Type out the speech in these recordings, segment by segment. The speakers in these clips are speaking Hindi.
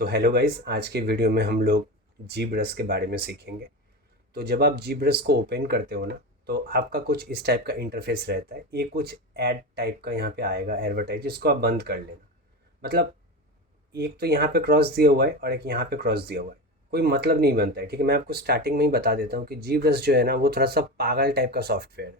तो हेलो गाइस, आज के वीडियो में हम लोग जी ब्रश के बारे में सीखेंगे। तो जब आप जी ब्रश को ओपन करते हो ना, तो आपका कुछ इस टाइप का इंटरफेस रहता है। ये कुछ ऐड टाइप का यहाँ पे आएगा, एडवर्टाइज, जिसको आप बंद कर लेना। मतलब एक तो यहाँ पे क्रॉस दिया हुआ है और एक यहाँ पे क्रॉस दिया हुआ है, कोई मतलब नहीं बनता है। ठीक है, मैं आपको स्टार्टिंग में ही बता देता हूँ कि जी ब्रश जो है ना, वो थोड़ा सा पागल टाइप का सॉफ्टवेयर है।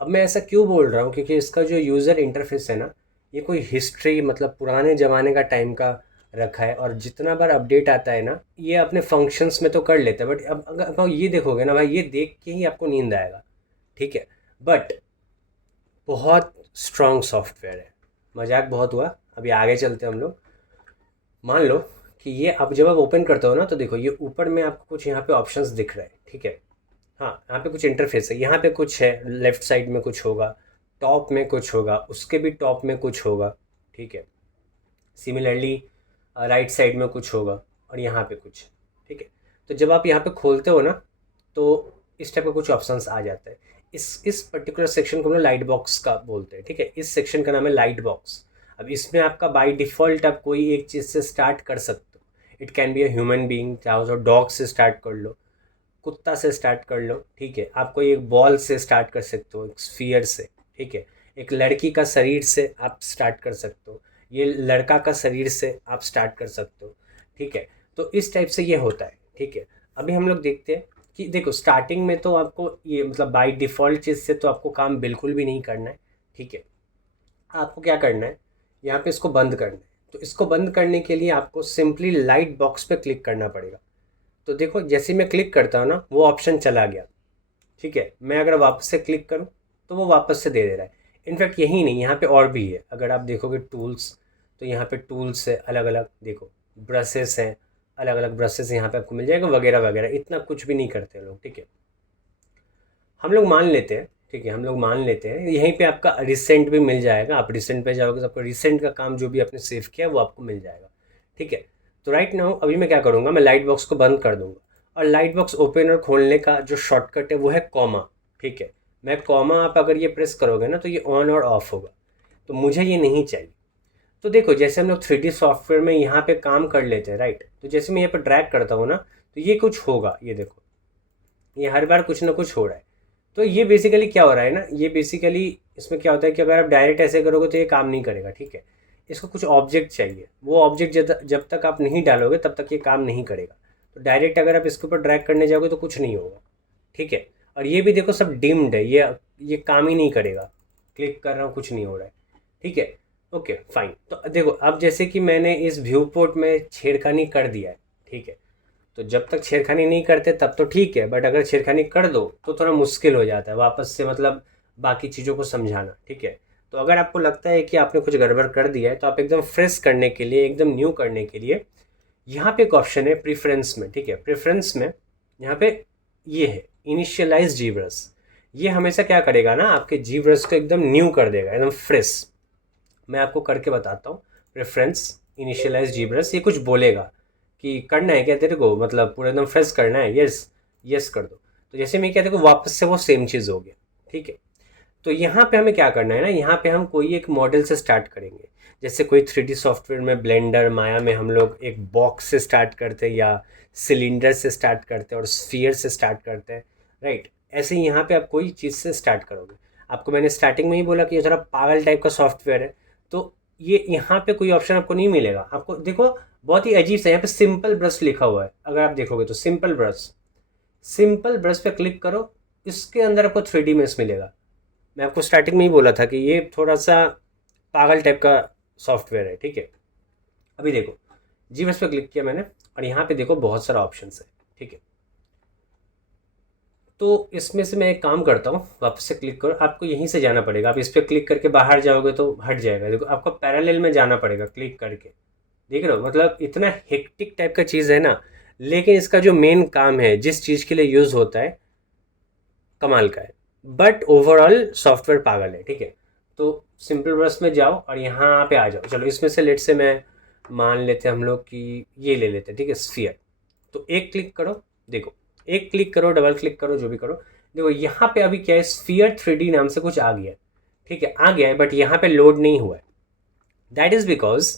अब मैं ऐसा क्यों बोल रहा हूँ, क्योंकि इसका जो यूज़र इंटरफेस है ना, ये कोई हिस्ट्री, मतलब पुराने ज़माने का टाइम का रखा है। और जितना बार अपडेट आता है ना, ये अपने फंक्शंस में तो कर लेता है, बट अब अगर आप ये देखोगे ना भाई, ये देख के ही आपको नींद आएगा। ठीक है, बट बहुत स्ट्रॉन्ग सॉफ्टवेयर है। मजाक बहुत हुआ, अभी आगे चलते हैं हम लोग। मान लो कि ये अब जब आप ओपन करते हो ना, तो देखो ये ऊपर में आपको कुछ यहाँ पे ऑप्शंस दिख रहे हैं। ठीक है, हाँ, यहाँ पे कुछ इंटरफेस है, यहाँ पे कुछ है, लेफ्ट साइड में कुछ होगा, टॉप में कुछ होगा, उसके भी टॉप में कुछ होगा। ठीक है, सिमिलरली राइट साइड में कुछ होगा, और यहाँ पे कुछ। ठीक है, तो जब आप यहाँ पे खोलते हो ना, तो इस टाइप का कुछ ऑप्शंस आ जाता है। इस पर्टिकुलर सेक्शन को हम लोग लाइट बॉक्स का बोलते हैं। ठीक है, इस सेक्शन का नाम है लाइट बॉक्स। अब इसमें आपका बाय डिफ़ॉल्ट आप कोई एक चीज़ से स्टार्ट कर सकते हो। It can be a human being, चाहो तो डॉग से स्टार्ट कर लो, कुत्ता से स्टार्ट कर लो। ठीक है, आप कोई एक बॉल से स्टार्ट कर सकते हो, एक स्फीयर से। ठीक है, एक लड़की का शरीर से आप स्टार्ट कर सकते हो, ये लड़का का शरीर से आप स्टार्ट कर सकते हो। ठीक है, तो इस टाइप से ये होता है। ठीक है, अभी हम लोग देखते हैं कि देखो, स्टार्टिंग में तो आपको ये मतलब बाय डिफ़ॉल्ट चीज़ से तो आपको काम बिल्कुल भी नहीं करना है। ठीक है, आपको क्या करना है, यहाँ पे इसको बंद करना है। तो इसको बंद करने के लिए आपको सिंपली लाइट बॉक्स पे क्लिक करना पड़ेगा। तो देखो, जैसे ही मैं क्लिक करता हूँ ना, वो ऑप्शन चला गया। ठीक है, मैं अगर वापस से क्लिक करूँ, तो वो वापस से दे दे रहा है। इनफैक्ट यही नहीं, यहाँ पे और भी है। अगर आप देखोगे टूल्स, तो यहाँ पे टूल्स है अलग अलग, देखो ब्रशेस हैं, अलग अलग ब्रशेस यहाँ पे आपको मिल जाएगा, वगैरह वगैरह। इतना कुछ भी नहीं करते लोग। ठीक है, हम लोग मान लेते हैं, ठीक है, हम लोग मान लेते हैं यहीं पे आपका रिसेंट भी मिल जाएगा। आप रिसेंट पे जाओगे तो आपको रिसेंट का काम जो भी आपने सेव किया वो आपको मिल जाएगा। ठीक है, तो राइट नाउ अभी मैं क्या करूँगा, मैं लाइट बॉक्स को बंद कर दूंगा। और लाइट बॉक्स ओपन और खोलने का जो शॉर्टकट है वो है कॉमा। ठीक है, मैं कॉमा, आप अगर ये प्रेस करोगे ना, तो ये ऑन और ऑफ होगा। तो मुझे ये नहीं चाहिए। तो देखो, जैसे हम लोग 3D सॉफ्टवेयर में यहाँ पे काम कर लेते हैं, राइट। तो जैसे मैं यहाँ पे ड्रैग करता हूँ ना, तो ये कुछ होगा, ये देखो, ये हर बार कुछ ना कुछ हो रहा है। तो ये बेसिकली क्या हो रहा है ना, ये बेसिकली इसमें क्या होता है कि अगर आप डायरेक्ट ऐसे करोगे तो ये काम नहीं करेगा। ठीक है, इसको कुछ ऑब्जेक्ट चाहिए, वो ऑब्जेक्ट जब जब तक आप नहीं डालोगे तब तक ये काम नहीं करेगा। तो डायरेक्ट अगर आप इसके ऊपर ड्रैग करने जाओगे तो कुछ नहीं होगा। ठीक है, और ये भी देखो सब डिम्ड है, ये काम ही नहीं करेगा। क्लिक कर रहा हूँ, कुछ नहीं हो रहा है। ठीक है, ओके फाइन। तो देखो, अब जैसे कि मैंने इस व्यू पोर्ट में छेड़खानी कर दिया है। ठीक है, तो जब तक छेड़खानी नहीं करते तब तो ठीक है, बट अगर छेड़खानी कर दो तो थोड़ा मुश्किल हो जाता है वापस से, मतलब बाकी चीज़ों को समझाना। ठीक है, तो अगर आपको लगता है कि आपने कुछ गड़बड़ कर दिया है, तो आप एकदम फ्रेश करने के लिए, एकदम न्यू करने के लिए, यहाँ पे एक ऑप्शन है प्रेफरेंस में। ठीक है, प्रेफरेंस में यहाँ पे ये है इनिशियलाइज जीब्रस। ये हमेशा क्या करेगा ना, आपके जीब्रस को एकदम न्यू कर देगा, एकदम फ्रेश। मैं आपको करके बताता हूँ। प्रेफरेंस इनिशियलाइज जीब्रस, ये कुछ बोलेगा कि करना है क्या तेरे को, मतलब पूरा एकदम फ्रेश करना है, यस यस कर दो। तो जैसे मैं क्या, देखो वापस से वो सेम चीज़ हो गया। ठीक है, तो यहाँ पे हमें क्या करना है ना, यहाँ पे हम कोई एक मॉडल से स्टार्ट करेंगे। जैसे कोई 3D सॉफ्टवेयर में, ब्लेंडर, माया में हम लोग एक बॉक्स से स्टार्ट करते हैं, या सिलेंडर से स्टार्ट करते हैं, और स्फीयर से स्टार्ट करते हैं, राइट। ऐसे ही यहाँ पे आप कोई चीज़ से स्टार्ट करोगे। आपको मैंने स्टार्टिंग में ही बोला कि ये थोड़ा पागल टाइप का सॉफ्टवेयर है। तो ये यहाँ पे कोई ऑप्शन आपको नहीं मिलेगा। आपको देखो, बहुत ही अजीब सा यहाँ पे सिंपल ब्रश लिखा हुआ है। अगर आप देखोगे तो सिंपल ब्रश, सिंपल ब्रश पे क्लिक करो, इसके अंदर आपको 3D में मिलेगा। मैं आपको स्टार्टिंग में ही बोला था कि ये थोड़ा सा पागल टाइप का सॉफ्टवेयर है। ठीक है, अभी देखो, जी बस पे क्लिक किया मैंने, और यहाँ पे देखो बहुत सारा ऑप्शन है। ठीक है, तो इसमें से मैं एक काम करता हूँ, वापस से क्लिक करो, आपको यहीं से जाना पड़ेगा। आप इस पर क्लिक करके बाहर जाओगे तो हट जाएगा। देखो, आपको पैरेलल में जाना पड़ेगा क्लिक करके। देख रहे हो, मतलब इतना हेक्टिक टाइप का चीज़ है ना, लेकिन इसका जो मेन काम है, जिस चीज़ के लिए यूज़ होता है, कमाल का है। बट ओवरऑल सॉफ्टवेयर पागल है। ठीक है, तो सिंपल ब्रश में जाओ और यहाँ पे आ जाओ। चलो, इसमें से लेट से मैं मान लेते हैं हम लोग कि ये ले लेते हैं। ठीक है, स्फीयर। तो एक क्लिक करो, देखो, एक क्लिक करो, डबल क्लिक करो, जो भी करो। देखो यहाँ पे अभी क्या है, स्फीयर 3D नाम से कुछ आ गया है। ठीक है, आ गया है, बट यहाँ पे लोड नहीं हुआ है। दैट इज़ बिकॉज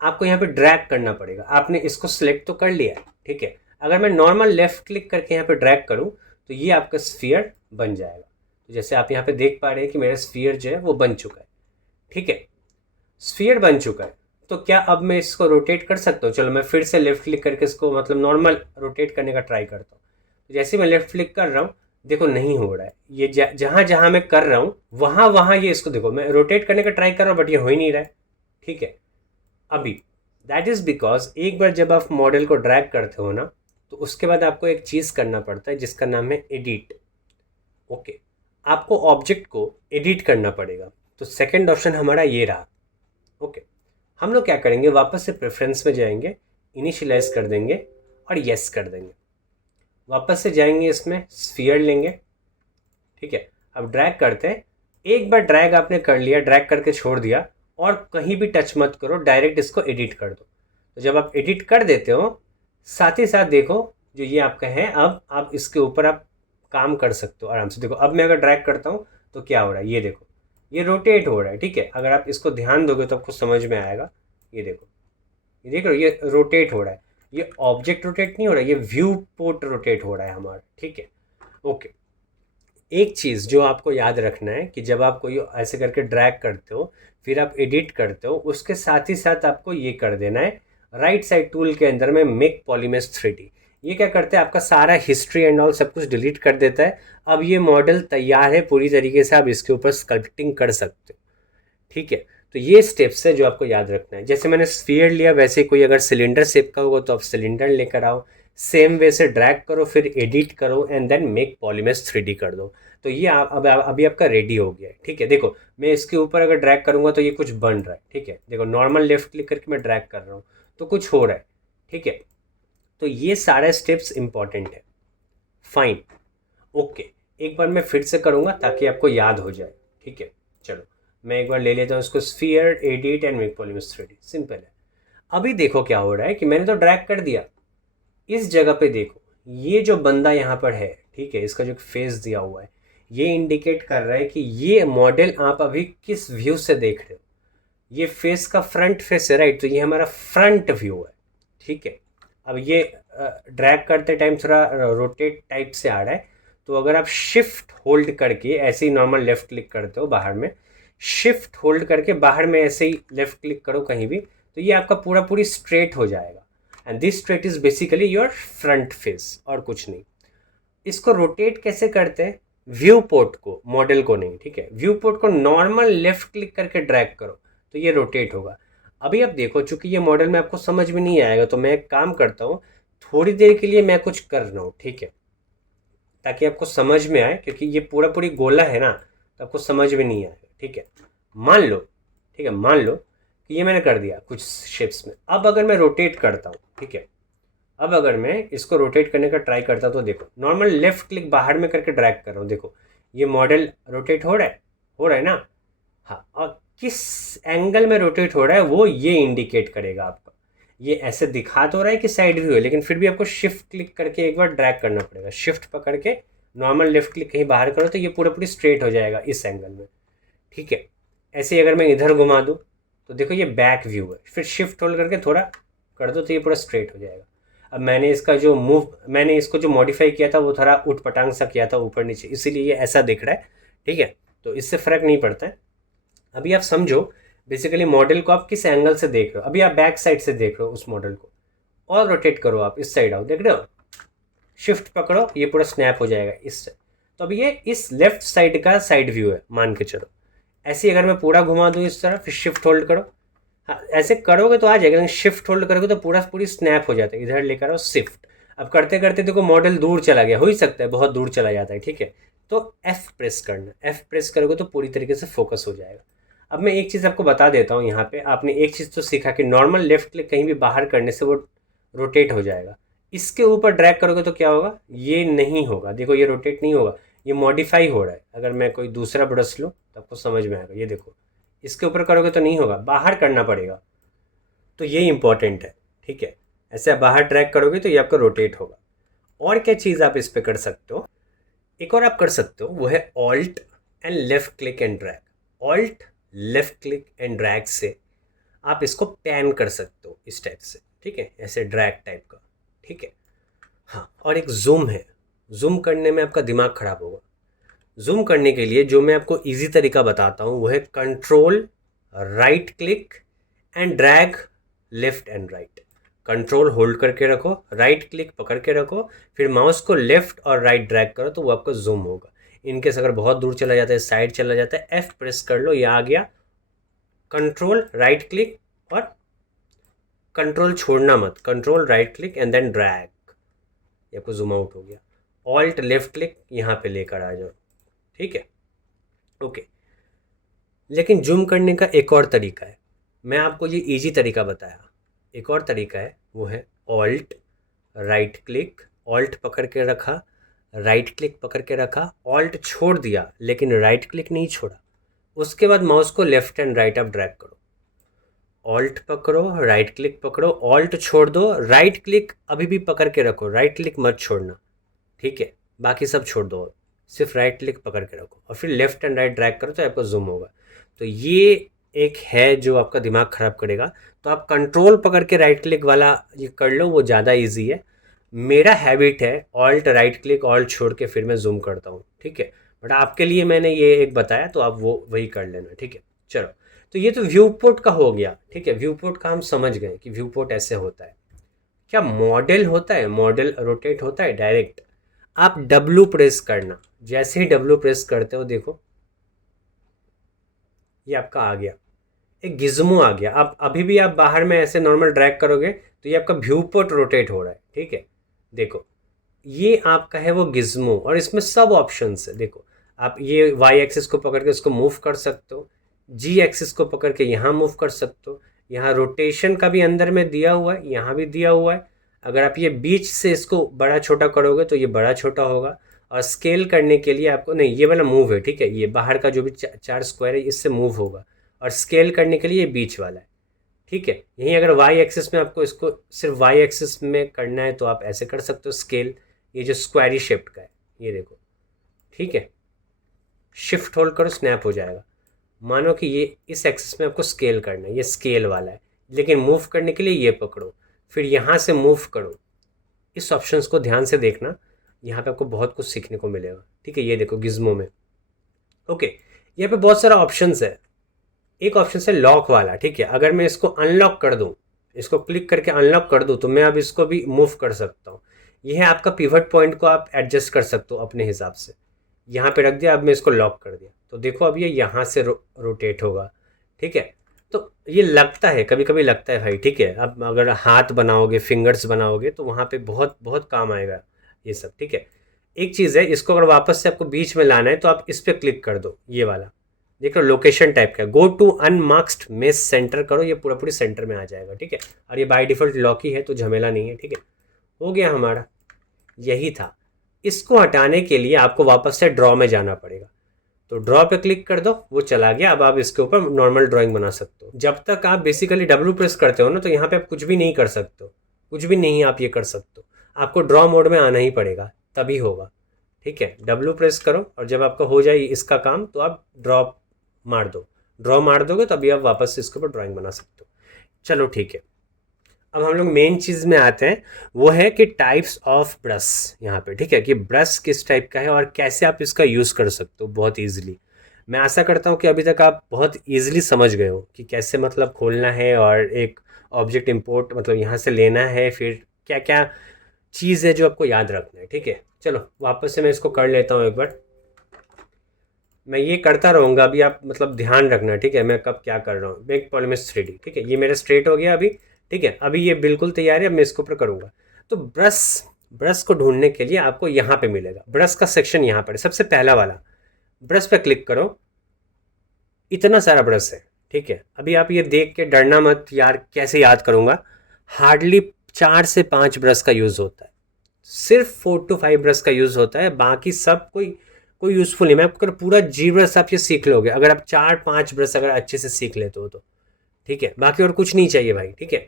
आपको यहाँ पे ड्रैग करना पड़ेगा। आपने इसको सिलेक्ट तो कर लिया है, ठीक है। अगर मैं नॉर्मल लेफ्ट क्लिक करके यहाँ पे ड्रैग करूँ तो ये आपका स्फीयर बन जाएगा। तो जैसे आप यहाँ पे देख पा रहे हैं कि मेरा स्फीयर जो है वो बन चुका है, ठीक है। स्फीयर बन चुका है, तो क्या अब मैं इसको रोटेट कर सकता हूँ? चलो मैं फिर से लेफ्ट क्लिक करके इसको मतलब नॉर्मल रोटेट करने का ट्राई करता हूँ। तो जैसे मैं लेफ्ट क्लिक कर रहा हूँ, देखो नहीं हो रहा है ये, जहाँ जहाँ मैं कर रहा हूँ वहाँ वहाँ ये, इसको देखो मैं रोटेट करने का ट्राई कर रहा हूँ बट ये हो ही नहीं रहा है, ठीक है। अभी दैट इज़ बिकॉज एक बार जब आप मॉडल को ड्रैग करते हो ना, तो उसके बाद आपको एक चीज़ करना पड़ता है जिसका नाम है एडिट। ओके, आपको ऑब्जेक्ट को एडिट करना पड़ेगा। तो सेकेंड ऑप्शन हमारा ये रहा। ओके, हम लोग क्या करेंगे, वापस से प्रेफरेंस में जाएंगे, इनिशियलाइज कर देंगे और यस कर देंगे। वापस से जाएंगे, इसमें स्फीयर लेंगे, ठीक है। अब ड्रैग करते हैं, एक बार ड्रैग आपने कर लिया, ड्रैग करके छोड़ दिया और कहीं भी टच मत करो, डायरेक्ट इसको एडिट कर दो। तो जब आप एडिट कर देते हो, साथ ही साथ देखो जो ये आपका है, अब आप इसके ऊपर आप काम कर सकते हो आराम से। देखो अब मैं अगर ड्रैग करता हूँ तो क्या हो रहा है, ये देखो ये रोटेट हो रहा है, ठीक है। अगर आप इसको ध्यान दोगे तो आपको समझ में आएगा। ये देखो, ये देख रहे हो, ये रोटेट हो रहा है। ये ऑब्जेक्ट रोटेट नहीं हो रहा है, ये व्यू पोर्ट रोटेट हो रहा है हमारा, ठीक है। ओके, एक चीज़ जो आपको याद रखना है कि जब आप कोई ऐसे करके ड्रैग करते हो फिर आप एडिट करते हो, उसके साथ ही साथ आपको ये कर देना है, राइट साइड टूल के अंदर में मेक पॉलीमेश 3D। ये क्या करते हैं, आपका सारा हिस्ट्री एंड ऑल सब कुछ डिलीट कर देता है। अब ये मॉडल तैयार है पूरी तरीके से, आप इसके ऊपर स्कल्पटिंग कर सकते हो, ठीक है। तो ये स्टेप्स है जो आपको याद रखना है। जैसे मैंने स्फीयर लिया, वैसे कोई अगर सिलेंडर शेप का होगा तो आप सिलेंडर लेकर आओ, सेम वे से ड्रैग करो, फिर एडिट करो and then make polymesh 3D कर दो। तो ये अभी आपका रेडी हो गया है, ठीक है। देखो मैं इसके ऊपर अगर ड्रैग करूँगा तो ये कुछ बन रहा है, ठीक है। देखो नॉर्मल लेफ्ट क्लिक करके मैं ड्रैग कर रहा हूँ तो कुछ हो रहा है, ठीक है। तो ये सारे स्टेप्स इंपॉर्टेंट है। फाइन, ओके, एक बार मैं फिर से करूँगा ताकि आपको याद हो जाए, ठीक है। चलो मैं एक बार ले लेता हूँ इसको, sphere, edit and make polymesh 3D, simple है। अभी देखो क्या हो रहा है कि मैंने तो ड्रैग कर दिया, इस जगह पे देखो ये जो बंदा यहाँ पर है, ठीक है, इसका जो फेस दिया हुआ है ये इंडिकेट कर रहा है कि ये मॉडल आप अभी किस व्यू से देख रहे हो। ये फेस का फ्रंट फेस है, राइट, तो ये हमारा फ्रंट व्यू है, ठीक है। अब ये ड्रैग करते टाइम थोड़ा रोटेट टाइप से आ रहा है, तो अगर आप शिफ्ट होल्ड करके ऐसे ही नॉर्मल लेफ्ट क्लिक करते हो बाहर में, शिफ्ट होल्ड करके बाहर में ऐसे ही लेफ्ट क्लिक करो कहीं भी, तो ये आपका पूरा पूरी स्ट्रेट हो जाएगा। And this straight is basically your front face और कुछ नहीं। इसको रोटेट कैसे करते हैं, व्यू पोर्ट को, मॉडल को नहीं, ठीक है। व्यू पोर्ट को नॉर्मल लेफ्ट क्लिक करके ड्रैग करो तो ये रोटेट होगा। अभी आप देखो, चूंकि ये मॉडल में आपको समझ में नहीं आएगा तो मैं एक काम करता हूँ, थोड़ी देर के लिए मैं कुछ कर रहा हूँ, ठीक है, ताकि आपको समझ में आए, क्योंकि ये पूरा पूरी गोला है ना, तो आपको समझ में नहीं आएगा, ठीक है। मान लो, ठीक है, मान लो कि ये मैंने कर दिया कुछ शेप्स में। अब अगर मैं रोटेट करता हूँ, ठीक है, अब अगर मैं इसको रोटेट करने का ट्राई करता हूँ तो देखो नॉर्मल लेफ्ट क्लिक बाहर में करके ड्रैग कर रहा हूँ, देखो ये मॉडल रोटेट हो रहा है, हो रहा है ना। हाँ, और किस एंगल में रोटेट हो रहा है वो ये इंडिकेट करेगा आपका। ये ऐसे दिखा तो रहा है कि साइड व्यू है, लेकिन फिर भी आपको शिफ्ट क्लिक करके एक बार ड्रैग करना पड़ेगा। शिफ्ट पकड़ के नॉर्मल लेफ्ट क्लिक कहीं बाहर करो तो ये पूरा पूरी स्ट्रेट हो जाएगा इस एंगल में, ठीक है। ऐसे ही अगर मैं इधर घुमा दूँ तो देखो ये बैक व्यू है, फिर शिफ्ट होल्ड करके थोड़ा कर दो तो ये पूरा स्ट्रेट हो जाएगा। अब मैंने इसका जो मैंने इसको जो मॉडिफाई किया था वो थोड़ा उठ पटांग सा किया था ऊपर नीचे, इसीलिए ये ऐसा दिख रहा है, ठीक है। तो इससे फ़र्क नहीं पड़ता है। अभी आप समझो बेसिकली मॉडल को आप किस एंगल से देख रहे हो। अभी आप बैक साइड से देख रहे हो उस मॉडल को, और रोटेट करो आप इस साइड आओ, देख रहे हो, शिफ्ट पकड़ो ये पूरा स्नैप हो जाएगा इससे। तो अब ये इस लेफ्ट साइड का साइड व्यू है मान के चलो। ऐसे ही अगर मैं पूरा घुमा दूँ इस तरह, फिर शिफ्ट होल्ड करो, हाँ ऐसे करोगे तो आ जाएगा, लेकिन शिफ्ट होल्ड करोगे तो पूरा पूरी स्नैप हो जाता है। इधर लेकर आओ शिफ्ट। अब करते करते देखो मॉडल दूर चला गया, हो ही सकता है बहुत दूर चला जाता है, ठीक है। तो F प्रेस करना, F प्रेस करोगे तो पूरी तरीके से फोकस हो जाएगा। अब मैं एक चीज़ आपको बता देता हूँ, यहाँ पे आपने एक चीज़ तो सीखा कि नॉर्मल लेफ्ट क्लिक कहीं भी बाहर करने से वो रोटेट हो जाएगा। इसके ऊपर ड्रैग करोगे तो क्या होगा, ये नहीं होगा, देखो ये रोटेट नहीं होगा, ये मॉडिफाई हो रहा है। अगर मैं कोई दूसरा ब्रश लूँ तो आपको समझ में आएगा, ये देखो इसके ऊपर करोगे तो नहीं होगा, बाहर करना पड़ेगा। तो ये इंपॉर्टेंट है, ठीक है। ऐसे आप बाहर ड्रैग करोगे तो ये आपका रोटेट होगा। और क्या चीज़ आप इस पर कर सकते हो, एक और आप कर सकते हो, वो है alt and left click and drag. Alt left click and drag से आप इसको पैन कर सकते हो इस टाइप से, ठीक है, ऐसे ड्रैग टाइप का, ठीक है। हाँ, और एक जूम है, जूम करने में आपका दिमाग खराब होगा। जूम करने के लिए जो मैं आपको इजी तरीका बताता हूँ वो है control right click and drag left and right. Control hold करके रखो, राइट क्लिक पकड़ के रखो, फिर माउस को लेफ्ट और राइट ड्रैग करो तो वो आपको जूम होगा। इनकेस अगर बहुत दूर चला जाता है, साइड चला जाता है, एफ प्रेस कर लो, ये आ गया। कंट्रोल राइट क्लिक और कंट्रोल छोड़ना मत, control right click and then drag, ये आपको जूम आउट हो गया। ऑल्ट लेफ्ट क्लिक यहाँ पे लेकर आ जाओ, ठीक है, ओके। लेकिन जूम करने का एक और तरीका है, मैं आपको ये इजी तरीका बताया। एक और तरीका है, वो है ऑल्ट राइट क्लिक, ऑल्ट पकड़ के रखा, राइट क्लिक पकड़ के रखा, ऑल्ट छोड़ दिया लेकिन राइट क्लिक नहीं छोड़ा, उसके बाद माउस को लेफ्ट एंड राइट आप ड्रैग करो। ऑल्ट पकड़ो, राइट क्लिक पकड़ो, ऑल्ट छोड़ दो, राइट क्लिक अभी भी पकड़ के रखो, राइट क्लिक मत छोड़ना, ठीक है, बाकी सब छोड़ दो, सिर्फ राइट क्लिक पकड़ के रखो और फिर लेफ्ट एंड राइट ड्रैग करो तो आपको जूम होगा। तो ये एक है जो आपका दिमाग ख़राब करेगा, तो आप कंट्रोल पकड़ के राइट क्लिक वाला ये कर लो, वो ज़्यादा इजी है। मेरा हैबिट है ऑल्ट राइट क्लिक, ऑल्ट छोड़ के फिर मैं जूम करता हूँ, ठीक है, बट आपके लिए मैंने ये एक बताया तो आप वो वही कर लेना, ठीक है। चलो, तो ये तो व्यू पोर्ट का हो गया, ठीक है, व्यू पोर्ट का हम समझ गए कि व्यू पोर्ट ऐसे होता है। क्या मॉडल होता है? मॉडल रोटेट होता है डायरेक्ट। आप डब्लू प्रेस करना, जैसे ही डब्लू प्रेस करते हो देखो ये आपका आ गया, एक गिज्मो आ गया। आप अभी भी आप बाहर में ऐसे नॉर्मल ड्रैग करोगे तो ये आपका व्यू पोर्ट रोटेट हो रहा है, ठीक है। देखो ये आपका है वो गिज्मो, और इसमें सब ऑप्शंस है। देखो आप ये वाई एक्सिस को पकड़ के इसको मूव कर सकते हो, जी एक्सिस को पकड़ के यहाँ मूव कर सकते हो, यहाँ रोटेशन का भी अंदर में दिया हुआ है, यहाँ भी दिया हुआ है। अगर आप ये बीच से इसको बड़ा छोटा करोगे तो ये बड़ा छोटा होगा, और स्केल करने के लिए आपको नहीं, ये वाला मूव है, ठीक है, ये बाहर का जो भी चार स्क्वायर है इससे मूव होगा, और स्केल करने के लिए ये बीच वाला है, ठीक है। यहीं अगर वाई एक्सिस में आपको इसको सिर्फ वाई एक्सिस में करना है तो आप ऐसे कर सकते हो स्केल, ये जो स्क्वायरी शेप्ड का है ये देखो, ठीक है, शिफ्ट होल्ड करो स्नैप हो जाएगा। मानो कि ये इस एक्सिस में आपको स्केल करना है, ये स्केल वाला है, लेकिन मूव करने के लिए ये पकड़ो, फिर यहाँ से मूव करो। इस ऑप्शंस को ध्यान से देखना, यहाँ पे आपको बहुत कुछ सीखने को मिलेगा, ठीक है। ये देखो गिज्मो में, ओके, यहाँ पे बहुत सारा ऑप्शंस है। एक ऑप्शन है लॉक वाला, ठीक है, अगर मैं इसको अनलॉक कर दूँ, इसको क्लिक करके अनलॉक कर दूँ तो मैं अब इसको भी मूव कर सकता हूँ। यह है आपका पिवट पॉइंट को आप एडजस्ट कर सकते हो अपने हिसाब से। यहाँ पे रख दिया, अब मैं इसको लॉक कर दिया तो देखो अब ये यहाँ से रोटेट होगा, ठीक है। तो ये लगता है, कभी कभी लगता है भाई, ठीक है, अब अगर हाथ बनाओगे, फिंगर्स बनाओगे तो वहाँ पे बहुत बहुत काम आएगा ये सब, ठीक है। एक चीज़ है, इसको अगर वापस से आपको बीच में लाना है तो आप इस पर क्लिक कर दो, ये वाला देखो लोकेशन टाइप का, go to unmarked mess centre करो, ये पूरा पूरी सेंटर में आ जाएगा, ठीक है। और ये बाय डिफ़ॉल्ट लॉक ही है तो झमेला नहीं है, ठीक है। हो गया हमारा, यही था। इसको हटाने के लिए आपको वापस से ड्रॉ में जाना पड़ेगा, तो ड्रॉ पे क्लिक कर दो, वो चला गया। अब आप इसके ऊपर नॉर्मल ड्राइंग बना सकते हो। जब तक आप बेसिकली डब्ल्यू प्रेस करते हो ना तो यहाँ पे आप कुछ भी नहीं कर सकते हो, कुछ भी नहीं आप ये कर सकते हो, आपको ड्रॉ मोड में आना ही पड़ेगा तभी होगा, ठीक है। डब्ल्यू प्रेस करो और जब आपका हो जाए इसका काम तो आप ड्रॉ मार दो, ड्रॉ मार दोगे तो अभी आप वापस से इसके ऊपर ड्राइंग बना सकते हो। चलो ठीक है, अब हम लोग मेन चीज़ में आते हैं, वो है कि टाइप्स ऑफ ब्रश यहाँ पे, ठीक है, कि ब्रश किस टाइप का है और कैसे आप इसका यूज़ कर सकते हो बहुत ईजिली। मैं आशा करता हूँ कि अभी तक आप बहुत ईजिली समझ गए हो कि कैसे मतलब खोलना है और एक ऑब्जेक्ट इंपोर्ट मतलब यहाँ से लेना है, फिर क्या क्या चीज़ है जो आपको याद रखना है, ठीक है। चलो वापस से मैं इसको कर लेता हूँ एक बार, मैं ये करता रहूँगा अभी, आप मतलब ध्यान रखना, ठीक है, मैं कब क्या कर रहा हूँ। मेक पॉलीमेश 3D, ठीक है, ये मेरा स्ट्रेट हो गया अभी, ठीक है, अभी ये बिल्कुल तैयार है, अब मैं इसके ऊपर करूँगा। तो ब्रश को ढूंढने के लिए आपको यहाँ पे मिलेगा, ब्रश का सेक्शन यहाँ पर है, सबसे पहला वाला ब्रश पे क्लिक करो। इतना सारा ब्रश है, ठीक है। अभी आप ये देख के डरना मत यार कैसे याद करूँगा, हार्डली 4 से 5 ब्रश का यूज़ होता है, सिर्फ 4 to 5 ब्रश का यूज़ होता है, बाकी सब कोई यूज़फुल नहीं। मैं आपको पूरा जी ब्रश आप ये सीख लोगे अगर आप 4-5 ब्रश अगर अच्छे से सीख लेते हो तो, ठीक है, बाकी और कुछ नहीं चाहिए भाई, ठीक है।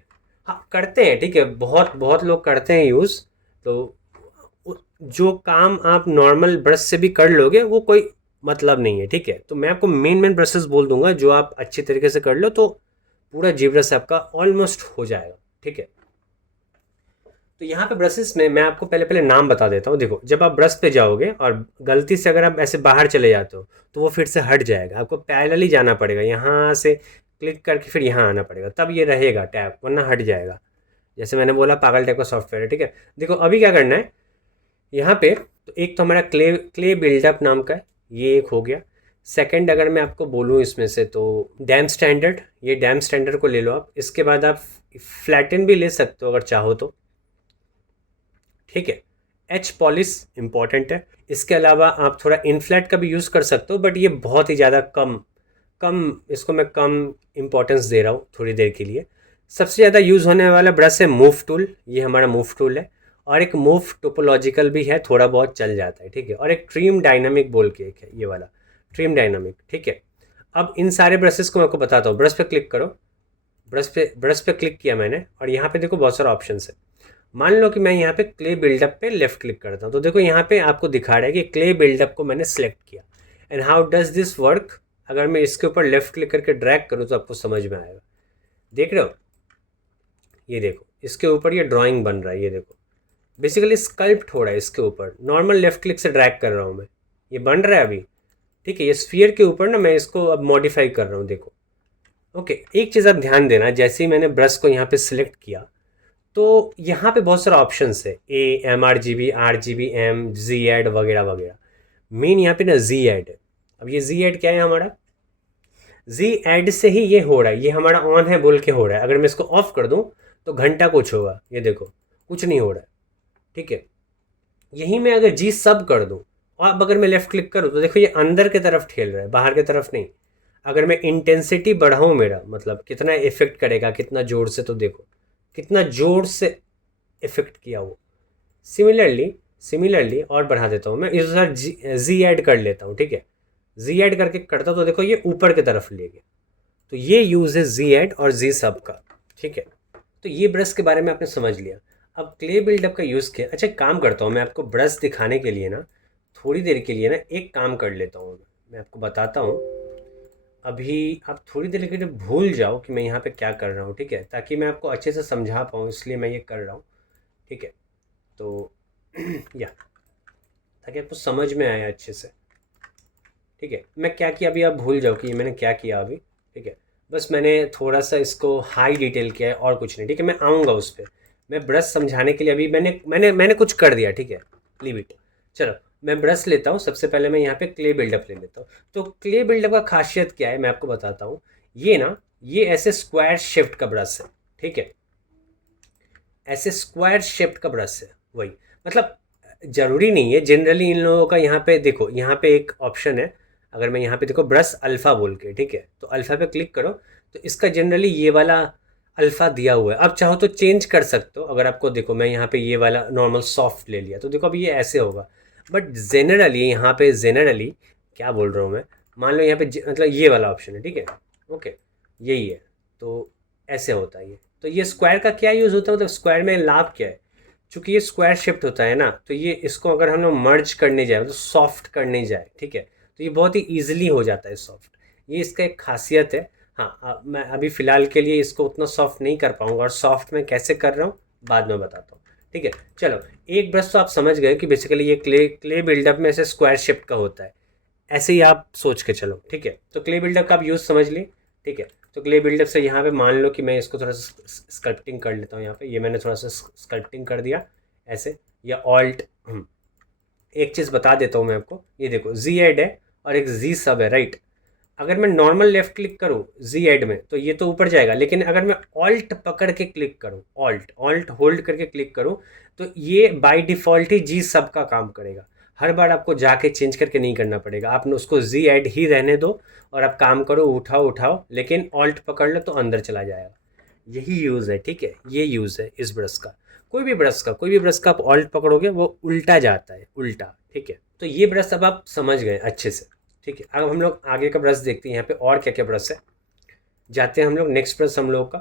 हाँ करते हैं, ठीक है, बहुत बहुत लोग करते हैं यूज़, तो जो काम आप नॉर्मल ब्रश से भी कर लोगे वो कोई मतलब नहीं है, ठीक है। तो मैं आपको मेन ब्रशेस बोल दूंगा जो आप अच्छी तरीके से कर लो तो पूरा जी ब्रश आपका ऑलमोस्ट हो जाएगा। ठीक है, तो यहाँ पे ब्रशेस में मैं आपको पहले पहले नाम बता देता हूँ। देखो, जब आप ब्रश पे जाओगे और गलती से अगर आप ऐसे बाहर चले जाते हो तो वो फिर से हट जाएगा, आपको पैरेलली जाना पड़ेगा, यहाँ से क्लिक करके फिर यहाँ आना पड़ेगा, तब ये रहेगा टैब, वरना हट जाएगा। जैसे मैंने बोला पागल टाइप का सॉफ्टवेयर है। ठीक है, देखो अभी क्या करना है यहाँ पे, तो एक तो हमारा क्ले क्ले बिल्डअप नाम का है, ये एक हो गया। सेकंड अगर मैं आपको बोलूँ इसमें से तो डैम स्टैंडर्ड, ये डैम स्टैंडर्ड को ले लो आप। इसके बाद आप फ्लैटन भी ले सकते हो अगर चाहो तो। ठीक है, एच पॉलिश इंपॉर्टेंट है। इसके अलावा आप थोड़ा इनफ्लैट का भी यूज़ कर सकते हो, बट ये बहुत ही ज़्यादा कम कम इसको मैं कम इम्पोर्टेंस दे रहा हूँ थोड़ी देर के लिए। सबसे ज़्यादा यूज़ होने वाला ब्रश है मूव टूल, ये हमारा मूव टूल है। और एक मूव टोपोलॉजिकल भी है, थोड़ा बहुत चल जाता है। ठीक है, और एक ट्रिम डायनामिक बोल के एक है, ये वाला ट्रिम डायनामिक। ठीक है, अब इन सारे ब्रशेस को मैं आपको बताता हूँ। ब्रश पे क्लिक करो, ब्रश पे क्लिक किया मैंने, और यहाँ पे देखो बहुत सारा ऑप्शन है। मान लो कि मैं यहाँ पे क्ले बिल्डअप पे लेफ्ट क्लिक करता हूँ, तो देखो यहाँ पे आपको दिखा रहा है कि क्ले बिल्डअप को मैंने सेलेक्ट किया। And how does this work, अगर मैं इसके ऊपर लेफ्ट क्लिक करके ड्रैग करूँ तो आपको समझ में आएगा। देख रहे हो, ये देखो इसके ऊपर ये ड्राइंग बन रहा है, ये देखो बेसिकली स्कल्प्ट हो रहा है इसके ऊपर। नॉर्मल लेफ्ट क्लिक से ड्रैग कर रहा हूँ मैं, ये बन रहा है अभी। ठीक है, ये स्फीयर के ऊपर ना मैं इसको अब मॉडिफाई कर रहा हूँ, देखो। ओके, एक चीज़ आप ध्यान देना, जैसे ही मैंने ब्रश को यहाँ पे सिलेक्ट किया तो यहाँ पे बहुत सारा ऑप्शंस है, MRGB, RGB, Z एड वगैरह वगैरह। मेन यहाँ पे ना Z एड है। अब ये Z एड क्या है हमारा, Z एड से ही ये हो रहा है, ये हमारा ऑन है बोल के हो रहा है। अगर मैं इसको ऑफ कर दूँ तो घंटा कुछ होगा, ये देखो कुछ नहीं हो रहा है। ठीक है, यही मैं अगर G सब कर दूँ और अब अगर मैं लेफ्ट क्लिक करूँ तो देखो ये अंदर की तरफ ठेल रहा है, बाहर की तरफ नहीं। अगर मैं इंटेंसिटी बढ़ाऊँ, मेरा मतलब कितना इफेक्ट करेगा, कितना जोर से, तो देखो कितना जोर से इफेक्ट किया वो। सिमिलरली और बढ़ा देता हूँ मैं, इस बार जी ऐड कर लेता हूँ। ठीक है, जी ऐड करके करता तो देखो ये ऊपर की तरफ ले गया। तो ये यूज़ है जी ऐड और जी सब का। ठीक है, तो ये ब्रश के बारे में आपने समझ लिया। अब क्ले बिल्डअप का यूज़ किया। अच्छा, काम करता हूँ मैं आपको ब्रश दिखाने के लिए ना, थोड़ी देर के लिए ना एक काम कर लेता हूँ, मैं आपको बताता हूँ। अभी आप थोड़ी देर के लिए भूल जाओ कि मैं यहाँ पे क्या कर रहा हूँ। ठीक है, ताकि मैं आपको अच्छे से समझा पाऊँ, इसलिए मैं ये कर रहा हूँ। ठीक है, तो या ताकि आपको समझ में आए अच्छे से। ठीक है, मैं क्या किया अभी आप भूल जाओ कि मैंने क्या किया अभी। ठीक है, बस मैंने थोड़ा सा इसको हाई डिटेल किया है और कुछ नहीं। ठीक है, मैं आऊँगा उस पर। मैं ब्रश समझाने के लिए अभी मैंने कुछ कर दिया। ठीक है, लीव इट। चलो, मैं ब्रश लेता हूँ। सबसे पहले मैं यहाँ पे क्ले बिल्डअप ले लेता हूँ। तो क्ले बिल्डअप का खासियत क्या है मैं आपको बताता हूँ। ये ना, ये ऐसे स्क्वायर शेप्ड का ब्रश है। ठीक है, ऐसे स्क्वायर शेप्ड का ब्रश है वही। मतलब ज़रूरी नहीं है, जनरली इन लोगों का यहाँ पे देखो, यहाँ पे एक ऑप्शन है। अगर मैं यहाँ पे देखो ब्रश अल्फ़ा बोल के, ठीक है, तो अल्फ़ा पे क्लिक करो तो इसका जनरली ये वाला अल्फ़ा दिया हुआ है। अब चाहो तो चेंज कर सकते हो। अगर आपको देखो मैं यहाँ पे ये वाला नॉर्मल सॉफ्ट ले लिया तो देखो अभी ये ऐसे होगा। बट जेनरली यहाँ पे जेनरली क्या बोल रहा हूँ मैं, मान लो यहाँ पे मतलब ये वाला ऑप्शन है। ठीक है, ओके, यही है। तो ऐसे होता है ये। तो ये स्क्वायर का क्या यूज़ होता है, मतलब स्क्वायर में लाभ क्या है। चूँकि ये स्क्वायर शिफ्ट होता है ना, तो ये इसको अगर हम लोग मर्ज करने जाए, मतलब सॉफ्ट करने जाए, ठीक है, तो ये बहुत ही ईजिली हो जाता है सॉफ्ट। ये इसका एक खासियत है। हाँ, मैं अभी फ़िलहाल के लिए इसको उतना सॉफ्ट नहीं कर पाऊँगा, और सॉफ्ट मैं कैसे कर रहा हूँ बाद में बताता हूँ। ठीक है, चलो, एक ब्रश तो आप समझ गए कि बेसिकली ये क्ले बिल्डअप में ऐसे स्क्वायर शिफ्ट का होता है। ऐसे ही आप सोच के चलो। ठीक है, तो क्ले बिल्डअप का आप यूज़ समझ लिए। ठीक है, तो क्ले बिल्डअप से यहाँ पे मान लो कि मैं इसको थोड़ा सा स्कल्पटिंग कर लेता हूँ। यहाँ पे ये मैंने थोड़ा सा स्कल्पटिंग कर दिया ऐसे, या ऑल्ट। एक चीज़ बता देता हूँ मैं आपको, ये देखो जी एड है और एक जी सब है, राइट। अगर मैं नॉर्मल लेफ्ट क्लिक करूँ जी एड में तो ये तो ऊपर जाएगा, लेकिन अगर मैं ऑल्ट पकड़ के क्लिक करूँ, ऑल्ट ऑल्ट होल्ड करके क्लिक करूँ, तो ये बाय डिफ़ॉल्ट ही जी सब का काम करेगा। हर बार आपको जाके चेंज करके नहीं करना पड़ेगा, आपने उसको जी एड ही रहने दो और आप काम करो, उठाओ उठाओ, लेकिन ऑल्ट पकड़ लो तो अंदर चला जाएगा। यही यूज़ है। ठीक है, ये यूज़ है इस ब्रश का। कोई भी ब्रश का आप ऑल्ट पकड़ोगे वो उल्टा जाता है, उल्टा। ठीक है, तो ये ब्रश अब आप समझ गए अच्छे से। ठीक है, अब हम लोग आगे का ब्रश देखते हैं यहाँ पे और क्या क्या ब्रश है। जाते हैं हम लोग नेक्स्ट ब्रश हम लोग का।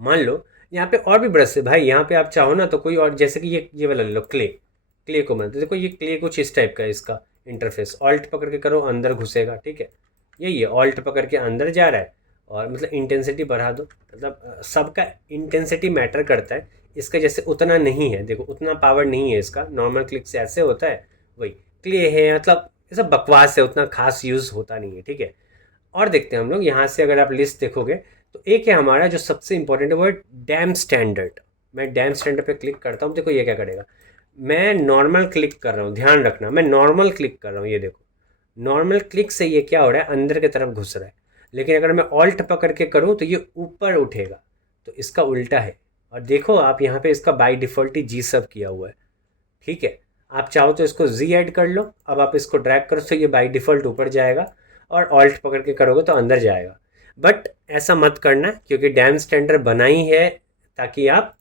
मान लो यहाँ पे और भी ब्रश है भाई, यहाँ पे आप चाहो ना तो कोई और, जैसे कि ये वाला ले लो, क्ले को मतलब देखो, ये क्ले कुछ इस टाइप का है इसका इंटरफेस। ऑल्ट पकड़ के करो, अंदर घुसेगा। ठीक है, यही है, ऑल्ट पकड़ के अंदर जा रहा है और मतलब इंटेंसिटी बढ़ा दो, मतलब सबका इंटेंसिटी मैटर करता है, इसका जैसे उतना नहीं है, देखो उतना पावर नहीं है इसका, नॉर्मल क्लिक से ऐसे होता है, वही क्ले है, मतलब ये सब बकवास है, उतना खास यूज़ होता नहीं है, ठीक है। और देखते हैं हम लोग यहाँ से, अगर आप लिस्ट देखोगे तो एक है हमारा जो सबसे इंपॉर्टेंट है, वो है डैम स्टैंडर्ड। मैं डैम स्टैंडर्ड पे क्लिक करता हूँ, देखो ये क्या करेगा, मैं नॉर्मल क्लिक कर रहा हूँ, ध्यान रखना मैं नॉर्मल क्लिक कर रहा हूँ, ये देखो नॉर्मल क्लिक से ये क्या हो रहा है, अंदर की तरफ घुस रहा है। लेकिन अगर मैं ऑल्ट पकड़ के करूँ तो ये ऊपर उठेगा, तो इसका उल्टा है। और देखो आप यहाँ पे इसका बाय डिफ़ॉल्ट ही जी सब किया हुआ है, ठीक है। आप चाहो तो इसको जी ऐड कर लो, अब आप इसको ड्रैग करो तो ये बाय डिफ़ॉल्ट ऊपर जाएगा, और ऑल्ट पकड़ के करोगे तो अंदर जाएगा। बट ऐसा मत करना, क्योंकि डैम स्टैंडर्ड बनाई है ताकि आप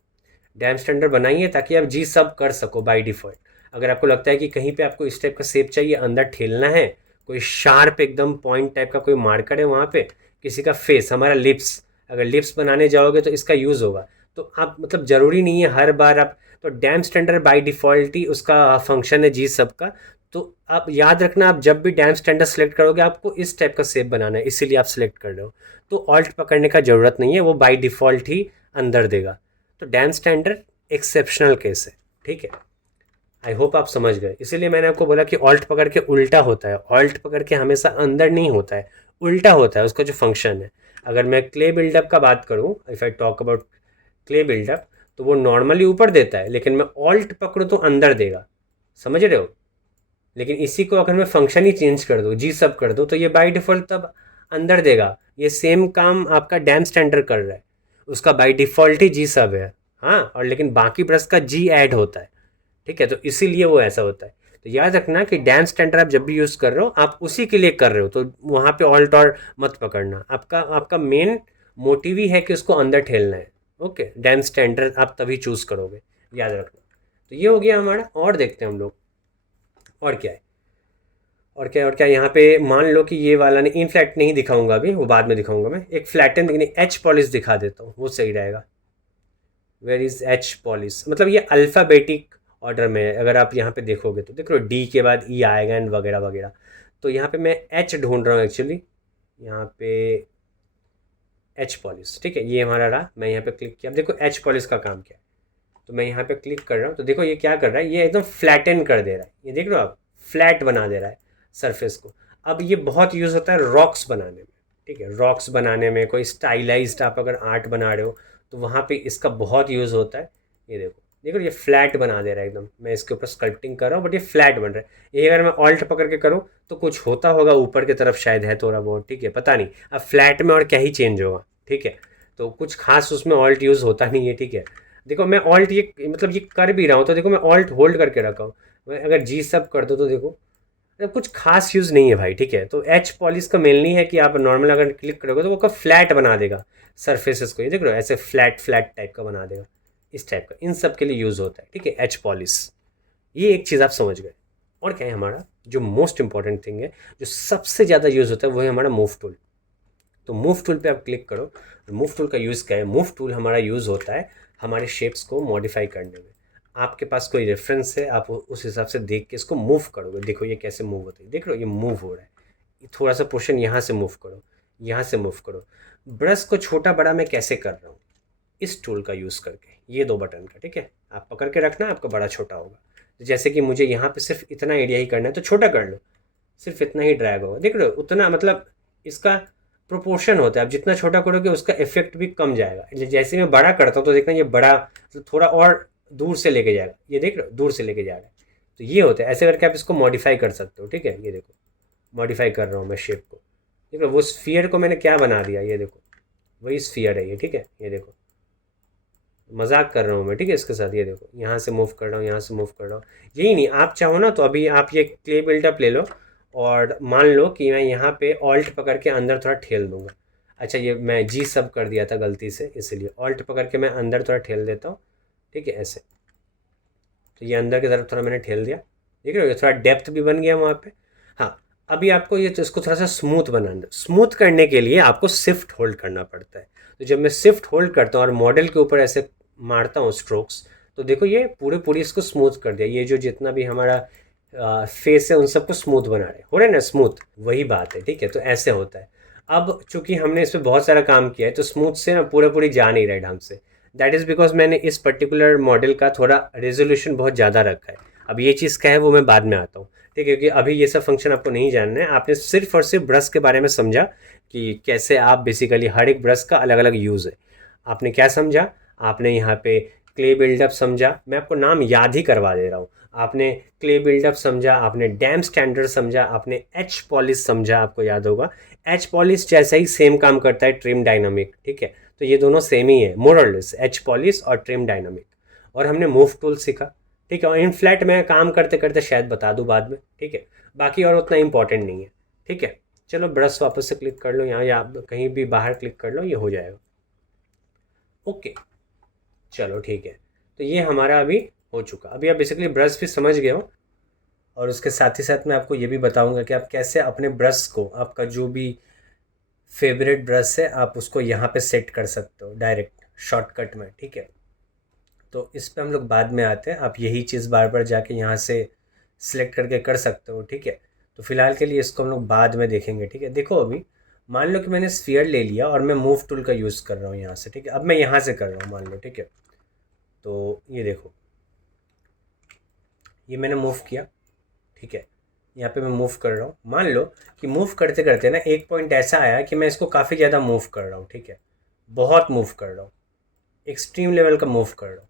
डैम स्टैंडर्ड बनाई है ताकि आप जी सब कर सको बाय डिफ़ॉल्ट। अगर आपको लगता है कि कहीं पे आपको इस टाइप का शेप चाहिए, अंदर ठेलना है, कोई शार्प एकदम पॉइंट टाइप का कोई मार्कर है वहाँ पे, किसी का फेस, हमारा लिप्स, अगर लिप्स बनाने जाओगे तो इसका यूज़ होगा। तो आप मतलब ज़रूरी नहीं है हर बार आप, तो डैम स्टैंडर्ड बाय डिफ़ॉल्ट ही उसका फंक्शन है जी सब का। तो आप याद रखना, आप जब भी डैम स्टैंडर्ड सेलेक्ट करोगे आपको इस टाइप का शेप बनाना है, इसीलिए आप सेलेक्ट कर रहे हो। तो ऑल्ट पकड़ने का ज़रूरत नहीं है, वो बाय डिफ़ॉल्ट ही अंदर देगा। तो डैम स्टैंडर्ड एक्सेप्शनल केस है, ठीक है। आई होप आप समझ गए, इसीलिए मैंने आपको बोला कि ऑल्ट पकड़ के उल्टा होता है, ऑल्ट पकड़ के हमेशा अंदर नहीं होता है, उल्टा होता है उसका जो फंक्शन है। अगर मैं क्ले बिल्डअप का बात करूँ, if I talk about clay buildup, तो वो नॉर्मली ऊपर देता है, लेकिन मैं ऑल्ट पकड़ूँ तो अंदर देगा, समझ रहे हो। लेकिन इसी को अगर मैं फंक्शन ही चेंज कर दूँ, जी सब कर दूँ, तो ये बाय डिफ़ॉल्ट तब अंदर देगा। ये सेम काम आपका डैम स्टैंडर्ड कर रहा है, उसका बाय डिफ़ॉल्ट ही जी सब है, हाँ, और लेकिन बाकी ब्रश का जी ऐड होता है, ठीक है। तो इसीलिए वो ऐसा होता है। तो याद रखना कि डैम स्टैंडर्ड आप जब भी यूज़ कर रहे हो, आप उसी के लिए कर रहे हो, तो वहाँ पे ऑल्ट और मत पकड़ना, आपका आपका मेन मोटिव ही है कि उसको अंदर ठेलना है। ओके, डैम स्टैंडर्ड आप तभी चूज़ करोगे, याद रखना। तो ये हो गया हमारा, और देखते हैं हम लोग और क्या है। और क्या यहाँ पे मान लो कि ये वाला नहीं, इनफ्लैट नहीं दिखाऊंगा अभी, वो बाद में दिखाऊंगा, मैं एक फ्लैटन दिखने एच पॉलिश दिखा देता हूँ, वो सही रहेगा। वेर इज़ एच पॉलिश, मतलब ये अल्फ़ाबेटिक ऑर्डर में है, अगर आप यहाँ पे देखोगे तो देख लो डी के बाद ई आएगा एंड वगैरह वगैरह। तो यहाँ पे मैं एच ढूंढ रहा हूँ एक्चुअली, यहाँ पे एच पॉलिश, ठीक है, ये हमारा रहा। मैं यहाँ पे क्लिक किया, अब देखो एच पॉलिश का काम क्या है। तो मैं यहाँ पे क्लिक कर रहा हूँ, तो देखो ये क्या कर रहा है, ये एकदम फ्लैटन कर दे रहा है, ये देख रहे हो आप, फ्लैट बना दे रहा है सरफेस को। अब ये बहुत यूज़ होता है रॉक्स बनाने में, ठीक है, रॉक्स बनाने में, कोई स्टाइलाइज्ड आप अगर आर्ट बना रहे हो तो वहाँ पे इसका बहुत यूज़ होता है। ये देखो देखो ये फ्लैट बना दे रहा है एकदम, मैं इसके ऊपर स्कल्पटिंग कर रहा हूँ बट ये फ्लैट बन रहा है। ये अगर मैं ऑल्ट पकड़ के करूँ तो कुछ होता होगा ऊपर की तरफ शायद है थोड़ा बहुत, ठीक है, पता नहीं। अब फ्लैट में और क्या ही चेंज होगा, ठीक है। तो कुछ खास उसमें ऑल्ट यूज़ होता नहीं है, ठीक है। देखो मैं ऑल्ट ये मतलब ये कर भी रहा हूँ, तो देखो मैं ऑल्ट होल्ड करके रखा हूँ, मैं अगर जी सब कर दो तो देखो मतलब कुछ खास यूज़ नहीं है भाई, ठीक है। तो एच पॉलिश का मेनली है कि आप नॉर्मल अगर क्लिक करोगे तो वो का फ्लैट बना देगा सरफेसेस को, ये देख रहे हो ऐसे फ्लैट फ्लैट टाइप का बना देगा, इस टाइप का, इन सब के लिए यूज़ होता है, ठीक है, एच पॉलिश। ये एक चीज़ आप समझ गए। और क्या है हमारा जो मोस्ट इंपॉर्टेंट थिंग है, जो सबसे ज़्यादा यूज़ होता है, वो है हमारा मूव टूल। तो मूव टूल पे आप क्लिक करो। मूव टूल का यूज़ क्या है, मूव टूल हमारा यूज़ होता है हमारे शेप्स को मॉडिफाई करने में। आपके पास कोई रेफरेंस है, आप उस हिसाब से देख के इसको मूव करोगे, देखो ये कैसे मूव होता है, देख लो ये मूव हो रहा है, थोड़ा सा पोर्शन यहाँ से मूव करो, यहाँ से मूव करो। ब्रश को छोटा बड़ा मैं कैसे कर रहा हूँ, इस टूल का यूज़ करके, ये दो बटन का, ठीक है, आप पकड़ के रखना, आपका बड़ा छोटा होगा। तो जैसे कि मुझे यहाँ पे सिर्फ इतना एरिया ही करना है तो छोटा कर लो, सिर्फ इतना ही ड्रैग होगा, देख रहे हो उतना, मतलब इसका प्रोपोर्शन होता है, आप जितना छोटा करोगे उसका इफेक्ट भी कम जाएगा। जैसे मैं बड़ा करता हूँ तो देखना ये बड़ा तो थोड़ा और दूर से लेके जाएगा, ये देख रहे हो दूर से लेके जा रहा है। तो ये होता है, ऐसे करके आप इसको मॉडिफाई कर सकते हो, ठीक है। ये देखो मॉडिफाई कर रहा हूँ मैं शेप को, देख रहे हो वो स्फीयर को मैंने क्या बना दिया, ये देखो वही स्फीयर है ये, ठीक है। ये देखो मजाक कर रहा हूँ मैं, ठीक है, इसके साथ। ये देखो यहाँ से मूव कर रहा हूँ, यहाँ से मूव कर रहा हूँ, यही नहीं, आप चाहो ना तो अभी आप ये क्ले बिल्डअप ले लो और मान लो कि मैं यहाँ पे ऑल्ट पकड़ के अंदर थोड़ा ठेल दूंगा। अच्छा ये मैं जी सब कर दिया था गलती से, इसलिए ऑल्ट पकड़ के मैं अंदर थोड़ा ठेल देता हूँ, ठीक है, ऐसे। तो ये अंदर की तरफ थोड़ा मैंने ठेल दिया, देख रहे हो ये थोड़ा डेप्थ भी बन गया वहाँ पे। हाँ, अभी आपको ये तो इसको थोड़ा सा स्मूथ बनाना, स्मूथ करने के लिए आपको शिफ्ट होल्ड करना पड़ता है। तो जब मैं शिफ्ट होल्ड करता हूँ और मॉडल के ऊपर ऐसे मारता हूँ स्ट्रोक्स, तो देखो ये पूरे पूरी इसको स्मूथ कर दिया, ये जो जितना भी हमारा फेस है उन सबको स्मूथ बना रहे हो रहा है ना, स्मूथ, वही बात है, ठीक है। तो ऐसे होता है। अब चूंकि हमने इस पर बहुत सारा काम किया है तो स्मूथ से ना पूरी जा नहीं रहा है ढंग से। दैट इज़ बिकॉज मैंने इस पर्टिकुलर मॉडल का थोड़ा रेजोल्यूशन बहुत ज़्यादा रखा है। अब ये चीज़ क्या है वो मैं बाद में आता हूँ, ठीक है, क्योंकि अभी ये सब फंक्शन आपको नहीं जानना है। आपने सिर्फ और सिर्फ ब्रश के बारे में समझा कि कैसे आप बेसिकली हर एक ब्रश का अलग अलग यूज़ है। आपने क्या समझा, आपने यहाँ पे क्ले बिल्डअप समझा, मैं आपको नाम याद ही करवा दे रहा हूँ। आपने क्ले बिल्डअप समझा, आपने डैम स्टैंडर्ड समझा, आपने एच पॉलिश समझा, आपको याद होगा एच पॉलिश जैसा ही सेम काम करता है ट्रिम डायनामिक, ठीक है। तो ये दोनों सेम ही है मोर और लेस, एच पॉलिश और ट्रिम डायनामिक। और हमने मूव टूल सीखा, ठीक है। और इन फ्लैट में काम करते करते शायद बता दूँ बाद में, ठीक है, बाकी और उतना इंपॉर्टेंट नहीं है, ठीक है। चलो ब्रश वापस से क्लिक कर लो यहाँ, या आप कहीं भी बाहर क्लिक कर लो, ये हो जाएगा। ओके, चलो ठीक है। तो ये हमारा अभी हो चुका। अभी आप बेसिकली ब्रश भी समझ गए हो, और उसके साथ ही साथ मैं आपको ये भी बताऊंगा कि आप कैसे अपने ब्रश को, आपका जो भी फेवरेट ब्रश है, आप उसको यहाँ पे सेट कर सकते हो डायरेक्ट शॉर्टकट में, ठीक है। तो इस पे हम लोग बाद में आते हैं। आप यही चीज़ बार बार जाके यहाँ से सिलेक्ट करके कर सकते हो, ठीक है। तो फिलहाल के लिए इसको हम लोग बाद में देखेंगे, ठीक है। देखो अभी मान लो कि मैंने स्फीयर ले लिया और मैं मूव टूल का यूज़ कर रहा हूँ यहाँ से, ठीक है। अब मैं यहाँ से कर रहा हूँ मान लो, ठीक है। तो ये देखो, ये मैंने मूव किया, ठीक है। यहाँ पे मैं मूव कर रहा हूँ। मान लो कि मूव करते करते ना एक पॉइंट ऐसा आया कि मैं इसको काफ़ी ज़्यादा मूव कर रहा हूँ, ठीक है, बहुत मूव कर रहा हूँ, एक्सट्रीम लेवल का मूव कर रहा हूँ।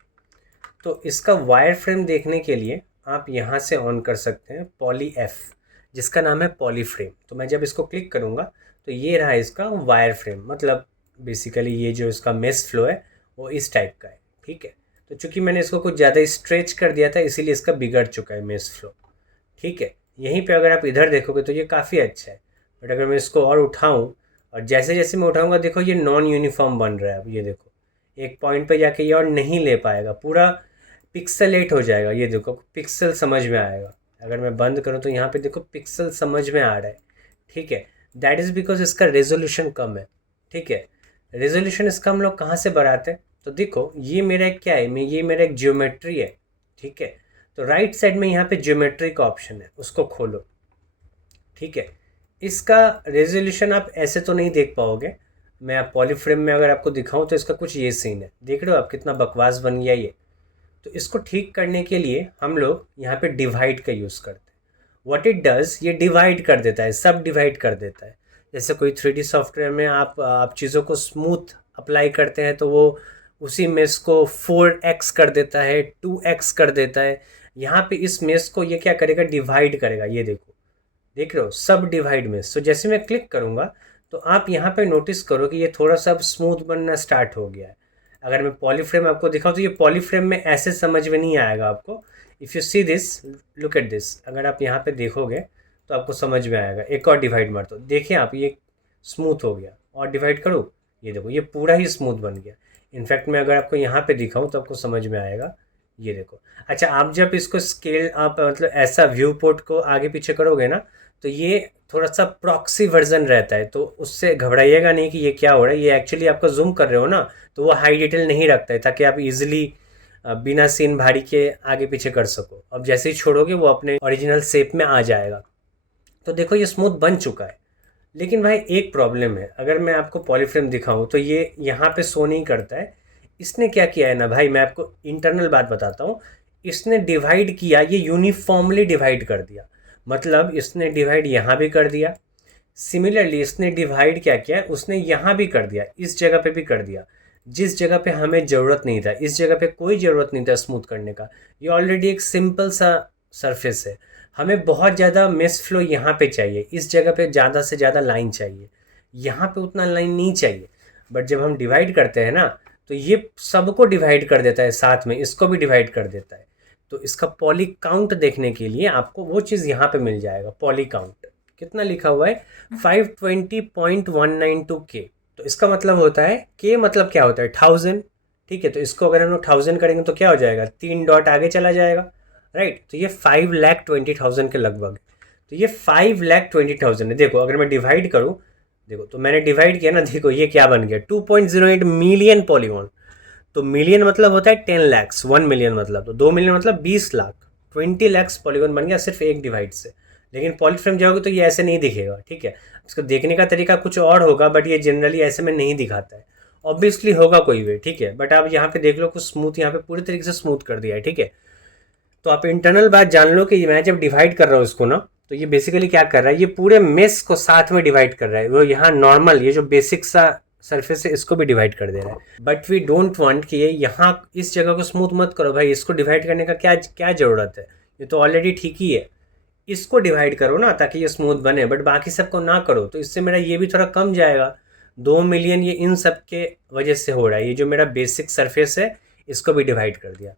तो इसका वायर फ्रेम देखने के लिए आप यहाँ से ऑन कर सकते हैं पॉली एफ, जिसका नाम है पॉली फ्रेम। तो मैं जब इसको क्लिक करूँगा तो ये रहा इसका वायर फ्रेम, मतलब बेसिकली ये जो इसका मेश फ्लो है वो इस टाइप का है, ठीक है। तो चूंकि मैंने इसको कुछ ज़्यादा स्ट्रेच कर दिया था इसीलिए इसका बिगड़ चुका है मेश फ्लो, ठीक है। यहीं पे अगर आप इधर देखोगे तो ये काफ़ी अच्छा है, बट अगर मैं इसको और उठाऊँ, और जैसे जैसे मैं उठाऊँगा देखो ये नॉन यूनिफॉर्म बन रहा है। अब ये देखो एक पॉइंट पे जाके ये और नहीं ले पाएगा, पूरा पिक्सेलेट हो जाएगा। ये देखो पिक्सल समझ में आएगा। अगर मैं बंद करूँ तो यहाँ पे देखो पिक्सल समझ में आ रहा है, ठीक है। दैट इज़ बिकॉज इसका रेजोल्यूशन कम है, ठीक है। रेजोल्यूशन इसका हम लोग कहाँ से बढ़ाते हैं, तो देखो ये मेरा एक क्या है, ये मेरा एक ज्योमेट्री है, ठीक है। तो राइट साइड में यहाँ पे ज्योमेट्री का ऑप्शन है, उसको खोलो, ठीक है। इसका रेजोल्यूशन आप ऐसे तो नहीं देख पाओगे, मैं पॉलीफ्रेम में अगर आपको दिखाऊं तो इसका कुछ ये सीन है, देख रहे हो आप कितना बकवास बन गया ये। तो इसको ठीक करने के लिए हम लोग यहाँ पे डिवाइड का यूज़ करते हैं। व्हाट इट डज, ये डिवाइड कर देता है, सब डिवाइड कर देता है। जैसे कोई 3D सॉफ्टवेयर में आप चीज़ों को स्मूथ अप्लाई करते हैं तो वो उसी मेश को 4x कर देता है, 2x कर देता है। यहाँ पे इस मेश को ये क्या करेगा, डिवाइड करेगा। ये देखो, देख रहे हो, सब डिवाइड में। सो जैसे मैं क्लिक करूँगा तो आप यहाँ पे नोटिस करो कि ये थोड़ा सा अब स्मूथ बनना स्टार्ट हो गया है। अगर मैं पॉलीफ्रेम आपको दिखाऊँ तो ये पॉलीफ्रेम में ऐसे समझ में नहीं आएगा आपको। If you see this, look at this, अगर आप यहाँ पे देखोगे तो आपको समझ में आएगा। एक और डिवाइड मार दो, देखिए आप, ये स्मूथ हो गया। और डिवाइड करूँ, ये देखो ये पूरा ही स्मूथ बन गया। इनफैक्ट मैं अगर आपको यहाँ पे दिखाऊँ तो आपको समझ में आएगा। ये देखो, अच्छा आप जब इसको स्केल, आप मतलब ऐसा व्यू पोर्ट को आगे पीछे करोगे ना तो ये थोड़ा सा प्रॉक्सी वर्जन रहता है, तो उससे घबराइएगा नहीं कि ये क्या हो रहा है। ये एक्चुअली आपका जूम कर रहे हो ना तो वो हाई डिटेल नहीं रखता है, ताकि आप इजीली बिना सीन भारी के आगे पीछे कर सको। अब जैसे ही छोड़ोगे वो अपने ओरिजिनल शेप में आ जाएगा। तो देखो ये स्मूथ बन चुका है। लेकिन भाई एक प्रॉब्लम है, अगर मैं आपको पॉलीफ्रेम दिखाऊं तो ये यहाँ पे शो नहीं करता है। इसने क्या किया है ना भाई, मैं आपको इंटरनल बात बताता हूँ। इसने डिवाइड किया, ये यूनिफॉर्मली डिवाइड कर दिया। मतलब इसने डिवाइड यहाँ भी कर दिया, सिमिलरली इसने डिवाइड क्या किया, उसने यहाँ भी कर दिया, इस जगह पे भी कर दिया। जिस जगह पे हमें ज़रूरत नहीं था, इस जगह पे कोई ज़रूरत नहीं था स्मूथ करने का। ये ऑलरेडी एक सिंपल सा सरफेस है। हमें बहुत ज़्यादा मेश फ्लो यहाँ पे चाहिए, इस जगह पे ज़्यादा से ज़्यादा लाइन चाहिए, यहाँ पे उतना लाइन नहीं चाहिए। बट जब हम डिवाइड करते हैं ना तो ये सबको डिवाइड कर देता है, साथ में इसको भी डिवाइड कर देता है। तो इसका पॉली काउंट देखने के लिए आपको वो चीज़ यहाँ पे मिल जाएगा। पॉली काउंट कितना लिखा हुआ है, 520.192 के। तो इसका मतलब होता है, के मतलब क्या होता है, 1000, ठीक है। तो इसको अगर हम लोग 1000 करेंगे तो क्या हो जाएगा, 3 डॉट आगे चला जाएगा, राइट। तो ये 5,20,000 के लगभग। तो ये 5,20,000 है। देखो अगर मैं डिवाइड करूँ, देखो तो मैंने डिवाइड किया ना, देखो ये क्या बन गया, 2.08 मिलियन पॉलीगॉन। तो मिलियन मतलब होता है 10 lakhs, 1 मिलियन मतलब, तो 2 मिलियन मतलब 20 लाख, 20 lakhs पॉलीगॉन बन गया सिर्फ एक डिवाइड से। लेकिन पॉलीफ्रेम जाओगे तो ये ऐसे नहीं दिखेगा, ठीक है। इसको देखने का तरीका कुछ और होगा, बट ये जनरली ऐसे में नहीं दिखाता है। ऑब्वियसली होगा कोई वे, ठीक है, बट आप यहाँ पे देख लो कुछ स्मूथ, यहाँ पे पूरी तरीके से स्मूथ कर दिया है, ठीक है। तो आप इंटरनल बात जान लो कि मैं जब डिवाइड कर रहा हूँ इसको ना, तो ये बेसिकली क्या कर रहा है, ये पूरे मेस को साथ में डिवाइड कर रहा है। वो यहाँ नॉर्मल ये जो बेसिक सा सरफेस है इसको भी डिवाइड कर दे रहा है, बट वी डोंट वांट कि ये यहाँ इस जगह को स्मूथ मत करो भाई, इसको डिवाइड करने का क्या क्या ज़रूरत है, ये तो ऑलरेडी ठीक ही है। इसको डिवाइड करो ना ताकि ये स्मूथ बने, बट बाकी सबको ना करो, तो इससे मेरा ये भी थोड़ा कम जाएगा। 2 मिलियन ये इन सब के वजह से हो रहा है। ये जो मेरा बेसिक सरफेस है इसको भी डिवाइड कर दिया,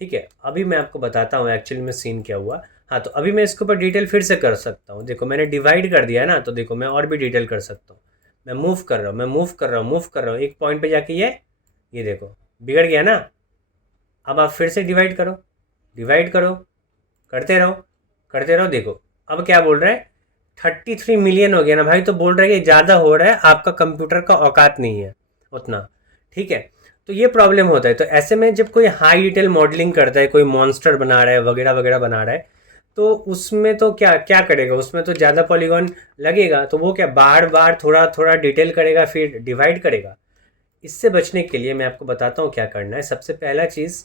ठीक है। अभी मैं आपको बताता हूँ एक्चुअली में सीन क्या हुआ। हाँ, तो अभी मैं इसके ऊपर डिटेल फिर से कर सकता हूँ। देखो मैंने डिवाइड कर दिया है ना, तो देखो मैं और भी डिटेल कर सकता हूँ। मैं मूव कर रहा हूँ, मैं मूव कर रहा हूँ, मूव कर रहा हूँ, एक पॉइंट पे जाके ये देखो बिगड़ गया ना। अब आप फिर से डिवाइड करो, डिवाइड करो, करते रहो, करते रहो। देखो अब क्या बोल रहा है, 33 मिलियन हो गया ना भाई, तो बोल रहा है कि ज़्यादा हो रहा है, आपका कंप्यूटर का औकात नहीं है उतना, ठीक है। तो ये प्रॉब्लम होता है। तो ऐसे में जब कोई हाई डिटेल मॉडलिंग करता है, कोई मॉन्स्टर बना रहा है वगैरह वगैरह बना रहा है, तो उसमें तो क्या क्या करेगा, उसमें तो ज़्यादा पॉलीगॉन लगेगा, तो वो क्या बार बार थोड़ा थोड़ा डिटेल करेगा फिर डिवाइड करेगा। इससे बचने के लिए मैं आपको बताता हूँ क्या करना है। सबसे पहला चीज़,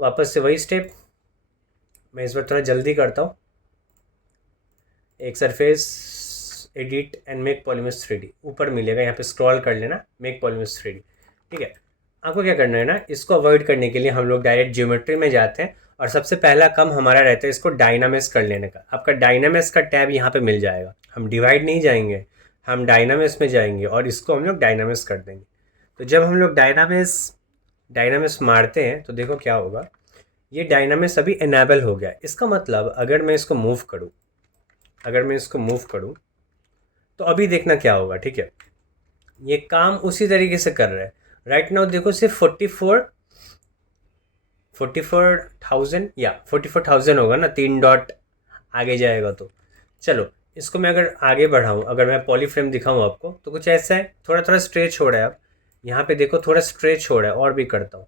वापस से वही स्टेप, मैं इस बार थोड़ा जल्दी करता हूँ। एक surface edit and make polymers 3D ऊपर मिलेगा, यहाँ पे स्क्रॉल कर लेना, मेक पॉलीमर्स 3D, ठीक है। आपको क्या करना है ना, इसको अवॉइड करने के लिए हम लोग डायरेक्ट ज्योमेट्री में जाते हैं, और सबसे पहला काम हमारा रहता है इसको डायनामिक्स कर लेने का। आपका डायनामिक्स का टैब यहाँ पे मिल जाएगा। हम डिवाइड नहीं जाएंगे, हम डायनामिक्स में जाएंगे और इसको हम लोग डायनामिक्स कर देंगे। तो जब हम लोग डायनामिक्स मारते हैं तो देखो क्या होगा, ये डायनामिक्स अभी इनेबल हो गया। इसका मतलब अगर मैं इसको मूव करूँ, अगर मैं इसको मूव करूँ तो अभी देखना क्या होगा, ठीक है। ये काम उसी तरीके से कर रहा है। राइट नाउ देखो सिर्फ 44,000 या 44,000 होगा ना, 3 डॉट आगे जाएगा तो। चलो इसको मैं अगर आगे बढ़ाऊँ, अगर मैं पॉलीफ्रेम दिखाऊँ आपको, तो कुछ ऐसा है, थोड़ा थोड़ा स्ट्रेच हो रहा है। अब यहाँ पे देखो थोड़ा स्ट्रेच हो रहा है, और भी करता हूँ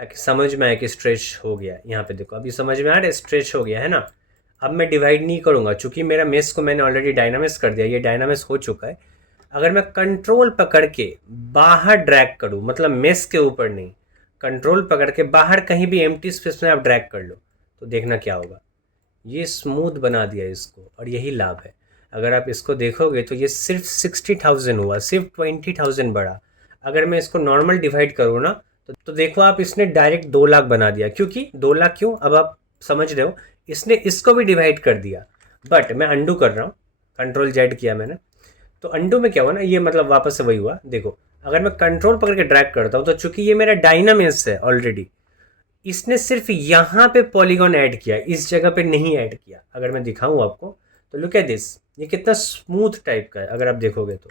ताकि समझ में आए कि स्ट्रेच हो गया है। यहाँ पे देखो अभी समझ में आ रहा है, स्ट्रेच हो गया है ना। अब मैं डिवाइड नहीं करूँगा, चूँकि मेरा मेस को मैंने ऑलरेडी डायनामिक्स कर दिया, ये डायनामिक्स हो चुका है। अगर मैं कंट्रोल पकड़ के बाहर ड्रैग करूँ, मतलब मेस के ऊपर नहीं, कंट्रोल पकड़ के बाहर कहीं भी एम्प्टी स्पेस में आप ड्रैग कर लो, तो देखना क्या होगा, ये स्मूथ बना दिया इसको, और यही लाभ है। अगर आप इसको देखोगे तो ये सिर्फ 60,000 हुआ, सिर्फ 20,000 बढ़ा। अगर मैं इसको नॉर्मल डिवाइड करूँ ना, तो देखो आप, इसने डायरेक्ट 2 लाख बना दिया। क्योंकि 2 लाख क्यों, अब आप समझ रहे हो, इसने इसको भी डिवाइड कर दिया। बट मैं अंडू कर रहा हूँ, कंट्रोल जेड किया मैंने, तो अंडू में क्या हुआ ना, ये मतलब वापस से वही हुआ। देखो अगर मैं कंट्रोल पकड़ के ड्रैग करता हूँ, तो चूंकि ये मेरा डायनामिक्स है ऑलरेडी, इसने सिर्फ यहाँ पे पॉलीगॉन ऐड किया, इस जगह पे नहीं ऐड किया। अगर मैं दिखाऊँ आपको तो लुक एट दिस, ये कितना स्मूथ टाइप का है अगर आप देखोगे तो।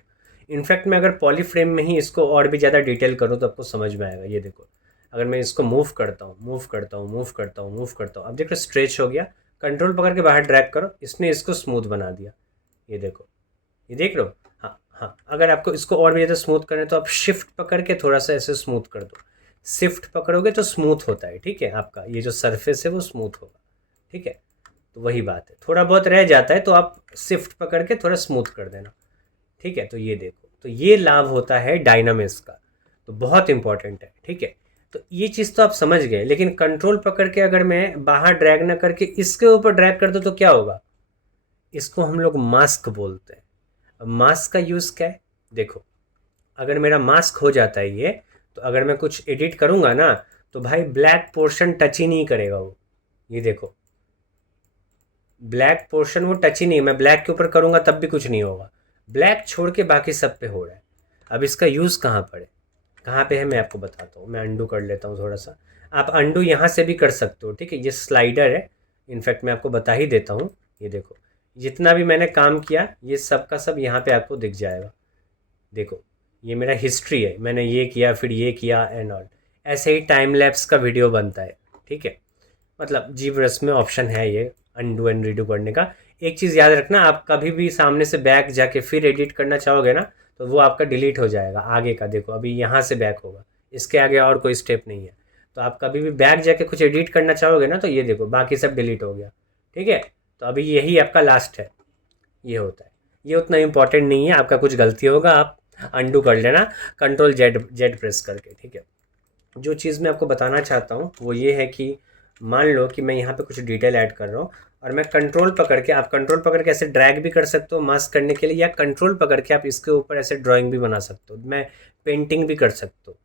इनफैक्ट मैं अगर पॉलीफ्रेम में ही इसको और भी ज़्यादा डिटेल करूँ तो आपको समझ में आएगा। ये देखो अगर मैं इसको मूव करता हूँ, मूव करता हूँ, मूव करता हूँ, मूव करता हूँ, अब देखो स्ट्रेच हो गया। कंट्रोल पकड़ के बाहर ड्रैग करो, इसने इसको स्मूथ बना दिया। ये देखो, ये देख लो। हाँ हाँ, अगर आपको इसको और भी ज़्यादा स्मूथ करना है तो आप शिफ्ट पकड़ के थोड़ा सा ऐसे स्मूथ कर दो। शिफ्ट पकड़ोगे तो स्मूथ होता है, ठीक है। आपका ये जो सरफेस है वो स्मूथ होगा, ठीक है। तो वही बात है, थोड़ा बहुत रह जाता है तो आप शिफ्ट पकड़ के थोड़ा स्मूथ कर देना, ठीक है। तो ये देखो, तो ये लाभ होता है डायनामिक्स का, तो बहुत इंपॉर्टेंट है, ठीक है। तो ये चीज़ तो आप समझ गए, लेकिन कंट्रोल पकड़ के अगर मैं बाहर ड्रैग ना करके इसके ऊपर ड्रैग कर दूँ तो क्या होगा, इसको हम लोग मास्क बोलते हैं। अब मास्क का यूज़ क्या है, देखो अगर मेरा मास्क हो जाता है ये, तो अगर मैं कुछ एडिट करूँगा ना, तो भाई ब्लैक पोर्शन टच ही नहीं करेगा वो। ये देखो ब्लैक पोर्शन वो टच ही नहीं, मैं ब्लैक के ऊपर करूँगा तब भी कुछ नहीं होगा, ब्लैक छोड़ के बाकी सब पे हो रहा है। अब इसका यूज़ कहाँ पर है, कहाँ पे है, मैं आपको बताता हूँ। मैं अंडू कर लेता हूँ थोड़ा सा, आप अंडू यहाँ से भी कर सकते हो, ठीक है। ये स्लाइडर है, इनफैक्ट मैं आपको बता ही देता हूँ। ये देखो जितना भी मैंने काम किया ये सब का सब यहाँ पे आपको दिख जाएगा। देखो ये मेरा हिस्ट्री है, मैंने ये किया फिर ये किया एंड ऑल। ऐसे ही टाइम लैप्स का वीडियो बनता है, ठीक है। मतलब जीब्रस में ऑप्शन है ये अनडू एंड रीडू करने का। एक चीज़ याद रखना, आप कभी भी सामने से बैक जाके फिर एडिट करना चाहोगे ना, तो वो आपका डिलीट हो जाएगा आगे का। देखो अभी यहाँ से बैक होगा, इसके आगे और कोई स्टेप नहीं है। तो आप कभी भी बैक जाके कुछ एडिट करना चाहोगे ना, तो ये देखो बाकी सब डिलीट हो गया, ठीक है। तो अभी यही आपका लास्ट है, ये होता है। ये उतना इम्पॉर्टेंट नहीं है, आपका कुछ गलती होगा आप अंडू कर लेना कंट्रोल जेड जेड प्रेस करके, ठीक है। जो चीज़ मैं आपको बताना चाहता हूँ वो ये है कि मान लो कि मैं यहाँ पे कुछ डिटेल ऐड कर रहा हूँ और मैं कंट्रोल पकड़ के, आप कंट्रोल पकड़ के ऐसे ड्रैग भी कर सकते हो मास्क करने के लिए, या कंट्रोल पकड़ के आप इसके ऊपर ऐसे ड्राइंग भी बना सकते हो, मैं पेंटिंग भी कर सकता हूँ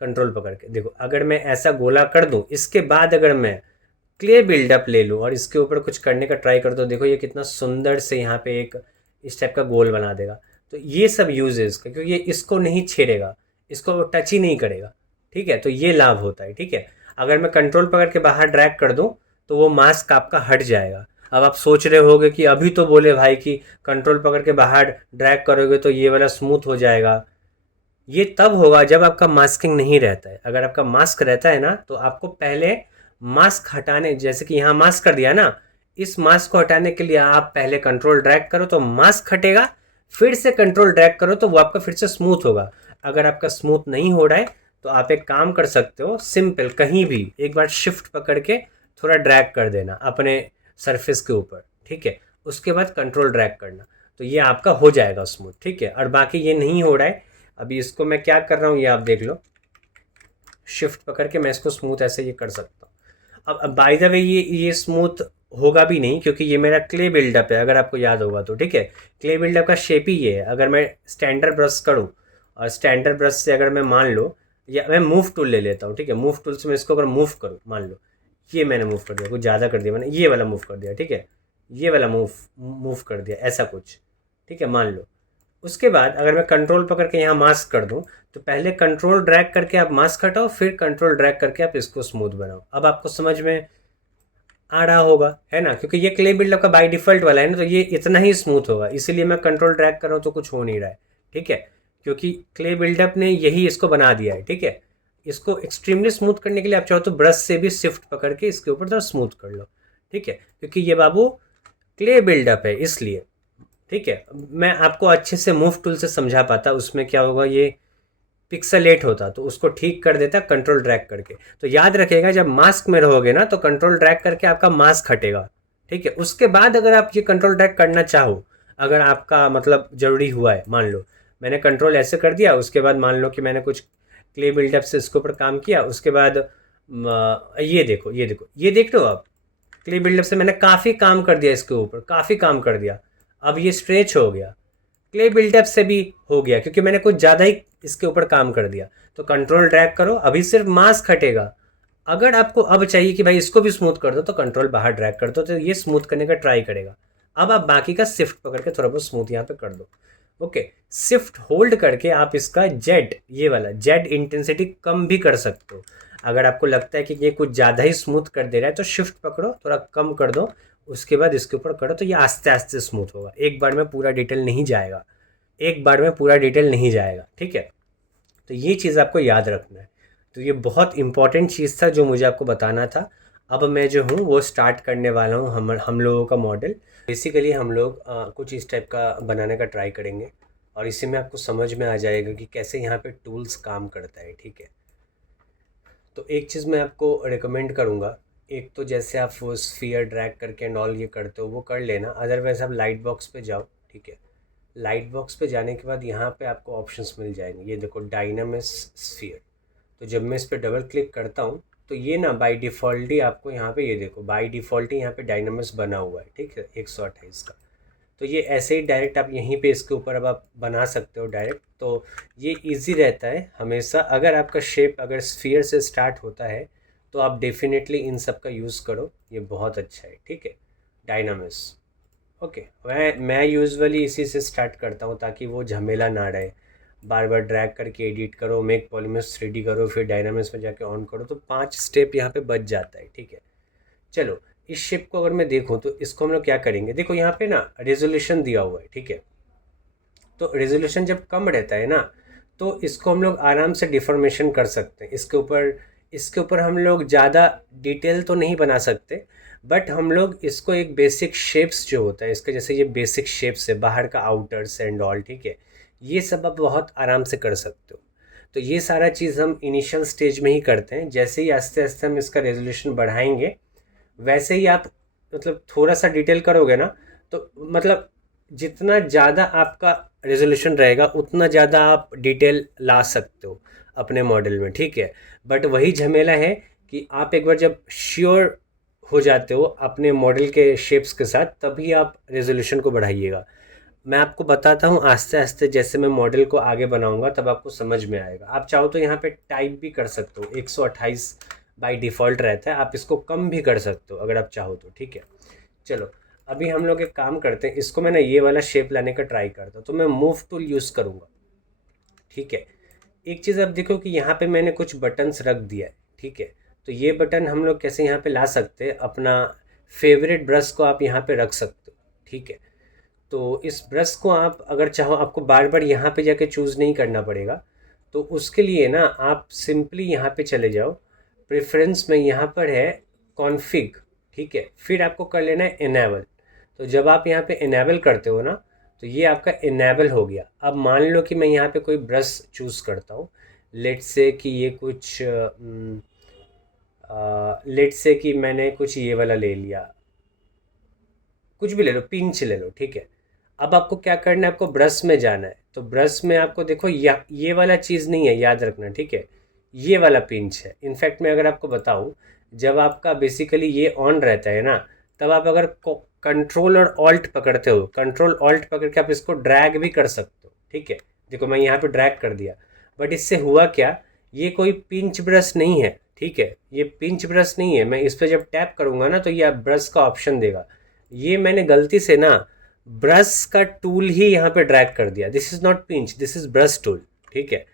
कंट्रोल पकड़ के। देखो अगर मैं ऐसा गोला कर दूँ, इसके बाद अगर मैं क्ले बिल्डअप ले लूँ और इसके ऊपर कुछ करने का ट्राई कर दो, देखो ये कितना सुंदर से यहाँ पे एक इस टाइप का गोल बना देगा। तो ये सब यूज है इसका, क्योंकि ये इसको नहीं छेड़ेगा, इसको टच ही नहीं करेगा, ठीक है। तो ये लाभ होता है, ठीक है। अगर मैं कंट्रोल पकड़ के बाहर ड्रैग कर दूँ तो वो मास्क आपका हट जाएगा। अब आप सोच रहे होगे कि अभी तो बोले भाई कि कंट्रोल पकड़ के बाहर ड्रैग करोगे तो ये वाला स्मूथ हो जाएगा। ये तब होगा जब आपका मास्किंग नहीं रहता है। अगर आपका मास्क रहता है ना तो आपको पहले मास्क हटाने, जैसे कि यहाँ मास्क कर दिया ना, इस मास्क को हटाने के लिए आप पहले कंट्रोल ड्रैग करो तो मास्क हटेगा, फिर से कंट्रोल ड्रैग करो तो वो आपका फिर से स्मूथ होगा। अगर आपका स्मूथ नहीं हो रहा है तो आप एक काम कर सकते हो, सिंपल कहीं भी एक बार शिफ्ट पकड़ के थोड़ा ड्रैग कर देना अपने सरफेस के ऊपर, ठीक है। उसके बाद कंट्रोल ड्रैग करना, तो ये आपका हो जाएगा स्मूथ, ठीक है। और बाकी ये नहीं हो रहा है, अभी इसको मैं क्या कर रहा हूँ ये आप देख लो, शिफ्ट पकड़ के मैं इसको स्मूथ ऐसे ये कर सकता हूँ। अब बाय द वे ये स्मूथ होगा भी नहीं, क्योंकि ये मेरा क्ले बिल्डअप है, अगर आपको याद होगा तो, ठीक है। क्ले बिल्डअप का शेप ही ये है। अगर मैं स्टैंडर्ड ब्रश करूँ और स्टैंडर्ड ब्रश से अगर मैं मान लो, या मैं मूव टूल ले लेता हूँ, ठीक है। मूव टूल से मैं इसको अगर मूव करूँ, मान लो ये मैंने मूव कर दिया, कुछ ज़्यादा कर दिया मैंने, ये वाला मूव कर दिया, ठीक है। ये वाला मूव मूव कर दिया, ऐसा कुछ, ठीक है, मान लो। उसके बाद अगर मैं कंट्रोल पकड़ के यहाँ मास्क कर दूँ तो पहले कंट्रोल ड्रैग करके आप मास्क हटाओ, फिर कंट्रोल ड्रैग करके आप इसको स्मूथ बनाओ। अब आपको समझ में आ रहा होगा, है ना, क्योंकि ये क्ले बिल्डअप का बाय डिफॉल्ट वाला है ना, तो ये इतना ही स्मूथ होगा, इसीलिए मैं कंट्रोल ड्रैग कर रहा हूँ तो कुछ हो नहीं रहा है, ठीक है। क्योंकि क्ले बिल्डअप ने यही इसको बना दिया है, ठीक है। इसको एक्सट्रीमली स्मूथ करने के लिए आप चाहो तो ब्रश से भी शिफ्ट पकड़ के इसके ऊपर थोड़ा स्मूथ कर लो, ठीक है। क्योंकि ये बाबू क्ले बिल्डअप है इसलिए, ठीक है। मैं आपको अच्छे से मूव टूल से समझा पाता, उसमें क्या होगा, ये पिक्सलेट होता तो उसको ठीक कर देता कंट्रोल ड्रैग करके। तो याद रखिएगा जब मास्क में रहोगे ना तो कंट्रोल ड्रैग करके आपका मास्क हटेगा, ठीक है। उसके बाद अगर आप ये कंट्रोल ड्रैग करना चाहो, अगर आपका मतलब ज़रूरी हुआ है, मान लो मैंने कंट्रोल ऐसे कर दिया, उसके बाद मान लो कि मैंने कुछ क्ले बिल्डअप से इसके ऊपर काम किया, उसके बाद ये देखो ये देखो ये देख लो आप, क्ले बिल्डअप से मैंने काफ़ी काम कर दिया, इसके ऊपर काफ़ी काम कर दिया, अब ये स्ट्रेच हो गया। क्ले बिल्डअप से भी हो गया क्योंकि मैंने कुछ ज़्यादा ही इसके ऊपर काम कर दिया। तो कंट्रोल ड्रैग करो, अभी सिर्फ मास्क हटेगा। अगर आपको अब चाहिए कि भाई इसको भी स्मूथ कर दो तो कंट्रोल बाहर ड्रैग कर दो, तो ये स्मूथ करने का ट्राई करेगा। अब आप बाकी का शिफ्ट पकड़ के थोड़ा बहुत स्मूथ यहाँ पे कर दो, ओके। शिफ्ट होल्ड करके आप इसका जेड, ये वाला जेड इंटेंसिटी कम भी कर सकते हो। अगर आपको लगता है कि ये कुछ ज़्यादा ही स्मूथ कर दे रहा है तो शिफ्ट पकड़ो, थोड़ा कम कर दो, उसके बाद इसके ऊपर करो, तो ये आस्ते आस्ते स्मूथ होगा। एक बार में पूरा डिटेल नहीं जाएगा, एक बार में पूरा डिटेल नहीं जाएगा, ठीक है। तो ये चीज़ आपको याद रखना है। तो ये बहुत इंपॉर्टेंट चीज़ था जो मुझे आपको बताना था। अब मैं जो हूँ वो स्टार्ट करने वाला हूँ हम लोगों का मॉडल। बेसिकली हम लोग कुछ इस टाइप का बनाने का ट्राई करेंगे और इसी में आपको समझ में आ जाएगा कि कैसे यहाँ पे टूल्स काम करता है, ठीक है। तो एक चीज़ मैं आपको रिकमेंड करूँगा, एक तो जैसे आप वो स्फीयर ड्रैग करके एंड ऑल ये करते हो वो कर लेना, अदरवाइज आप लाइट बॉक्स पे जाओ, ठीक है। लाइट बॉक्स पे जाने के बाद यहाँ पे आपको ऑप्शंस मिल जाएंगे, ये देखो डायनामिक स्फीयर। तो जब मैं इस पर डबल क्लिक करता हूँ तो ये ना बाय डिफ़ॉल्ट ही आपको यहाँ पे, ये देखो बाय डिफ़ॉल्ट ही यहाँ पे डायनामिक्स बना हुआ है, ठीक है, 128 का। तो ये ऐसे ही डायरेक्ट आप यहीं पे इसके ऊपर अब आप बना सकते हो डायरेक्ट। तो ये इजी रहता है हमेशा। अगर आपका शेप अगर स्फीयर से स्टार्ट होता है तो आप डेफिनेटली इन सब का यूज़ करो, ये बहुत अच्छा है, ठीक है, डायनामिक्स, ओके। मैं यूजुअली इसी से स्टार्ट करता हूँ ताकि वो झमेला ना रहे, बार बार ड्रैग करके एडिट करो, मेक पॉलीमर्स 3D करो, फिर डायनामिक्स में जाके ऑन करो, तो 5 स्टेप यहाँ पे बच जाता है, ठीक है। चलो इस शेप को अगर मैं देखूँ तो इसको हम लोग क्या करेंगे, देखो यहाँ पे ना रेजोल्यूशन दिया हुआ है, ठीक है। तो रेजोल्यूशन जब कम रहता है ना तो इसको हम लोग आराम से डिफॉर्मेशन कर सकते हैं। इसके ऊपर हम लोग ज़्यादा डिटेल तो नहीं बना सकते, बट हम लोग इसको एक बेसिक शेप्स जो होता है इसका, जैसे ये बेसिक शेप्स है बाहर का, आउटर्स एंड ऑल, ठीक है, ये सब आप बहुत आराम से कर सकते हो। तो ये सारा चीज़ हम इनिशियल स्टेज में ही करते हैं, जैसे ही आस्ते आस्ते हम इसका रेजोल्यूशन बढ़ाएंगे वैसे ही आप मतलब थोड़ा सा डिटेल करोगे ना, तो मतलब जितना ज़्यादा आपका रेजोल्यूशन रहेगा उतना ज़्यादा आप डिटेल ला सकते हो अपने मॉडल में, ठीक है। बट वही झमेला है कि आप एक बार जब श्योर हो जाते हो अपने मॉडल के शेप्स के साथ, तभी आप रेजोल्यूशन को बढ़ाइएगा। मैं आपको बताता हूँ आस्ते आस्ते, जैसे मैं मॉडल को आगे बनाऊंगा तब आपको समझ में आएगा। आप चाहो तो यहाँ पे टाइप भी कर सकते हो, 128 बाय डिफ़ॉल्ट रहता है, आप इसको कम भी कर सकते हो अगर आप चाहो तो, ठीक है। चलो अभी हम लोग एक काम करते हैं, इसको मैं ना ये वाला शेप लाने का ट्राई करता हूँ, तो मैं मूव टूल यूज़ करूँगा, ठीक है। एक चीज़ आप देखो कि यहाँ पे मैंने कुछ बटन्स रख दिया है, ठीक है। तो ये बटन हम लोग कैसे यहाँ पे ला सकते हैं, अपना फेवरेट ब्रश को आप यहाँ पे रख सकते हो, ठीक है। तो इस ब्रश को आप अगर चाहो, आपको बार बार यहाँ पे जाके चूज़ नहीं करना पड़ेगा। तो उसके लिए ना आप सिंपली यहाँ पे चले जाओ, प्रेफरेंस में यहाँ पर है कॉन्फ़िग, ठीक है। फिर आपको कर लेना है इनेबल। तो जब आप यहाँ पे इनेबल करते हो ना, तो ये आपका इनेबल हो गया। अब मान लो कि मैं यहाँ पे कोई ब्रश चूज़ करता हूँ, लेट्स से कि ये कुछ लेट्स से कि मैंने कुछ ये वाला ले लिया, कुछ भी ले लो, पिंच ले लो, ठीक है। अब आपको क्या करना है, आपको ब्रश में जाना है। तो ब्रश में आपको देखो ये वाला चीज़ नहीं है, याद रखना, ठीक है। ये वाला पिंच है। इनफैक्ट मैं अगर आपको बताऊं, जब आपका बेसिकली ये ऑन रहता है ना, तब आप अगर कंट्रोल और ऑल्ट पकड़ते हो, कंट्रोल ऑल्ट पकड़ के आप इसको ड्रैग भी कर सकते हो, ठीक है। देखो मैं यहाँ पे ड्रैग कर दिया, बट इससे हुआ क्या, ये कोई पिंच ब्रश नहीं है, ठीक है। ये पिंच ब्रश नहीं है। मैं इस पर जब टैप करूँगा ना, तो ये ब्रश का ऑप्शन देगा। ये मैंने गलती से ना ब्रश का टूल ही यहाँ पे ड्रैग कर दिया। This is not pinch, this is brush tool, ठीक है।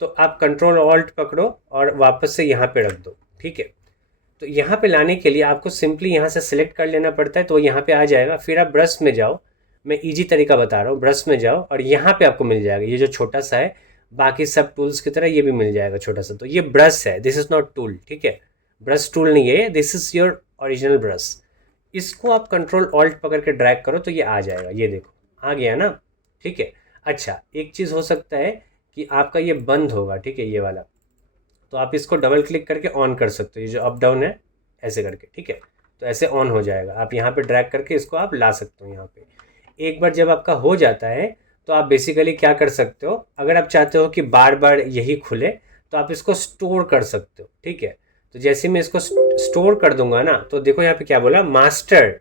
तो आप कंट्रोल ऑल्ट पकड़ो और वापस से यहाँ पे रख दो, ठीक है। तो यहाँ पे लाने के लिए आपको सिंपली यहाँ से सिलेक्ट कर लेना पड़ता है, तो यहाँ पे आ जाएगा। फिर आप ब्रश में जाओ, मैं इजी तरीका बता रहा हूँ, ब्रश में जाओ और यहाँ पे आपको मिल जाएगा ये जो छोटा सा है, बाकी सब टूल्स की तरह ये भी मिल जाएगा छोटा सा। तो ये ब्रश है, दिस इज़ नॉट टूल, ठीक है। ब्रश टूल नहीं है, this is your original brush. इसको आप कंट्रोल ऑल्ट पकड़ के ड्रैग करो तो ये आ जाएगा, ये देखो आ गया ना, ठीक है। अच्छा एक चीज़ हो सकता है कि आपका ये बंद होगा, ठीक है, ये वाला। तो आप इसको डबल क्लिक करके ऑन कर सकते हो, ये जो अप डाउन है ऐसे करके, ठीक है। तो ऐसे ऑन हो जाएगा। आप यहाँ पे ड्रैग करके इसको आप ला सकते हो यहाँ पे। एक बार जब आपका हो जाता है, तो आप बेसिकली क्या कर सकते हो, अगर आप चाहते हो कि बार बार यही खुले, तो आप इसको स्टोर कर सकते हो, ठीक है। तो जैसे मैं इसको स्टोर कर दूंगा ना, तो देखो यहाँ पे क्या बोला, मास्टर।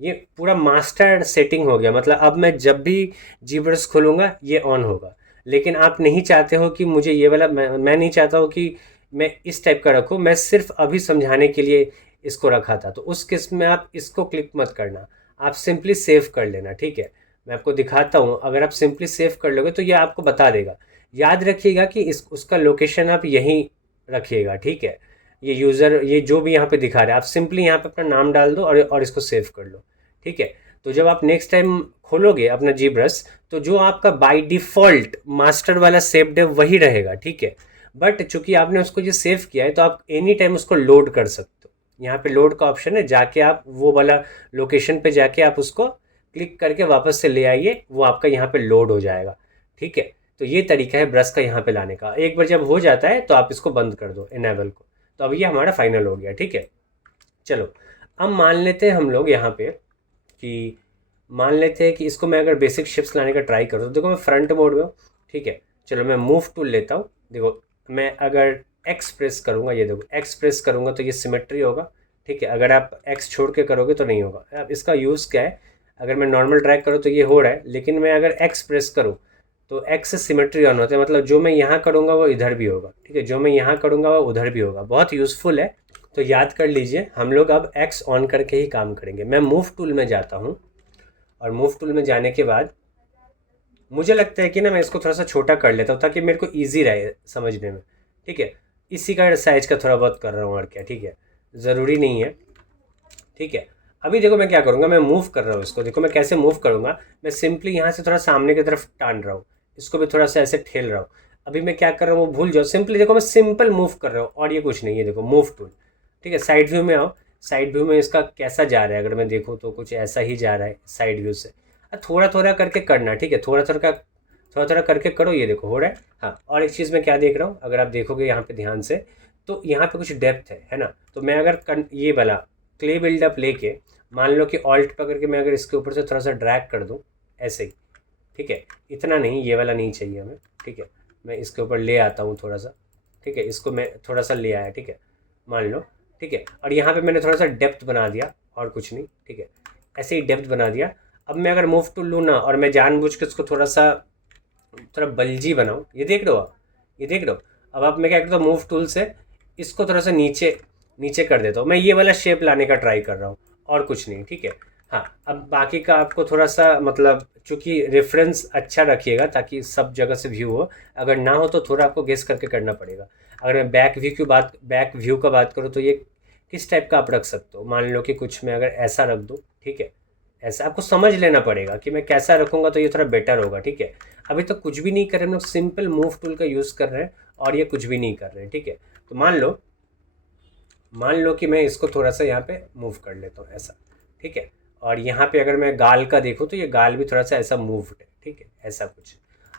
ये पूरा मास्टर सेटिंग हो गया, मतलब अब मैं जब भी जीब्रस खोलूँगा ये ऑन होगा। लेकिन आप नहीं चाहते हो कि मुझे ये वाला, मैं नहीं चाहता हूँ कि मैं इस टाइप का रखूँ, मैं सिर्फ अभी समझाने के लिए इसको रखा था। तो उस केस में आप इसको क्लिक मत करना, आप सिंपली सेव कर लेना, ठीक है। मैं आपको दिखाता हूँ, अगर आप सिंपली सेव कर लोगे तो ये आपको बता देगा। याद रखिएगा कि इस उसका लोकेशन आप यहीं रखिएगा, ठीक है। ये यूज़र, ये जो भी यहाँ पे दिखा रहा है, आप सिंपली यहाँ पे अपना नाम डाल दो और इसको सेव कर लो, ठीक है। तो जब आप नेक्स्ट टाइम खोलोगे अपना जी ब्रश, तो जो आपका बाय डिफ़ॉल्ट मास्टर वाला सेव्ड है वही रहेगा, ठीक है। बट चूंकि आपने उसको जो सेव किया है, तो आप एनी टाइम उसको लोड कर सकते हो। यहाँ पे लोड का ऑप्शन है, जाके आप वो वाला लोकेशन पे जाके आप उसको क्लिक करके वापस से ले आइए, वो आपका यहाँ पे लोड हो जाएगा, ठीक है। तो ये तरीका है ब्रश का यहाँ पे लाने का। एक बार जब हो जाता है तो आप इसको बंद कर दो, इनेबल को। तो अब ये हमारा फाइनल हो गया, ठीक है। चलो अब मान लेते हैं हम लोग यहाँ पे कि मान लेते हैं कि इसको मैं अगर बेसिक शेप्स लाने का ट्राई करूँ, तो देखो मैं फ्रंट मोड में हूँ, ठीक है। चलो मैं मूव टूल लेता हूँ। देखो मैं अगर एक्स प्रेस करूँगा, ये देखो एक्स प्रेस करूँगा तो ये सिमेट्री होगा, ठीक है। अगर आप एक्स छोड़ के करोगे तो नहीं होगा। अब इसका यूज़ क्या है, अगर मैं नॉर्मल ड्रैग करूँ तो ये हो रहा है, लेकिन मैं अगर एक्स प्रेस करूँ तो एक्स से सिमेट्री ऑन होता है, मतलब जो मैं यहाँ करूँगा वो इधर भी होगा, ठीक है। जो मैं यहाँ करूँगा वो उधर भी होगा। बहुत यूज़फुल है, तो याद कर लीजिए। हम लोग अब एक्स ऑन करके ही काम करेंगे। मैं मूव टूल में जाता हूँ, और मूव टूल में जाने के बाद मुझे लगता है कि ना मैं इसको थोड़ा सा छोटा कर लेता हूँ ताकि मेरे को ईजी रहे समझने में, ठीक है। इसी का साइज का थोड़ा बहुत कर रहा हूँ और क्या, ठीक है, ज़रूरी नहीं है, ठीक है। अभी देखो मैं क्या करूँगा, मैं मूव कर रहा हूँ इसको। देखो मैं कैसे मूव करूँगा, मैं सिंपली यहाँ से थोड़ा सामने की तरफ टान रहा हूँ, इसको भी थोड़ा सा ऐसे ठेल रहा हूँ। अभी मैं क्या कर रहा हूँ वो भूल जाओ, सिंपली देखो मैं सिंपल मूव कर रहा हूँ और ये कुछ नहीं है। देखो मूव टूल, ठीक है। साइड व्यू में आओ, साइड व्यू में इसका कैसा जा रहा है, अगर मैं देखूँ तो कुछ ऐसा ही जा रहा है साइड व्यू से। थोड़ा थोड़ा करके करना, ठीक है, थोड़ा थोड़ा करके करो। ये देखो हो रहा है। हाँ, और एक चीज़ मैं क्या देख रहा हूँ, अगर आप देखोगे यहाँ पे ध्यान से, तो यहाँ पे कुछ डेप्थ है ना। तो मैं अगर ये वाला क्ले बिल्डअप लेके मान लो कि ऑल्ट पकड़ के मैं अगर इसके ऊपर से थोड़ा सा ड्रैग कर दूँ ऐसे ही, ठीक है, इतना नहीं, ये वाला नहीं चाहिए हमें, ठीक है, मैं इसके ऊपर ले आता हूँ थोड़ा सा, ठीक है, इसको मैं थोड़ा सा ले आया, ठीक है, मान लो, ठीक है, और यहाँ पे मैंने थोड़ा सा डेप्थ बना दिया और कुछ नहीं, ठीक है, ऐसे ही डेप्थ बना दिया। अब मैं अगर मूव टूल लूँ ना और मैं जानबूझ के उसको थोड़ा बल्जी बनाऊँ, ये देख रहे हो आप, ये देख रहे हो। अब आप मैं क्या करता हूँ, मूव टूल से इसको थोड़ा सा नीचे नीचे कर देता हूँ, मैं ये वाला शेप लाने का ट्राई कर रहा हूँ और कुछ नहीं, ठीक है। हाँ, अब बाकी का आपको थोड़ा सा मतलब चूँकि रेफरेंस अच्छा रखिएगा ताकि सब जगह से व्यू हो, अगर ना हो तो थोड़ा आपको गेस करके करना पड़ेगा। अगर मैं बैक व्यू का बात करूँ तो ये किस टाइप का आप रख सकते हो, मान लो कि कुछ मैं अगर ऐसा रख दूँ, ठीक है, ऐसा आपको समझ लेना पड़ेगा कि मैं कैसा रखूँगा तो ये थोड़ा बेटर होगा, ठीक है। अभी तो कुछ भी नहीं कर रहे हम लोग, सिंपल मूव टूल का यूज़ कर रहे हैं और ये कुछ भी नहीं कर रहे हैं, ठीक है। तो मान लो कि मैं इसको थोड़ा सा यहाँ पे मूव कर लेता हूँ ऐसा, ठीक है, और यहाँ पे अगर मैं गाल का देखूँ तो ये गाल भी थोड़ा सा ऐसा मूव्ड है, ठीक है, ऐसा कुछ।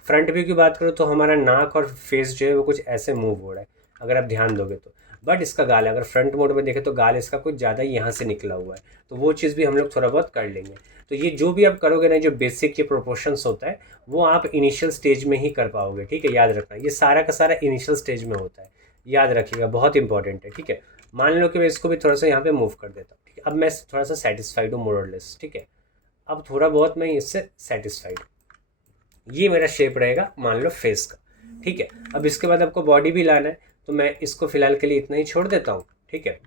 फ्रंट व्यू की बात करूँ तो हमारा नाक और फेस जो है वो कुछ ऐसे मूव हो रहा है अगर आप ध्यान दोगे तो, बट इसका गाल अगर फ्रंट मोड में देखें तो गाल इसका कुछ ज़्यादा ही यहाँ से निकला हुआ है, तो वो चीज़ भी हम लोग थोड़ा बहुत कर लेंगे। तो ये जो भी आप करोगे ना, जो बेसिक ये प्रोपोर्शंस होता है वो आप इनिशियल स्टेज में ही कर पाओगे, ठीक है, याद रखना ये सारा का सारा इनिशियल स्टेज में होता है, याद रखिएगा, बहुत इंपॉर्टेंट है, ठीक है। मान लो कि मैं इसको भी थोड़ा सा यहाँ पे मूव कर देता हूँ, ठीक है, अब मैं थोड़ा सा सेटिस्फाइड हूँ मोर और लेस, ठीक है, अब थोड़ा बहुत मैं इससे सेटिस्फाइड हूँ। ये मेरा शेप रहेगा मान लो फेस का, ठीक है। अब इसके बाद आपको बॉडी भी लाना है, तो मैं इसको फिलहाल के लिए इतना ही छोड़ देता हूँ, ठीक है।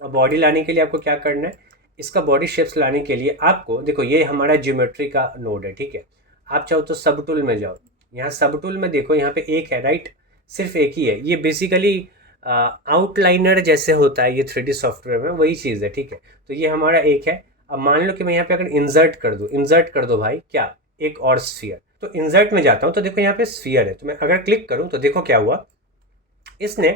अब बॉडी लाने के लिए आपको क्या करना है, इसका बॉडी शेप्स लाने के लिए आपको देखो, ये हमारा ज्योमेट्री का नोड है, ठीक है। आप चाहो तो सब टूल में जाओ, यहाँ सब टूल में देखो, यहाँ पे एक है, राइट, सिर्फ एक ही है, ये बेसिकली आउटलाइनर जैसे होता है ये 3D सॉफ्टवेयर में, वही चीज़ है, ठीक है। तो ये हमारा एक है। अब मान लो कि मैं यहाँ पे अगर इंसर्ट कर दो भाई, क्या, एक और स्फीयर, तो इंसर्ट में जाता हूँ तो देखो यहाँ पे स्फीयर है, तो मैं अगर क्लिक करूँ तो देखो क्या हुआ, इसने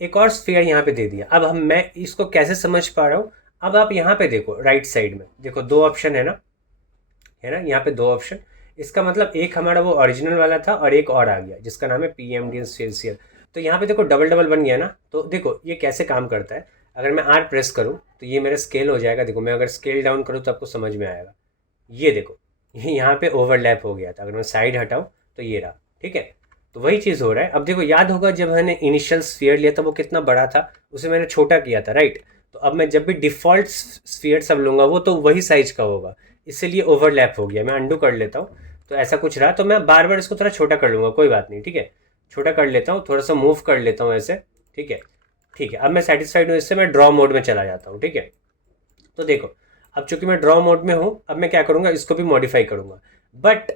एक और स्फीयर यहाँ पे दे दिया। अब मैं इसको कैसे समझ पा रहा हूँ, अब आप यहाँ पे देखो राइट साइड में देखो, दो ऑप्शन है ना, यहाँ पे दो ऑप्शन, इसका मतलब एक हमारा वो ओरिजिनल वाला था और एक और आ गया जिसका नाम है PMD स्फीयर। तो यहाँ पे देखो डबल डबल बन गया ना। तो देखो ये कैसे काम करता है, अगर मैं R प्रेस करूँ तो ये मेरा स्केल हो जाएगा, देखो मैं अगर स्केल डाउन करूँ तो आपको समझ में आएगा, ये देखो ये यहाँ पे ओवरलैप हो गया था, अगर मैं साइड हटाऊँ तो ये रहा, ठीक है। तो वही चीज़ हो रहा है। अब देखो याद होगा जब मैंने इनिशियल स्फीयर लिया था वो कितना बड़ा था, उसे मैंने छोटा किया था, राइट। तो अब मैं जब भी डिफ़ॉल्ट स्फीयर सब लूँगा वो तो वही साइज का होगा, इसीलिए ओवरलैप हो गया। मैं अंडू कर लेता हूँ, तो ऐसा कुछ रहा, तो मैं बार बार इसको थोड़ा छोटा कर लूँगा, कोई बात नहीं, ठीक है, छोटा कर लेता हूँ, थोड़ा सा मूव कर लेता हूँ ऐसे, ठीक है, ठीक है। अब मैं सेटिस्फाइड हूँ इससे, मैं ड्रॉ मोड में चला जाता हूँ, ठीक है। तो देखो अब चूंकि मैं ड्रॉ मोड में हूँ, अब मैं क्या करूँगा, इसको भी मॉडिफाई करूँगा, बट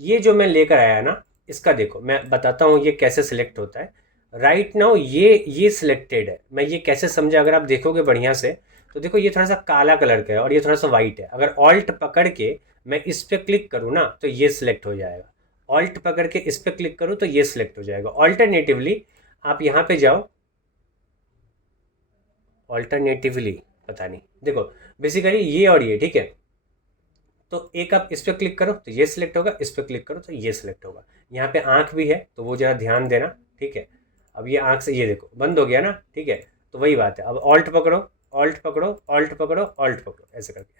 ये जो मैं लेकर आया ना, इसका देखो मैं बताता हूँ ये कैसे सिलेक्ट होता है। राइट नाउ ये सिलेक्टेड है, मैं ये कैसे समझा, अगर आप देखोगे बढ़िया से तो देखो ये थोड़ा सा काला कलर का है और ये थोड़ा सा वाइट है। अगर ऑल्ट पकड़ के मैं इस पर क्लिक करूँ ना तो ये सिलेक्ट हो जाएगा, ऑल्ट पकड़ के इस पर क्लिक करूँ तो ये सिलेक्ट हो जाएगा। ऑल्टरनेटिवली आप यहाँ पे जाओ, ऑल्टरनेटिवली पता नहीं, देखो बेसिकली ये और ये, ठीक है। तो एक आप इस पर क्लिक करो तो ये सिलेक्ट होगा, इस पर क्लिक करो तो ये सिलेक्ट होगा। यहाँ पे आँख भी है तो वो जरा ध्यान देना, ठीक है। अब ये आँख से ये देखो बंद हो गया ना, ठीक है। तो वही बात है, अब ऑल्ट पकड़ो, ऑल्ट पकड़ो, ऑल्ट पकड़ो, ऑल्ट पकड़ो,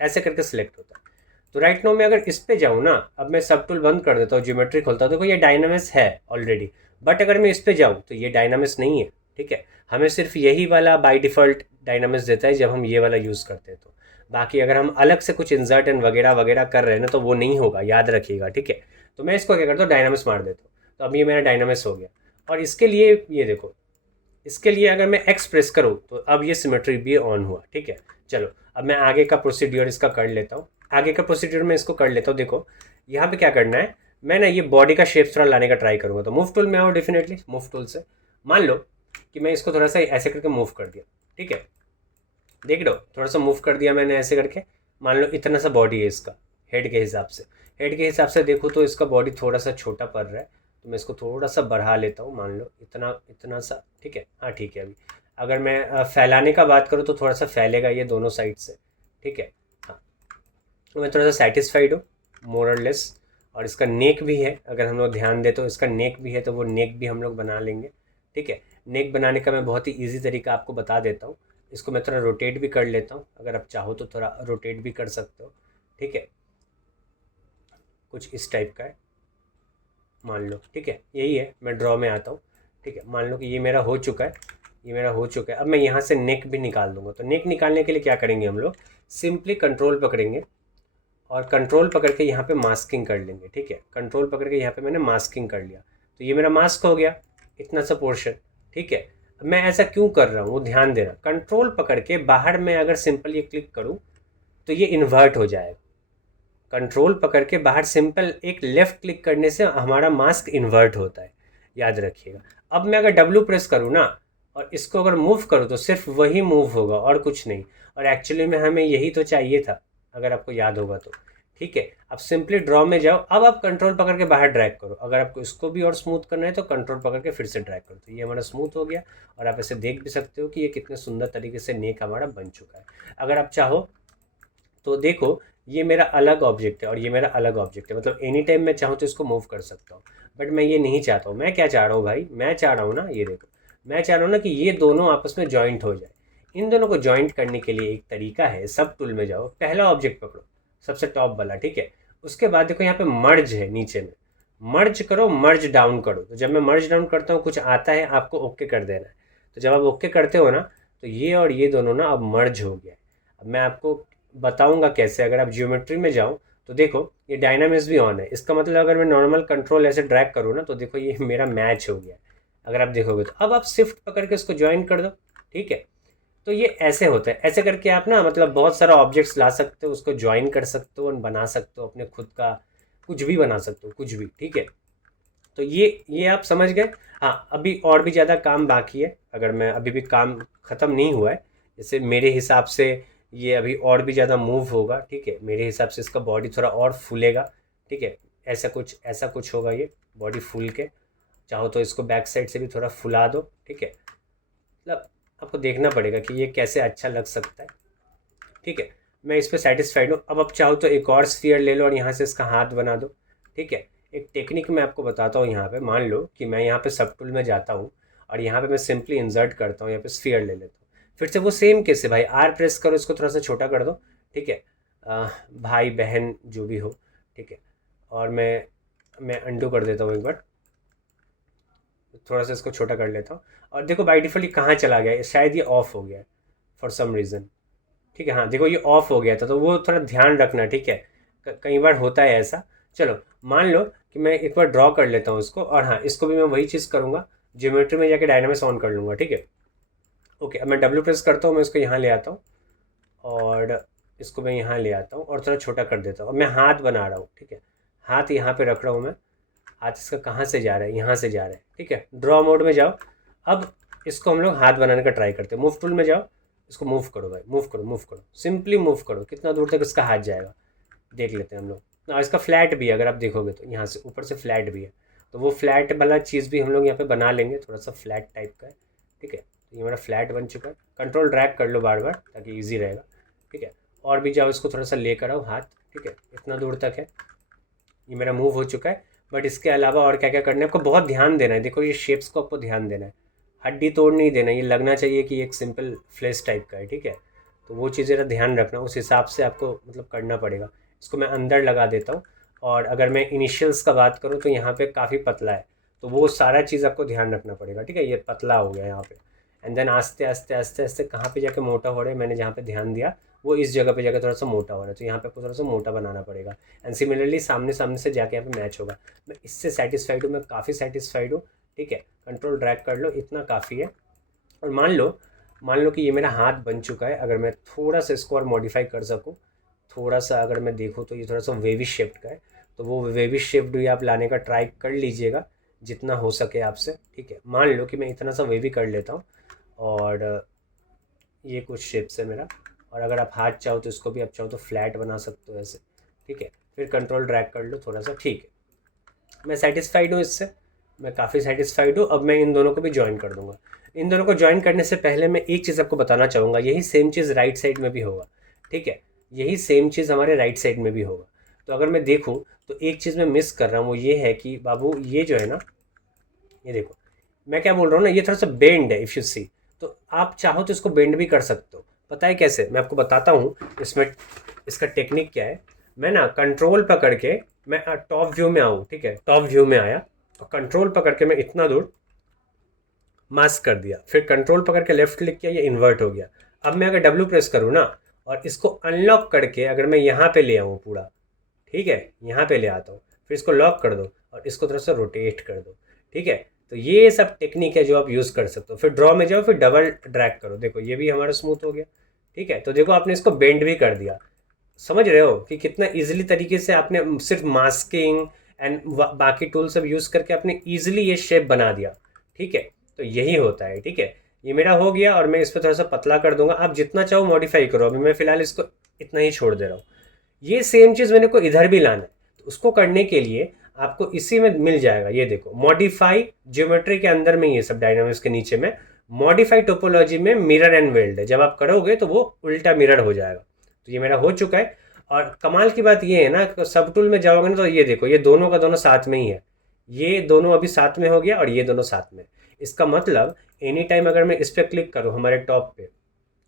ऐसे करके सिलेक्ट होता है। तो राइट नाउ मैं अगर इस पे जाऊँ ना, अब मैं सब टूल बंद कर देता हूँ, ज्योमेट्री खोलता हूँ, देखो ये डायनामिक्स है ऑलरेडी, बट अगर मैं इस पे जाऊँ तो ये डायनामिक्स नहीं है, ठीक है। हमें सिर्फ यही वाला बाय डिफ़ॉल्ट डायनामिक्स देता है जब हम ये वाला यूज़ करते हैं। तो बाकी अगर हम अलग से कुछ इंसर्ट एंड वगैरह वगैरह कर रहे हैं ना तो वो नहीं होगा, याद रखिएगा, ठीक है। तो मैं इसको क्या करता हूँ, डायनामिक्स मार देता हूँ, तो अब ये मेरा डायनामिक्स हो गया। और इसके लिए ये देखो, इसके लिए अगर मैं एक्स प्रेस करूँ तो अब ये सिमेट्री भी ऑन हुआ, ठीक है। चलो अब मैं आगे का प्रोसीड्योर इसका कर लेता हूँ, आगे का प्रोसीड्योर मैं इसको कर लेता हूँ। देखो यहाँ पे क्या करना है, मैं ना ये बॉडी का शेप थोड़ा लाने का ट्राई करूँगा, तो मूव टूल में आओ, डेफिनेटली मूव टूल से मान लो कि मैं इसको थोड़ा सा ऐसे करके मूव कर दिया, ठीक है, देख लो थोड़ा सा मूव कर दिया मैंने ऐसे करके। मान लो इतना सा बॉडी है इसका, हेड के हिसाब से देखो तो इसका बॉडी थोड़ा सा छोटा पड़ रहा है, तो मैं इसको थोड़ा सा बढ़ा लेता हूँ, मान लो इतना इतना सा, ठीक है, हाँ ठीक है। अभी अगर मैं फैलाने का बात करूँ तो थोड़ा सा फैलेगा ये दोनों साइड से, ठीक है, हाँ। तो मैं थोड़ा सा सेटिस्फाइड हूँ मोर और लेस। और इसका नेक भी है, अगर हम लोग ध्यान दें तो इसका नेक भी है, तो वो नेक भी हम लोग बना लेंगे, ठीक है। नेक बनाने का मैं बहुत ही ईजी तरीका आपको बता देता हूँ। इसको मैं थोड़ा रोटेट भी कर लेता हूँ, अगर आप चाहो तो थोड़ा रोटेट भी कर सकते हो, ठीक है। कुछ इस टाइप का है मान लो, ठीक है। यही है, मैं ड्रॉ में आता हूँ, ठीक है। मान लो कि ये मेरा हो चुका है, ये मेरा हो चुका है। अब मैं यहाँ से नेक भी निकाल दूंगा। तो नेक निकालने के लिए क्या करेंगे हम लोग, सिंपली कंट्रोल पकड़ेंगे और कंट्रोल पकड़ के यहाँ पे मास्किंग कर लेंगे, ठीक है। कंट्रोल पकड़ के यहाँ पे मैंने मास्किंग कर लिया, तो ये मेरा मास्क हो गया, इतना सा पोर्शन, ठीक है। अब मैं ऐसा क्यों कर रहा हूँ वो ध्यान देना। कंट्रोल पकड़ के बाहर में अगर सिंपल ये क्लिक करूँ तो ये इन्वर्ट हो जाएगा। कंट्रोल पकड़ के बाहर सिंपल एक लेफ़्ट क्लिक करने से हमारा मास्क इन्वर्ट होता है, याद रखिएगा। अब मैं अगर डब्ल्यू प्रेस करूँ ना और इसको अगर मूव करूँ तो सिर्फ वही मूव होगा और कुछ नहीं। और एक्चुअली में हमें यही तो चाहिए था, अगर आपको याद होगा तो, ठीक है। अब सिंपली ड्रॉ में जाओ, अब आप कंट्रोल पकड़ के बाहर ड्रैग करो। अगर आपको इसको भी और स्मूथ करना है तो कंट्रोल पकड़ के फिर से ड्रैग करो, तो ये हमारा स्मूथ हो गया। और आप इसे देख भी सकते हो कि ये कितने सुंदर तरीके से नेक हमारा बन चुका है। अगर आप चाहो तो देखो, ये मेरा अलग ऑब्जेक्ट है और ये मेरा अलग ऑब्जेक्ट है, मतलब एनी टाइम मैं चाहूँ तो इसको मूव कर सकता हूँ। बट मैं ये नहीं चाहता हूँ। मैं क्या चाह रहा हूँ भाई, मैं चाह रहा हूँ ना, ये देखो, मैं चाह रहा हूँ ना कि ये दोनों आपस में जॉइंट हो जाए। इन दोनों को जॉइंट करने के लिए एक तरीका है, सब टूल में जाओ, पहला ऑब्जेक्ट पकड़ो, सबसे टॉप वाला, ठीक है। उसके बाद देखो यहाँ पे मर्ज है, नीचे में मर्ज करो, मर्ज डाउन करो। तो जब मैं मर्ज डाउन करता हूँ कुछ आता है, आपको ओके कर देना है। तो जब आप ओके करते हो ना तो ये और ये दोनों ना अब मर्ज हो गया है। अब मैं आपको बताऊंगा कैसे। अगर आप जियोमेट्री में जाओ तो देखो ये डायनामिक्स भी ऑन है, इसका मतलब अगर मैं नॉर्मल कंट्रोल ऐसे ड्रैग करूँ ना तो देखो ये मेरा मैच हो गया। अगर आप देखोगे तो अब आप शिफ्ट पकड़ के इसको ज्वाइन कर दो, ठीक है। तो ये ऐसे होता है, ऐसे करके आप ना मतलब बहुत सारा ऑब्जेक्ट्स ला सकते हो, उसको ज्वाइन कर सकते हो और बना सकते हो अपने खुद का, कुछ भी बना सकते हो, कुछ भी, ठीक है। तो ये आप समझ गए। हाँ, अभी और भी ज़्यादा काम बाकी है, अगर मैं अभी भी काम ख़त्म नहीं हुआ है। जैसे मेरे हिसाब से ये अभी और भी ज़्यादा मूव होगा, ठीक है। मेरे हिसाब से इसका बॉडी थोड़ा और फूलेगा, ठीक है। ऐसा कुछ होगा, ये बॉडी फूल के, चाहो तो इसको बैक साइड से भी थोड़ा फुला दो, ठीक है। मतलब आपको देखना पड़ेगा कि ये कैसे अच्छा लग सकता है, ठीक है। मैं इस पर सेटिस्फाइड हूँ। अब आप चाहो तो एक और स्फीयर ले लो और यहाँ से इसका हाथ बना दो, ठीक है। एक टेक्निक मैं आपको बताता हूँ। यहाँ पे मान लो कि मैं यहाँ पे सब टूल में जाता हूँ और यहाँ पे मैं सिंपली इंसर्ट करता हूँ, यहाँ पे स्फीयर ले लेता हूँ। फिर से वो सेम केस है भाई, आर प्रेस करो, इसको थोड़ा सा छोटा कर दो, ठीक है। भाई बहन जो भी हो, ठीक है। और मैं अंडू कर देता हूँ एक बार, थोड़ा सा इसको छोटा कर लेता हूँ। और देखो बाई डिफ़ॉल्ट ये कहाँ चला गया है, शायद ये ऑफ हो गया है फॉर सम रीज़न, ठीक है। हाँ देखो ये ऑफ हो गया था, तो वो थोड़ा ध्यान रखना, ठीक है। कई बार होता है ऐसा। चलो मान लो कि मैं एक बार ड्रॉ कर लेता हूँ इसको, और हाँ इसको भी मैं वही चीज़ करूँगा, ज्योमेट्री में जाके डायनामिक्स ऑन कर लूँगा, ठीक है। ओके, अब मैं डब्ल्यू प्रेस करता हूँ, मैं इसको यहाँ ले आता हूँ और इसको मैं यहाँ ले आता हूँ और थोड़ा छोटा कर देता हूँ। अब मैं हाथ बना रहा हूँ, ठीक है। हाथ यहाँ पे रख रहा हूँ मैं। हाथ इसका कहाँ से जा रहा है, यहाँ से जा रहा है, ठीक है। ड्रॉ मोड में जाओ। अब इसको हम लोग हाथ बनाने का ट्राई करते हैं। मूव टूल में जाओ, इसको मूव करो भाई, मूव करो, मूव करो, सिंपली मूव करो। कितना दूर तक इसका हाथ जाएगा देख लेते हैं हम लोग ना। इसका फ्लैट भी है, अगर आप देखोगे तो यहाँ से ऊपर से फ्लैट भी है, तो वो फ्लैट वाला चीज़ भी हम लोग यहाँ पे बना लेंगे, थोड़ा सा फ्लैट टाइप का है, ठीक है। तो ये मेरा फ्लैट बन चुका है। कंट्रोल ड्रैग कर लो बार बार ताकि ईजी रहेगा, ठीक है। और भी जाओ, इसको थोड़ा सा लेकर आओ हाथ, ठीक है। इतना दूर तक है, ये मेरा मूव हो चुका है। बट इसके अलावा और क्या क्या करना है, आपको बहुत ध्यान देना है। देखो ये शेप्स को आपको ध्यान देना है, हड्डी तोड़ नहीं देना। ये लगना चाहिए कि एक सिंपल फ्लैश टाइप का है, ठीक है। तो वो चीज़ें का ध्यान रखना, उस हिसाब से आपको मतलब करना पड़ेगा। इसको मैं अंदर लगा देता हूँ। और अगर मैं इनिशियल्स का बात करूँ तो यहाँ पे काफ़ी पतला है, तो वो सारा चीज़ आपको ध्यान रखना पड़ेगा, ठीक है। ये पतला हो गया यहाँ पे, एंड देन आस्ते आस्ते आस्ते आस्ते कहाँ पे जाके मोटा हो रहा है, मैंने जहाँ पे ध्यान दिया वो इस जगह पे जाकर थोड़ा सा मोटा हो रहा है, तो यहाँ पे आपको थोड़ा सा मोटा बनाना पड़ेगा। एंड सिमिलरली सामने सामने से जाके यहाँ पे मैच होगा। मैं इससे सेटिस्फाइड हूँ, मैं काफ़ी सेटिस्फाइड हूँ, ठीक है। कंट्रोल ड्रैग कर लो, इतना काफ़ी है। और मान लो कि ये मेरा हाथ बन चुका है। अगर मैं थोड़ा सा इसको और मॉडिफाई कर सकूँ, थोड़ा सा अगर मैं देखूँ तो ये थोड़ा सा वेवी शेप्ड का है, तो वो वेवी शेप्ड भी आप लाने का ट्राई कर लीजिएगा जितना हो सके आपसे, ठीक है। मान लो कि मैं इतना सा वेवी कर लेता हूँ और ये कुछ शेप्स है मेरा। और अगर आप हाथ चाहो तो इसको भी आप चाहो तो फ्लैट बना सकते हो ऐसे, ठीक है। फिर कंट्रोल ड्रैग कर लो थोड़ा सा, ठीक है। मैं सेटिस्फाइड हूँ इससे, मैं काफ़ी सेटिस्फाइड हूँ। अब मैं इन दोनों को भी ज्वाइन कर दूंगा। इन दोनों को ज्वाइन करने से पहले मैं एक चीज़ आपको बताना चाहूँगा, यही सेम चीज़ राइट साइड में भी होगा, ठीक है। यही सेम चीज़ हमारे राइट साइड में भी होगा। तो अगर मैं देखूँ तो एक चीज़ मैं मिस कर रहा हूँ, वो ये है कि बाबू ये जो है ना, ये देखो मैं क्या बोल रहा हूँ ना, ये थोड़ा सा बेंड है, इफ़ यू सी, तो आप चाहो तो इसको बेंड भी कर सकते हो। पता है कैसे, मैं आपको बताता हूँ इसमें इसका टेक्निक क्या है। मैं ना कंट्रोल पकड़ के मैं टॉप व्यू में आऊँ, ठीक है, टॉप व्यू में आया और कंट्रोल पकड़ के मैं इतना दूर मास्क कर दिया, फिर कंट्रोल पकड़ के लेफ्ट क्लिक किया, ये इन्वर्ट हो गया। अब मैं अगर डब्ल्यू प्रेस करूँ ना और इसको अनलॉक करके अगर मैं यहाँ पे ले आऊँ पूरा, ठीक है, यहाँ पे ले आता हूँ, फिर इसको लॉक कर दो और इसको थोड़ा सा रोटेट कर दो, ठीक है। तो ये सब टेक्निक है जो आप यूज़ कर सकते हो। फिर ड्रॉ में जाओ, फिर डबल ड्रैग करो, देखो ये भी हमारा स्मूथ हो गया, ठीक है। तो देखो आपने इसको बेंड भी कर दिया। समझ रहे हो कि कितना इजीली तरीके से आपने सिर्फ मास्किंग एंड बाकी टूल सब यूज़ करके आपने इजीली ये शेप बना दिया, ठीक है। तो यही होता है, ठीक है। ये मेरा हो गया और मैं इस पर थोड़ा सा पतला कर दूंगा, आप जितना चाहो मॉडिफाई करो, अभी मैं फिलहाल इसको इतना ही छोड़ दे रहा हूँ। ये सेम चीज़ मैंने को इधर भी लाना है, तो उसको करने के लिए आपको इसी में मिल जाएगा, ये देखो मॉडिफाई ज्योमेट्री के अंदर में, ये सब डायनामिक्स के नीचे में मॉडिफाई टोपोलॉजी में मिरर एंड वेल्ड है। जब आप करोगे तो वो उल्टा मिरर हो जाएगा। तो ये मेरा हो चुका है। और कमाल की बात ये है ना, सब टूल में जाओगे ना तो ये देखो ये दोनों का दोनों साथ में ही है, ये दोनों अभी साथ में हो गया और ये दोनों साथ में। इसका मतलब एनी टाइम अगर मैं इस पर क्लिक करूँ हमारे टॉप पे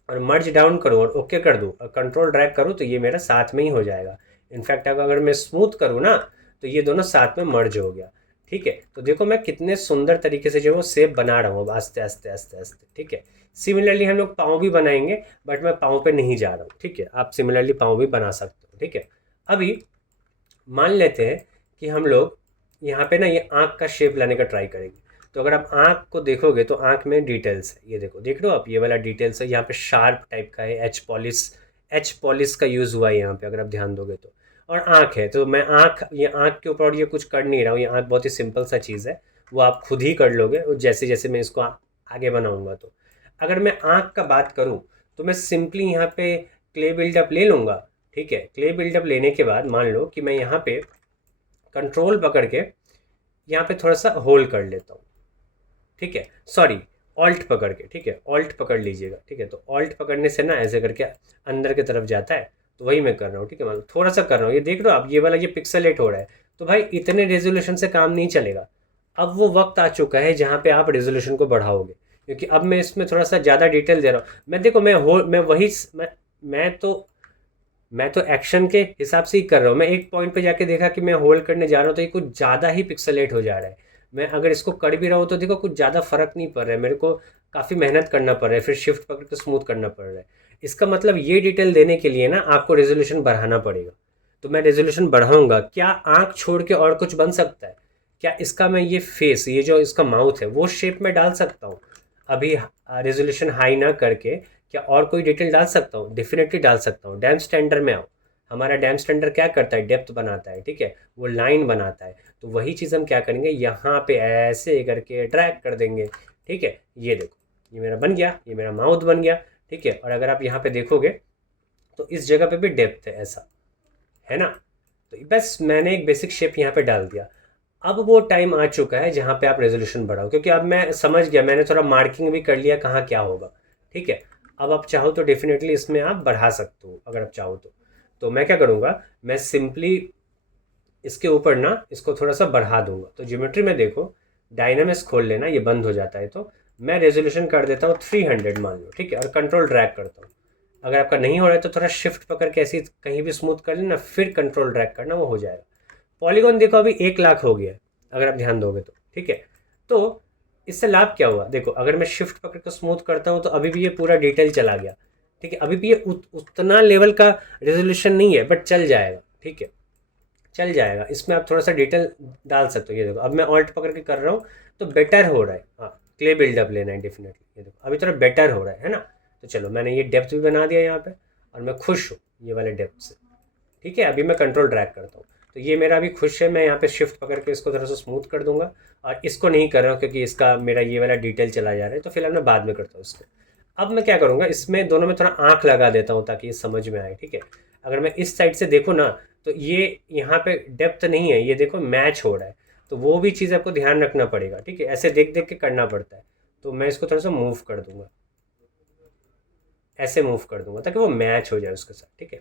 और मर्ज डाउन करूँ और ओके कर दूँ और कंट्रोल ड्रैग करूँ तो ये मेरा साथ में ही हो जाएगा। इनफैक्ट अगर मैं स्मूथ करूँ ना तो ये दोनों साथ में मर्ज हो गया, ठीक है। तो देखो मैं कितने सुंदर तरीके से जो वो शेप बना रहा हूँ आस्ते आस्ते आस्ते आस्ते, ठीक है। सिमिलरली हम लोग पाँव भी बनाएंगे, बट मैं पाँव पे नहीं जा रहा हूँ, ठीक है। आप सिमिलरली पाँव भी बना सकते हो, ठीक है। अभी मान लेते हैं कि हम लोग यहाँ पे ना ये आँख का शेप लाने का ट्राई करेंगे। तो अगर आप आँख को देखोगे तो आँख में डिटेल्स है, ये देखो, देख रहे हो आप, ये वाला डिटेल्स है, यहाँ पे शार्प टाइप का है, एच पॉलिश का यूज़ हुआ है यहाँ पे अगर आप ध्यान दोगे तो। और आँख है, तो मैं आँख, ये आँख के ऊपर और ये कुछ कर नहीं रहा हूँ, ये आँख बहुत ही सिंपल सा चीज़ है, वो आप खुद ही कर लोगे और जैसे जैसे मैं इसको आगे बनाऊँगा। तो अगर मैं आँख का बात करूँ तो मैं सिंपली यहाँ पे क्ले बिल्डअप ले लूँगा, ठीक है। क्ले बिल्डअप लेने के बाद मान लो कि मैं यहाँ पे कंट्रोल पकड़ के यहाँ पे थोड़ा सा होल्ड कर लेता हूँ, ठीक है, सॉरी, ऑल्ट पकड़ के, ठीक है, ऑल्ट पकड़ लीजिएगा, ठीक है। तो ऑल्ट पकड़ने से ना ऐसे करके अंदर की तरफ जाता है, तो वही मैं कर रहा हूँ, ठीक है। मतलब थोड़ा सा कर रहा हूँ, ये देख रहे हो आप, ये वाला ये पिक्सलेट हो रहा है। तो भाई इतने रेजोल्यूशन से काम नहीं चलेगा। अब वो वक्त आ चुका है जहाँ पे आप रेजोल्यूशन को बढ़ाओगे, क्योंकि अब मैं इसमें थोड़ा सा ज़्यादा डिटेल दे रहा हूँ। मैं देखो मैं वही मैं तो एक्शन के हिसाब से ही कर रहा हूँ। मैं एक पॉइंट पे जाके देखा कि मैं होल्ड करने जा रहा हूँ तो ये कुछ ज़्यादा ही पिक्सलेट हो जा रहा है। मैं अगर इसको कर भी रहा हूँ तो देखो कुछ ज़्यादा फर्क नहीं पड़ रहा है, मेरे को काफ़ी मेहनत करना पड़ रहा है, फिर शिफ्ट पकड़ के स्मूथ करना पड़ रहा है। इसका मतलब ये डिटेल देने के लिए ना आपको रेजोल्यूशन बढ़ाना पड़ेगा। तो मैं रेजोल्यूशन बढ़ाऊंगा। क्या आँख छोड़ के और कुछ बन सकता है? क्या इसका मैं ये फेस, ये जो इसका माउथ है वो शेप में डाल सकता हूँ अभी रेजोल्यूशन हाई ना करके? क्या और कोई डिटेल डाल सकता हूँ? डेफिनेटली डाल सकता हूँ। डैम स्टैंडर्ड में आओ, हमारा डैम स्टैंडर्ड क्या करता है? डेप्थ बनाता है, ठीक है, वो लाइन बनाता है। तो वही चीज़ हम क्या करेंगे, यहाँ पे ऐसे करके ड्रैग कर देंगे, ठीक है। ये देखो ये मेरा बन गया, ये मेरा माउथ बन गया, ठीक है। और अगर आप यहाँ पे देखोगे तो इस जगह पे भी डेप्थ है, ऐसा है ना। तो बस मैंने एक बेसिक शेप यहाँ पे डाल दिया। अब वो टाइम आ चुका है जहाँ पे आप रेजोल्यूशन बढ़ाओ, क्योंकि अब मैं समझ गया, मैंने थोड़ा मार्किंग भी कर लिया कहाँ क्या होगा, ठीक है। अब आप चाहो तो डेफिनेटली इसमें आप बढ़ा सकते हो अगर आप चाहो तो मैं क्या करूँगा, मैं सिंपली इसके ऊपर ना इसको थोड़ा सा बढ़ा दूंगा। तो ज्योमेट्री में देखो, डायनामिक्स खोल लेना, ये बंद हो जाता है। तो मैं रेजोल्यूशन कर देता हूँ 300 मान लो, ठीक है, और कंट्रोल ड्रैग करता हूँ। अगर आपका नहीं हो रहा है तो थोड़ा शिफ्ट पकड़ के ऐसे कहीं भी स्मूथ कर लेना, फिर कंट्रोल ड्रैग करना, वो हो जाएगा। पॉलीगॉन देखो अभी 1 लाख हो गया है अगर आप ध्यान दोगे तो, ठीक है। तो इससे लाभ क्या हुआ, देखो अगर मैं शिफ्ट पकड़ के स्मूथ करता हूँ तो अभी भी ये पूरा डिटेल चला गया, ठीक है। अभी भी ये उतना लेवल का रेजोल्यूशन नहीं है, बट चल जाएगा, ठीक है, चल जाएगा। इसमें आप थोड़ा सा डिटेल डाल सकते हो। ये देखो अब मैं ऑल्ट पकड़ के कर रहा हूँ तो बेटर हो रहा है। हाँ, क्ले बिल्डअप लेना है डेफिनेटली, ये देखो अभी थोड़ा बेटर हो रहा है ना। तो चलो मैंने ये डेप्थ भी बना दिया यहाँ पे और मैं खुश हूँ ये वाले डेप्थ से, ठीक है। अभी मैं कंट्रोल ड्रैग करता हूँ तो ये मेरा अभी खुश है। मैं यहाँ पे शिफ्ट पकड़ के इसको थोड़ा सा स्मूथ कर दूंगा, और इसको नहीं कर रहा हूँ क्योंकि इसका मेरा ये वाला डिटेल चला जा रहा है, तो फिलहाल मैं बाद में करता हूँ इसको। अब मैं क्या करूँगा, इसमें दोनों में थोड़ा आँख लगा देता हूँ ताकि ये समझ में आए, ठीक है। अगर मैं इस साइड से देखूँ ना तो ये यहाँ पे डेप्थ नहीं है, ये देखो मैच हो रहा है। तो वो भी चीज़ आपको ध्यान रखना पड़ेगा, ठीक है, ऐसे देख देख के करना पड़ता है। तो मैं इसको थोड़ा सा मूव कर दूंगा, ऐसे मूव कर दूंगा ताकि वो मैच हो जाए उसके साथ, ठीक है।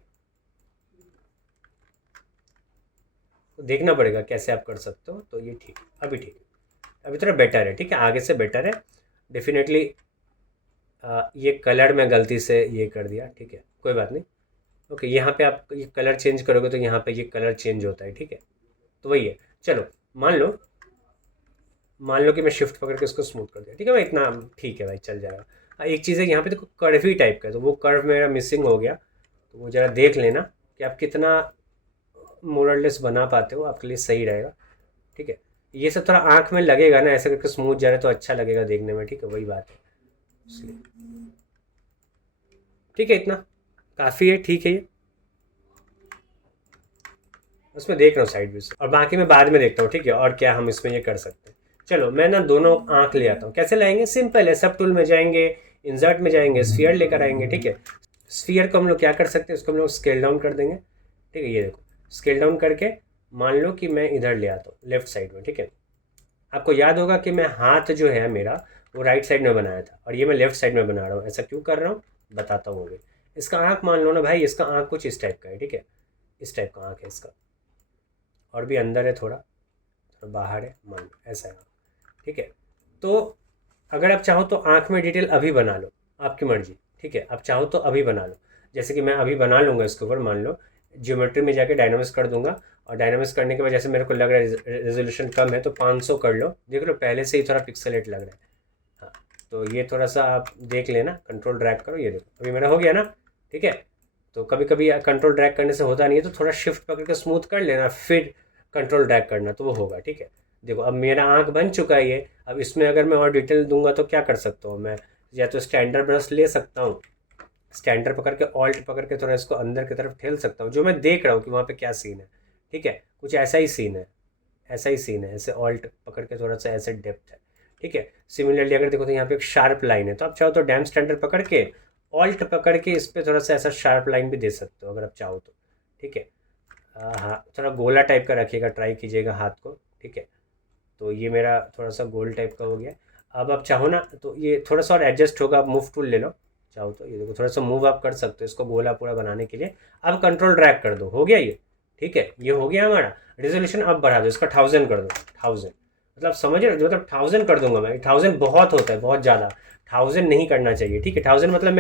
तो देखना पड़ेगा कैसे आप कर सकते हो। तो ये ठीक है, अभी ठीक है, अभी थोड़ा बेटर है, ठीक है, आगे से बेटर है डेफिनेटली। ये कलर मैं गलती से ये कर दिया, ठीक है, कोई बात नहीं। ओके, यहाँ पे आप ये कलर चेंज करोगे तो यहाँ पे ये कलर चेंज होता है, ठीक है। तो वही है। चलो, मान लो मान लो कि मैं शिफ्ट पकड़ के उसको स्मूथ कर दिया, ठीक है भाई, इतना ठीक है भाई, चल जाएगा। एक चीज़ है यहाँ पे देखो, कर्वी टाइप का है, तो वो कर्व मेरा मिसिंग हो गया, तो वो ज़रा देख लेना कि आप कितना मोरलेस बना पाते हो, आपके लिए सही रहेगा, ठीक है। ये सब थोड़ा आँख में लगेगा ना, ऐसे करके स्मूथ जा रहा है तो अच्छा लगेगा देखने में, ठीक है, वही बात है इसलिए। ठीक है, इतना काफ़ी है, ठीक है ये। उसमें देख रहा हूँ साइड व्यू से, और बाकी मैं बाद में देखता हूँ, ठीक है, और क्या हम इसमें ये कर सकते हैं। चलो, मैं ना दोनों आँख ले आता हूँ। कैसे लाएंगे? सिंपल है, सब टूल में जाएंगे, इंसर्ट में जाएंगे, स्फीयर लेकर आएंगे, ठीक है। स्फीयर को हम लोग क्या कर सकते हैं, उसको हम लोग स्केल डाउन कर देंगे, ठीक है। ये देखो, स्केल डाउन करके मान लो कि मैं इधर ले आता हूँ लेफ्ट साइड में, ठीक है। आपको याद होगा कि मैं हाथ जो है मेरा, वो राइट साइड में बनाया था, और ये मैं लेफ्ट साइड में बना रहा हूँ। ऐसा क्यों कर रहा हूँ बताता हूँ अभी। इसका आँख मान लो ना भाई, इसका आँख कुछ इस टाइप का है, ठीक है, इस टाइप का आँख है इसका, और भी अंदर है थोड़ा, थोड़ा बाहर है, मान लो ऐसा है, ठीक है। तो अगर आप चाहो तो आँख में डिटेल अभी बना लो, आपकी मर्जी, ठीक है। आप चाहो तो अभी बना लो, जैसे कि मैं अभी बना लूँगा इसके ऊपर, मान लो ज्योमेट्री में जाके डायनामिक्स कर दूंगा, और डायनामिक्स करने के बाद जैसे मेरे को लग रहा है रेजोल्यूशन कम है, तो 500 कर लो, देख लो पहले से ही थोड़ा पिक्सलेट लग रहा है। हाँ, तो ये थोड़ा सा आप देख लेना, कंट्रोल ड्रैग करो, ये देखो अभी मेरा हो गया ना, ठीक है। तो कभी कभी कंट्रोल ड्रैग करने से होता नहीं है, तो थोड़ा शिफ्ट पकड़ के स्मूथ कर लेना, फिर कंट्रोल ड्रैग करना, तो वो होगा, ठीक है। देखो अब मेरा आँख बन चुका है ये। अब इसमें अगर मैं और डिटेल दूंगा तो क्या कर सकता हूँ मैं, या तो स्टैंडर्ड ब्रश ले सकता हूँ, स्टैंडर्ड पकड़ के ऑल्ट पकड़ के थोड़ा इसको अंदर की तरफ ठेल सकता हूँ, जो मैं देख रहा हूँ कि वहाँ पे क्या सीन है, ठीक है। कुछ ऐसा ही सीन है, ऐसा ही सीन है, ऐसे ऑल्ट पकड़ के थोड़ा सा ऐसे डेप्थ है, ठीक है। सिमिलरली अगर देखो तो यहाँ पे एक शार्प लाइन है, तो आप चाहो तो डैम स्टैंडर्ड पकड़ के ऑल्ट पकड़ के इस पर थोड़ा सा ऐसा शार्प लाइन भी दे सकते हो अगर आप चाहो तो, ठीक है। हाँ, थोड़ा गोला टाइप का रखिएगा, ट्राई कीजिएगा हाथ को, ठीक है। तो ये मेरा थोड़ा सा गोल टाइप का हो गया। अब आप चाहो ना तो ये थोड़ा सा और एडजस्ट होगा, आप मूव टूल ले लो, चाहो तो ये देखो थोड़ा सा मूव आप कर सकते हो इसको गोला पूरा बनाने के लिए। अब कंट्रोल ड्रैग कर दो, हो गया ये, ठीक है, ये हो गया हमारा। रेजोल्यूशन अब बढ़ा दो, इसका 1000 कर दो, 1000, मतलब समझ रहे हो, मतलब 1000 कर दूंगा मैं। 1000 बहुत होता है, बहुत ज़्यादा, 1000 नहीं करना चाहिए, ठीक है। 1000 मतलब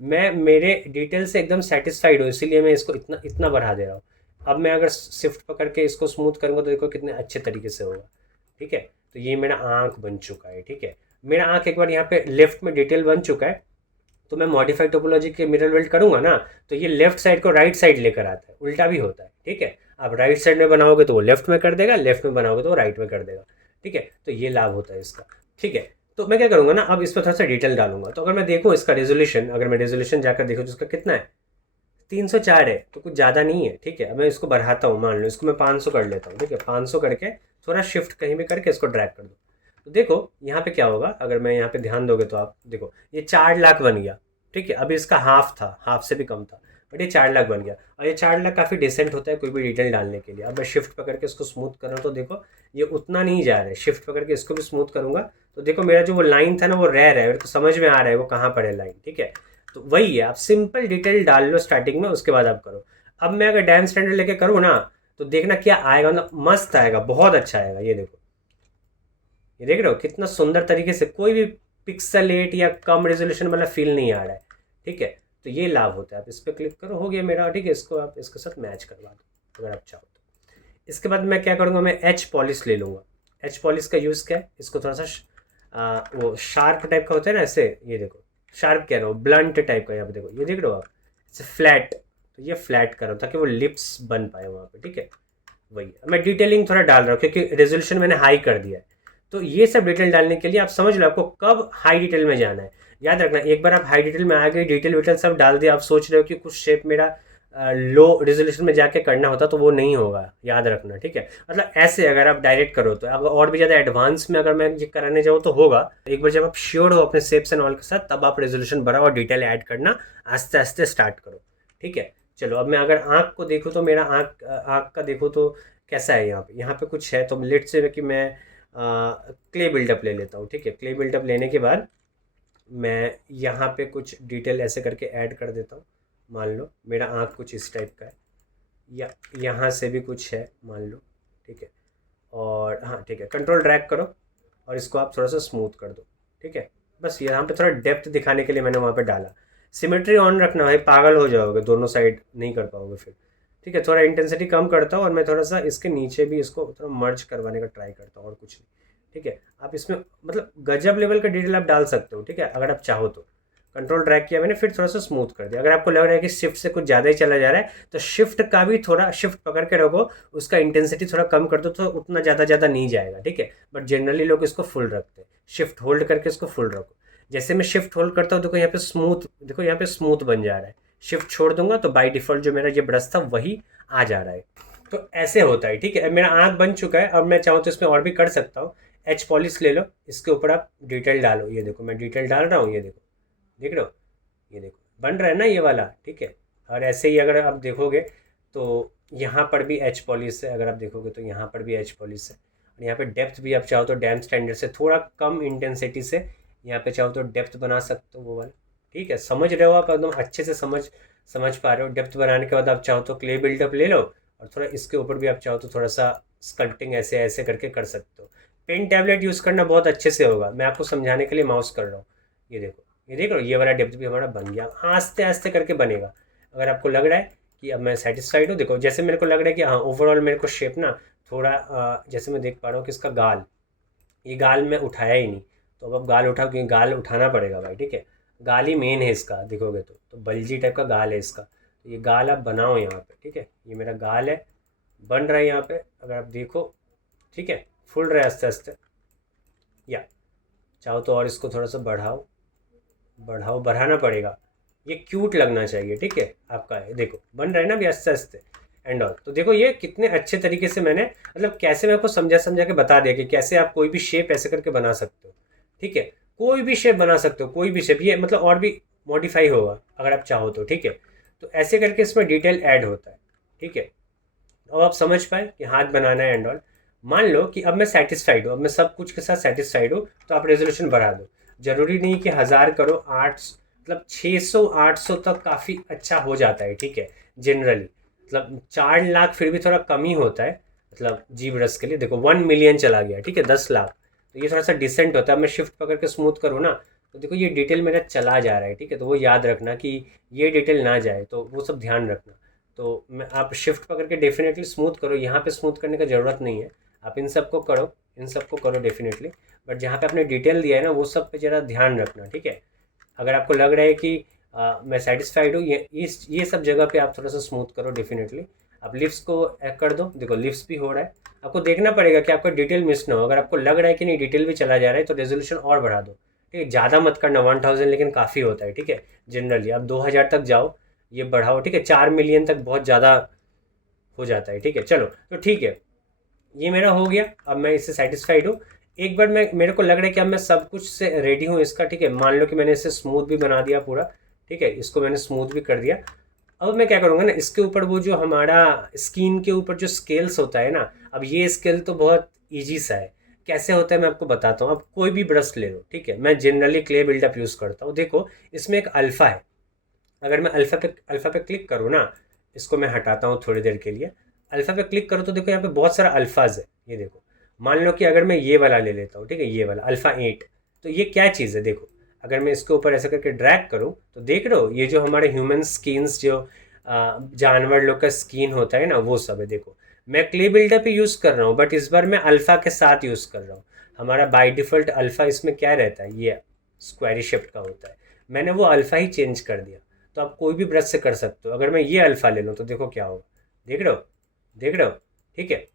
मैं मेरे डिटेल से एकदम सेटिस्फाइड हूँ, इसीलिए मैं इसको इतना इतना बढ़ा दे रहा हूँ। अब मैं अगर शिफ्ट पकड़ के इसको स्मूथ करूँगा तो देखो कितने अच्छे तरीके से होगा, ठीक है। तो ये मेरा आँख बन चुका है, ठीक है। मेरा आँख एक बार यहाँ पे लेफ्ट में डिटेल बन चुका है, तो मैं मॉडिफाइड टोपोलॉजी के मिरर वेल्ड करूंगा ना, तो ये लेफ्ट साइड को राइट साइड लेकर आता है, उल्टा भी होता है, ठीक है। आप राइट साइड में बनाओगे तो वो लेफ्ट में कर देगा, लेफ्ट में बनाओगे तो वो राइट में कर देगा, ठीक है। तो ये लाभ होता है इसका, ठीक है। तो मैं क्या करूँगा ना, अब इस पर थोड़ा सा डिटेल डालूंगा। तो अगर मैं देखूँ इसका रेजोल्यूशन, अगर मैं रेजोल्यूशन जाकर देखूँ तो इसका कितना है, 304 है, तो कुछ ज़्यादा नहीं है, ठीक है। अब मैं इसको बढ़ाता हूँ, मान लो इसको मैं 500 कर लेता हूँ, ठीक है। 500 करके थोड़ा शिफ्ट कहीं भी करके इसको ड्रैग कर दो, तो देखो यहाँ पे क्या होगा। अगर मैं यहाँ पे ध्यान दोगे तो आप देखो ये 4 लाख बन गया, ठीक है। अभी इसका हाफ था, हाफ से भी कम था, बट ये 4 लाख बन गया, और ये 4 लाख काफ़ी डिसेंट होता है कोई भी डिटेल डालने के लिए। अब मैं शिफ्ट पकड़ के इसको स्मूथ कर रहा हूँ तो देखो ये उतना नहीं जा रहा है। शिफ्ट पकड़ के इसको भी स्मूथ करूँगा तो देखो मेरा जो वो लाइन था ना वो रह रहा है, मेरे को समझ में आ रहा है वो कहाँ पर है लाइन, ठीक है। तो वही है, आप सिंपल डिटेल डाल लो स्टार्टिंग में, उसके बाद आप करो। अब मैं अगर डैम स्टैंडर्ड लेके करूँ ना, तो देखना क्या आएगा, मतलब मस्त आएगा, बहुत अच्छा आएगा। ये देखो, ये देख रहे हो कितना सुंदर तरीके से, कोई भी पिक्सलेट या कम रेजोल्यूशन वाला फील नहीं आ रहा है, ठीक है। तो ये लाभ होता है। आप इस पर क्लिक करो, हो गया मेरा, ठीक है। इसको आप इसके साथ मैच करवा दो अगर आप चाहो तो। इसके बाद मैं क्या करूँगा, मैं एच पॉलिश ले लूँगा। एच पॉलिश का यूज़ क्या है, इसको थोड़ा सा वो शार्प टाइप का होता है ना, ऐसे, ये देखो शार्प कह रहा हूँ, ब्लंट टाइप का, यहाँ पे देखो, ये देख रहे हो आप, ऐसे फ्लैट, तो ये फ्लैट करो ताकि वो लिप्स बन पाए वहाँ पे, ठीक है। वही मैं डिटेलिंग थोड़ा डाल रहा हूँ क्योंकि रेजोल्यूशन मैंने हाई कर दिया है। तो ये सब डिटेल डालने के लिए आप समझ लो आपको कब हाई डिटेल में जाना है। याद रखना, एक बार आप हाई डिटेल में आ गए, डिटेल विटेल सब डाल दिया, आप सोच रहे हो कि कुछ शेप मेरा लो रेजोल्यूशन में जाके करना होता तो वो नहीं होगा, याद रखना, ठीक है। मतलब ऐसे अगर आप डायरेक्ट करो तो, अगर और भी ज़्यादा एडवांस में अगर मैं ये कराने जाऊँ तो होगा। एक बार जब आप श्योर हो अपने शेप्स एंड ऑल के साथ, तब आप रेजोल्यूशन बढ़ाओ और डिटेल ऐड करना आस्ते आस्ते स्टार्ट करो, ठीक है। चलो, अब मैं अगर आँख को देखूँ तो मेरा आँख आँख का देखो तो कैसा है, यहाँ पे कुछ है, तो लेट से कि मैं क्ले बिल्डअप ले लेता हूँ, ठीक है। क्ले बिल्डअप लेने के बाद मैं यहाँ पे कुछ डिटेल ऐसे करके ऐड कर देता हूँ। मान लो मेरा आँख कुछ इस टाइप का है, या यहाँ से भी कुछ है मान लो, ठीक है। और हाँ ठीक है, कंट्रोल ड्रैग करो और इसको आप थोड़ा सा स्मूथ कर दो, ठीक है। बस यहाँ पे थोड़ा डेप्थ दिखाने के लिए मैंने वहाँ पे डाला। सिमेट्री ऑन रखना भाई, पागल हो जाओगे, दोनों साइड नहीं कर पाओगे फिर। ठीक है, थोड़ा इंटेंसिटी कम करता हूँ और मैं थोड़ा सा इसके नीचे भी इसको थोड़ा मर्ज करवाने का ट्राई करता हूँ, और कुछ नहीं। ठीक है, आप इसमें मतलब गजब लेवल का डिटेल आप डाल सकते हो। ठीक है, अगर आप चाहो तो कंट्रोल ड्रैग किया मैंने, फिर थोड़ा सा स्मूथ कर दिया। अगर आपको लग रहा है कि शिफ्ट से कुछ ज़्यादा ही चला जा रहा है तो शिफ्ट का भी थोड़ा, शिफ्ट पकड़ के रखो, उसका इंटेंसिटी थोड़ा कम कर दो तो उतना ज़्यादा ज़्यादा नहीं जाएगा। ठीक है, बट जनरली लोग इसको फुल रखते हैं, शिफ्ट होल्ड करके इसको फुल रखो। जैसे मैं शिफ्ट होल्ड करता हूँ, देखो यहाँ पे स्मूथ, देखो यहाँ पे स्मूथ बन जा रहा है। शिफ्ट छोड़ दूंगा तो बाई डिफॉल्ट जो मेरा ये ब्रश था वही आ जा रहा है। तो ऐसे होता है। ठीक है, मेरा आँख बन चुका है, अब मैं चाहूँ तो इसमें और भी कर सकता हूँ। एच पॉलिश ले लो, इसके ऊपर आप डिटेल डालो। ये देखो मैं डिटेल डाल रहा हूँ, ये देखो, देख रहे हो, ये देखो बन रहा है ना ये वाला। ठीक है, और ऐसे ही अगर आप देखोगे तो यहाँ पर भी एच पॉलिश है, अगर आप देखोगे तो यहाँ पर भी एच पॉलिश है। और यहाँ पे डेप्थ भी आप चाहो तो डैम स्टैंडर्ड से थोड़ा कम इंटेंसिटी से यहाँ पे चाहो तो डेप्थ बना सकते हो वो वाला। ठीक है, समझ रहे हो आप, एकदम अच्छे से समझ पा रहे हो। डेप्थ बनाने के बाद आप चाहो तो क्ले बिल्डअप ले लो, और थोड़ा इसके ऊपर भी आप चाहो तो थोड़ा सा स्कल्पटिंग ऐसे ऐसे करके कर सकते हो। पेन टैबलेट यूज़ करना बहुत अच्छे से होगा, मैं आपको समझाने के लिए माउस कर रहा हूँ। ये देखो, ये देख रहे हो, ये वाला डेप्थ भी हमारा बन गया, आस्ते आस्ते करके बनेगा। अगर आपको लग रहा है कि अब मैं सेटिस्फाइड हूँ, देखो जैसे मेरे को लग रहा है कि हाँ ओवरऑल मेरे को शेप ना थोड़ा जैसे मैं देख पा रहा हूँ कि इसका गाल, ये गाल मैं उठाया ही नहीं, तो अब गाल उठाओ, क्योंकि गाल उठाना पड़ेगा भाई। ठीक है, गाल ही मेन है इसका, देखोगे तो बल्जी टाइप का गाल है इसका, तो ये गाल आप बनाओ यहाँ पे। ठीक है, ये मेरा गाल है, बन रहा है यहाँ पे, अगर आप देखो। ठीक है, फुल रहा है आस्ते आस्ते, या चाहो तो और इसको थोड़ा सा बढ़ाओ, बढ़ाना पड़ेगा, ये क्यूट लगना चाहिए। ठीक है, आपका है, देखो बन रहा है ना अभी आस्ते आस्ते एंड ऑल। तो देखो ये कितने अच्छे तरीके से मैंने, मतलब कैसे मैं आपको समझा के बता दिया कि कैसे आप कोई भी शेप ऐसे करके बना सकते हो। ठीक है, कोई भी शेप बना सकते हो, कोई भी शेप, ये मतलब और भी मॉडिफाई होगा अगर आप चाहो तो। ठीक है, तो ऐसे करके इसमें डिटेल ऐड होता है। ठीक है, अब आप समझ पाए कि हाथ बनाना है एंड ऑल। मान लो कि अब मैं सेटिस्फाइड हूँ, अब मैं सब कुछ के साथ सेटिस्फाइड हूँ, तो आप रेजोल्यूशन बढ़ा दो। ज़रूरी नहीं कि 1000 करो, 8 मतलब 600 800 तक काफ़ी अच्छा हो जाता है। ठीक है, जनरली मतलब 4 लाख फिर भी थोड़ा कम ही होता है, मतलब जी ब्रश के लिए। देखो 1 मिलियन चला गया। ठीक है, 10 लाख, तो ये थोड़ा सा डिसेंट होता है। अब मैं शिफ्ट पकड़ के स्मूथ करूँ ना, तो देखो ये डिटेल मेरा चला जा रहा है। ठीक है, तो वो याद रखना कि ये डिटेल ना जाए, तो वो सब ध्यान रखना। तो मैं, आप शिफ्ट पकड़ के डेफिनेटली स्मूथ करो, यहाँ पे स्मूथ करने का ज़रूरत नहीं है, आप इन सबको करो, इन सबको करो डेफिनेटली। बट जहाँ पे आपने डिटेल दिया है ना वो सब पे ज़रा ध्यान रखना। ठीक है, अगर आपको लग रहा है कि मैं सेटिस्फाइड हूँ, ये सब जगह पे आप थोड़ा सा स्मूथ करो डेफिनेटली। आप लिप्स को कर दो, देखो लिप्स भी हो रहा है। आपको देखना पड़ेगा कि आपका डिटेल मिस ना हो। अगर आपको लग रहा है कि नहीं डिटेल भी चला जा रहा है तो रेजोल्यूशन और बढ़ा दो। ठीक है, ज़्यादा मत करना, 1000 लेकिन काफ़ी होता है। ठीक है, जनरली आप 2000 तक जाओ, ये बढ़ाओ। ठीक है, 4 मिलियन तक बहुत ज़्यादा हो जाता है। ठीक है, चलो तो ठीक है, ये मेरा हो गया, अब मैं इससे सेटिस्फाइड हूँ। एक बार मैं, मेरे को लग रहा है कि अब मैं सब कुछ से रेडी हूँ इसका। ठीक है, मान लो कि मैंने इसे स्मूथ भी बना दिया पूरा। ठीक है, इसको मैंने स्मूथ भी कर दिया। अब मैं क्या करूँगा ना, इसके ऊपर वो जो हमारा स्किन के ऊपर जो स्केल्स होता है ना, अब ये स्केल तो बहुत ईजी सा है। कैसे होता है मैं आपको बताता हूँ। अब कोई भी ब्रश ले लो। ठीक है, मैं जनरली क्ले बिल्डअप यूज़ करता हूँ। देखो इसमें एक अल्फ़ा है, अगर मैं अल्फ़ा पे क्लिक करूँ ना, इसको मैं हटाता हूँ थोड़ी देर के लिए। अल्फ़ा पे क्लिक करो तो देखो यहाँ पे बहुत सारा अल्फ़ाज है। ये देखो, मान लो कि अगर मैं ये वाला ले लेता हूँ, ठीक है, ये वाला अल्फ़ा 8, तो ये क्या चीज़ है देखो। अगर मैं इसके ऊपर ऐसा करके ड्रैग करूँ तो देख रहे हो ये जो हमारे ह्यूमन स्किन्स, जो जानवर लोग का स्किन होता है ना, वो सब है। देखो मैं क्ले बिल्डर पे यूज़ कर रहा हूँ, बट इस बार मैं अल्फ़ा के साथ यूज़ कर रहा हूँ। हमारा बाई डिफ़ॉल्ट अल्फ़ा इसमें क्या रहता है, ये स्क्वायरी शेप का होता है। मैंने वो अल्फ़ा ही चेंज कर दिया। तो आप कोई भी ब्रश से कर सकते हो। अगर मैं ये अल्फ़ा ले लूँ तो देखो क्या होगा, देख रहे हो, देख रहे हो। ठीक है,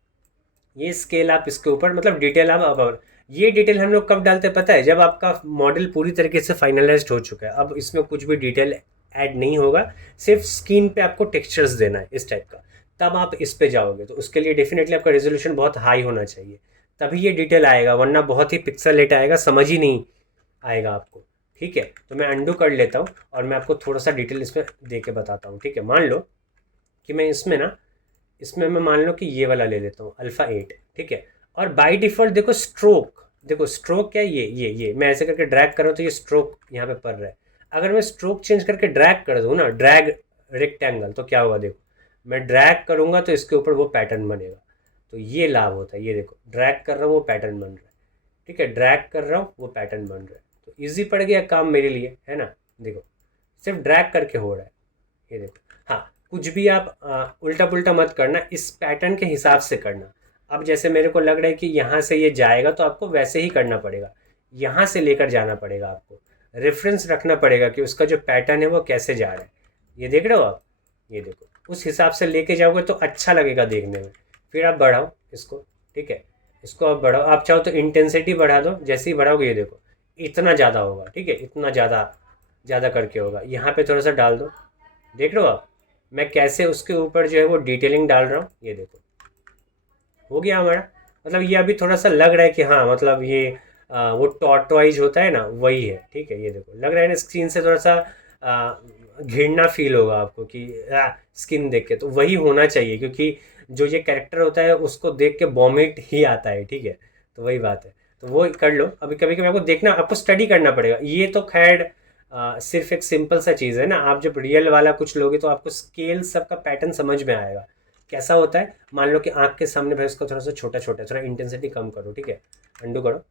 ये स्केल आप इसके ऊपर, मतलब डिटेल आप अब ये डिटेल हम लोग कब डालते हैं पता है, जब आपका मॉडल पूरी तरीके से फाइनलाइज्ड हो चुका है। अब इसमें कुछ भी डिटेल ऐड नहीं होगा, सिर्फ स्किन पे आपको टेक्सचर्स देना है इस टाइप का। तब आप इस पे जाओगे तो उसके लिए डेफिनेटली आपका रेजोल्यूशन बहुत हाई होना चाहिए, तभी ये डिटेल आएगा, वरना बहुत ही पिक्सेलेट आएगा, समझ ही नहीं आएगा आपको। ठीक है, तो मैं अंडू कर लेता हूँ और मैं आपको थोड़ा सा डिटेल इसमें दे के बताता हूँ। ठीक है, मान लो कि मैं इसमें ना, इसमें मैं मान लो कि ये वाला ले लेता हूँ अल्फ़ा 8। ठीक है, और बाय डिफ़ॉल्ट देखो स्ट्रोक, देखो स्ट्रोक क्या है, ये मैं ऐसे करके ड्रैग कर रहा हूँ तो ये स्ट्रोक यहाँ पे पड़ रहा है। अगर मैं स्ट्रोक चेंज करके ड्रैग कर दूँ ना, ड्रैग रेक्टेंगल, तो क्या होगा देखो, मैं ड्रैग करूँगा तो इसके ऊपर वो पैटर्न बनेगा। तो ये लाभ होता है, ये देखो ड्रैग कर रहा हूँ वो पैटर्न बन रहा है। ठीक है, ड्रैग कर रहा हूँ वो पैटर्न बन रहा है। तो इजी पड़ गया काम मेरे लिए, है ना। देखो सिर्फ ड्रैग करके हो रहा है, ये देखो। हाँ, कुछ भी आप उल्टा पुल्टा मत करना, इस पैटर्न के हिसाब से करना। अब जैसे मेरे को लग रहा है कि यहाँ से ये जाएगा तो आपको वैसे ही करना पड़ेगा, यहाँ से लेकर जाना पड़ेगा आपको, रेफरेंस रखना पड़ेगा कि उसका जो पैटर्न है वो कैसे जा रहा है। ये देख रहे हो आप, ये देखो उस हिसाब से लेके जाओगे तो अच्छा लगेगा देखने में। फिर आप बढ़ाओ इसको, ठीक है, इसको आप बढ़ाओ। आप चाहो तो इंटेंसिटी बढ़ा दो, जैसे ही बढ़ाओगे ये देखो इतना ज़्यादा होगा, ठीक है, इतना ज़्यादा ज़्यादा करके होगा। यहाँ पे थोड़ा सा डाल दो, देख रहे हो आप मैं कैसे उसके ऊपर जो है वो डिटेलिंग डाल रहा हूँ। ये देखो हो गया हमारा, मतलब ये अभी थोड़ा सा लग रहा है कि हाँ मतलब ये वो टॉर्टवाइज होता है ना, वही है, ठीक है। ये देखो लग रहा है ना स्क्रीन से थोड़ा सा घिरना फील होगा आपको कि स्किन देख के, तो वही होना चाहिए, क्योंकि जो ये कैरेक्टर होता है उसको देख के वॉमिट ही आता है, ठीक है। तो वही बात है, तो वो कर लो। अभी कभी कभी आपको देखना, आपको स्टडी करना पड़ेगा। ये तो खैर सिर्फ एक सिंपल सा चीज़ है ना, आप जब रियल वाला कुछ लोगे तो आपको स्केल सबका पैटर्न समझ में आएगा कैसा होता है। मान लो कि आँख के सामने भाई इसको थोड़ा सा छोटा छोटा, थोड़ा इंटेंसिटी कम करो, ठीक है, अंडू करो,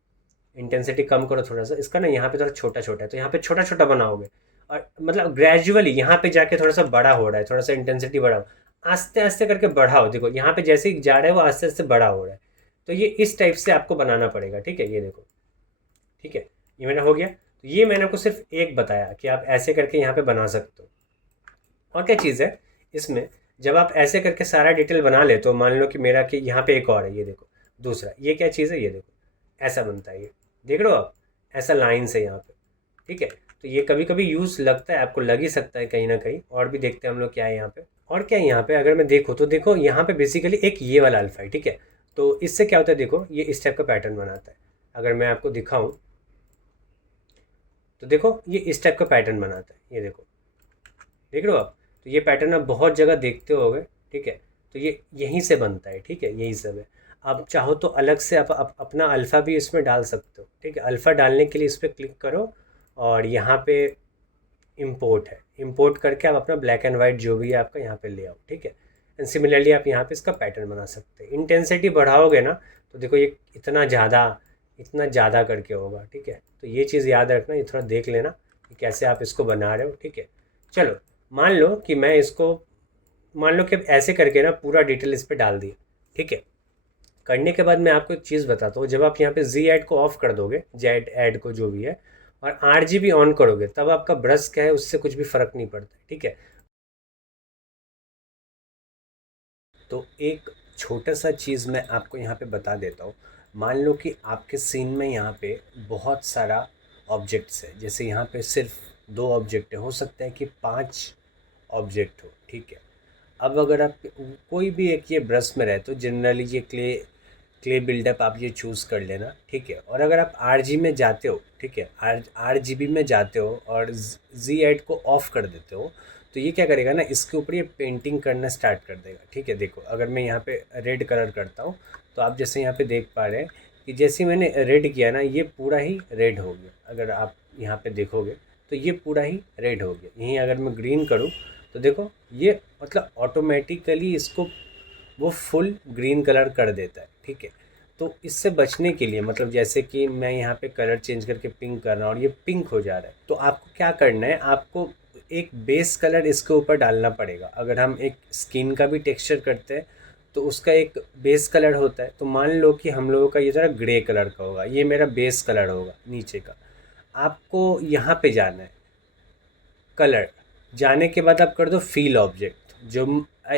इंटेंसिटी कम करो थोड़ा सा इसका ना, यहाँ पे थोड़ा छोटा छोटा है तो यहाँ पे छोटा छोटा बनाओगे, और मतलब ग्रेजुअली यहाँ पे जाके थोड़ा सा बड़ा हो रहा है, थोड़ा सा इंटेंसिटी बढ़ाओ, आस्ते आस्ते करके बढ़ाओ। देखो यहाँ पे जैसे ही जा रहा है वो आस्ते आस्ते बड़ा हो रहा है, तो ये इस टाइप से आपको बनाना पड़ेगा, ठीक है। ये देखो, ठीक है, ये मेरा हो गया। तो ये मैंने आपको सिर्फ एक बताया कि आप ऐसे करके यहाँ पे बना सकते हो। और क्या चीज़ है इसमें, जब आप ऐसे करके सारा डिटेल बना ले, तो मान लो कि मेरा कि यहाँ पे एक और है, ये देखो दूसरा, ये क्या चीज़ है, ये देखो ऐसा बनता है, ये देख रहे हो आप, ऐसा लाइन से यहाँ पे, ठीक है। तो ये कभी कभी यूज़ लगता है, आपको लग ही सकता है कहीं ना कहीं। और भी देखते हैं हम लोग क्या है यहाँ पे, और क्या है यहाँ पे, अगर मैं देखूँ तो देखो यहाँ पे बेसिकली एक ये वाला अल्फा है, ठीक है। तो इससे क्या होता है, देखो ये इस टाइप का पैटर्न बनाता है। अगर मैं आपको दिखाऊँ तो देखो ये इस टाइप का पैटर्न बनाता है, ये देखो, देख रहे हो आप। तो ये पैटर्न आप बहुत जगह देखते होगे, ठीक है। तो ये यहीं से बनता है, ठीक है, यही सब है। आप चाहो तो अलग से आप अपना अल्फ़ा भी इसमें डाल सकते हो, ठीक है। अल्फ़ा डालने के लिए इस पर क्लिक करो, और यहाँ पे इंपोर्ट है, इंपोर्ट करके आप अपना ब्लैक एंड वाइट जो भी है आपका यहाँ पे ले आओ, ठीक है। एंड सिमिलरली आप यहाँ पे इसका पैटर्न बना सकते हैं। इंटेंसिटी बढ़ाओगे ना तो देखो ये इतना ज़्यादा करके होगा, ठीक है। तो ये चीज़ याद रखना, ये थोड़ा देख लेना कि कैसे आप इसको बना रहे हो, ठीक है। चलो मान लो कि मैं इसको, मान लो कि अब ऐसे करके ना पूरा डिटेल इस पर डाल दिया, ठीक है। करने के बाद मैं आपको एक चीज़ बताता हूँ, जब आप यहाँ पे जी ऐड को ऑफ कर दोगे, जेड ऐड को जो भी है, और RGB ऑन करोगे, तब आपका ब्रश क्या है उससे कुछ भी फ़र्क नहीं पड़ता, ठीक है। तो एक छोटा सा चीज़ मैं आपको यहाँ पे बता देता हूँ। मान लो कि आपके सीन में यहाँ पे बहुत सारा ऑब्जेक्ट्स है, जैसे यहाँ पे सिर्फ 2 ऑब्जेक्ट है, हो सकता है कि 5 ऑब्जेक्ट हो, ठीक है। अब अगर आप कोई भी एक ये ब्रश में रहे तो जनरली ये क्ले बिल्डअप आप ये चूज़ कर लेना, ठीक है। और अगर आप RG में जाते हो, ठीक है, RGB में जाते हो और जी एड को ऑफ़ कर देते हो, तो ये क्या करेगा ना, इसके ऊपर ये पेंटिंग करना स्टार्ट कर देगा, ठीक है। देखो अगर मैं यहाँ पे रेड कलर करता हूँ, तो आप जैसे यहाँ पे देख पा रहे हैं कि जैसे मैंने रेड किया ना, ये पूरा ही रेड हो गया। अगर आप यहाँ पे देखोगे तो ये पूरा ही रेड हो गया। यहीं अगर मैं ग्रीन करूँ तो देखो ये मतलब ऑटोमेटिकली इसको वो फुल ग्रीन कलर कर देता है, ठीक है। तो इससे बचने के लिए, मतलब जैसे कि मैं यहाँ पे कलर चेंज करके पिंक कर रहा हूँ और ये पिंक हो जा रहा है, तो आपको क्या करना है, आपको एक बेस कलर इसके ऊपर डालना पड़ेगा। अगर हम एक स्किन का भी टेक्सचर करते हैं तो उसका एक बेस कलर होता है। तो मान लो कि हम लोगों का ये ज़रा ग्रे कलर का होगा, ये मेरा बेस कलर होगा नीचे का। आपको यहाँ पे जाना है, कलर जाने के बाद आप कर दो फील ऑब्जेक्ट। जो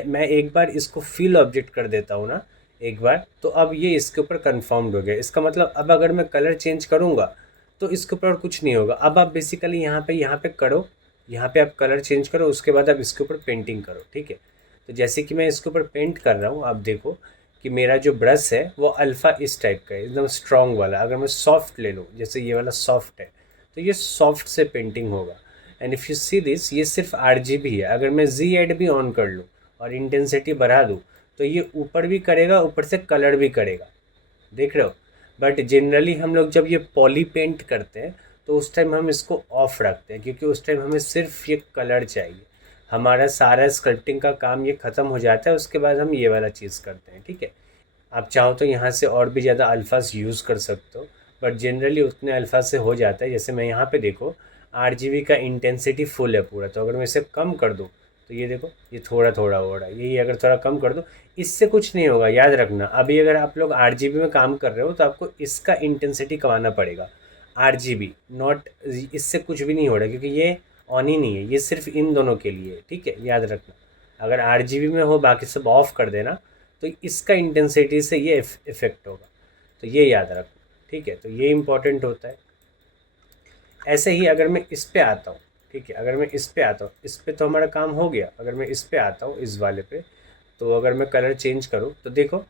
मैं एक बार इसको फील ऑब्जेक्ट कर देता हूँ ना एक बार, तो अब ये इसके ऊपर कन्फर्म्ड हो गया। इसका मतलब अब अगर मैं कलर चेंज करूँगा तो इसके ऊपर कुछ नहीं होगा। अब आप बेसिकली यहाँ पे करो, यहाँ पे आप कलर चेंज करो, उसके बाद आप इसके ऊपर पेंटिंग करो, ठीक है। तो जैसे कि मैं इसके ऊपर पेंट कर रहा हूँ, आप देखो कि मेरा जो ब्रश है वो अल्फ़ा इस टाइप का है, एकदम स्ट्रॉन्ग वाला। अगर मैं सॉफ्ट ले लूँ, जैसे ये वाला सॉफ्ट है, तो ये सॉफ्ट से पेंटिंग होगा। And if you see this, ये सिर्फ RGB है। अगर मैं जी एड भी ऑन कर लूँ और इंटेंसिटी बढ़ा दूँ तो ये ऊपर भी करेगा, ऊपर से कलर भी करेगा, देख रहे हो। बट जनरली हम लोग जब ये पॉली पेंट करते हैं तो उस टाइम हम इसको ऑफ रखते हैं, क्योंकि उस टाइम हमें सिर्फ ये कलर चाहिए। हमारा सारा स्कल्पटिंग का काम ये ख़त्म हो जाता है, उसके बाद हम ये वाला चीज़ करते हैं, ठीक है। आप चाहो तो यहाँ से और भी ज़्यादा अल्फाज यूज़ कर सकते हो, बट जनरली उतने अल्फा से हो जाता है। जैसे मैं यहाँ पे देखो RGB का इंटेंसिटी फुल है पूरा, तो अगर मैं इसे कम कर दूँ तो ये देखो ये थोड़ा थोड़ा हो रहा है, यही अगर थोड़ा कम कर दूँ इससे कुछ नहीं होगा। याद रखना अभी अगर आप लोग RGB में काम कर रहे हो तो आपको इसका इंटेंसिटी कमाना पड़ेगा, RGB नॉट, इससे कुछ भी नहीं हो रहा क्योंकि ये ऑन ही नहीं है, ये सिर्फ इन दोनों के लिए है, ठीक है। याद रखना अगर RGB में हो बाकी सब ऑफ कर देना तो इसका इंटेंसिटी से ये इफेक्ट होगा, तो ये याद रखना, ठीक है। तो ये इम्पोर्टेंट होता है। ऐसे ही अगर मैं इस पे आता हूँ, ठीक है, अगर मैं इस पे आता हूँ, इस पे तो हमारा काम हो गया। अगर मैं इस पे आता हूँ इस वाले पे, तो अगर मैं कलर चेंज करूँ तो देखो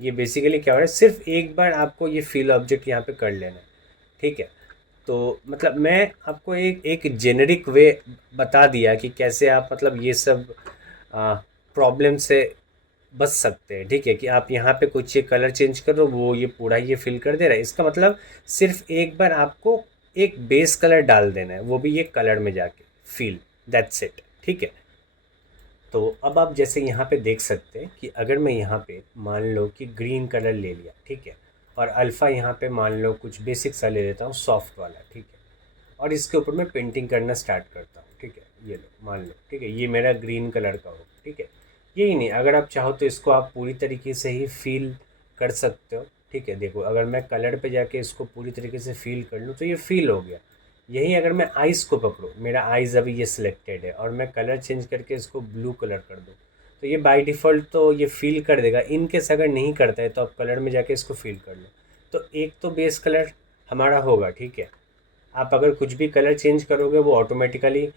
ये बेसिकली क्या हो रहा है, सिर्फ एक बार आपको ये फील ऑब्जेक्ट यहाँ पे कर लेना है, ठीक है। तो मतलब मैं आपको एक जेनेरिक वे बता दिया कि कैसे आप मतलब ये सब प्रॉब्लम से बच सकते हैं, ठीक है। कि आप यहाँ पे कुछ ये कलर चेंज करो वो ये पूरा ये फिल कर दे रहा है, इसका मतलब सिर्फ एक बार आपको एक बेस कलर डाल देना है, वो भी ये कलर में जाके फिल, दैट्स इट, ठीक है। तो अब आप जैसे यहाँ पे देख सकते हैं कि अगर मैं यहाँ पे मान लो कि ग्रीन कलर ले लिया, ठीक है, और अल्फ़ा यहाँ पे मान लो कुछ बेसिक सा ले लेता हूँ सॉफ्ट वाला, ठीक है, और इसके ऊपर मैं पेंटिंग करना स्टार्ट करता हूँ, ठीक है। ये लो मान लो, ठीक है, ये मेरा ग्रीन कलर का हो, ठीक है। यही नहीं, अगर आप चाहो तो इसको आप पूरी तरीके से ही फील कर सकते हो, ठीक है। देखो अगर मैं कलर पे जाके इसको पूरी तरीके से फील कर लूँ तो ये फील हो गया। यही अगर मैं आइज़ को पकड़ूँ, मेरा आइज़ अभी ये सिलेक्टेड है और मैं कलर चेंज करके इसको ब्लू कलर कर दूँ तो ये बाय डिफ़ॉल्ट तो ये फील कर देगा। इन केस अगर नहीं करता है तो आप कलर में जाके इसको फील कर लो, तो एक तो बेस कलर हमारा होगा, ठीक है। आप अगर कुछ भी कलर चेंज करोगे वो ऑटोमेटिकली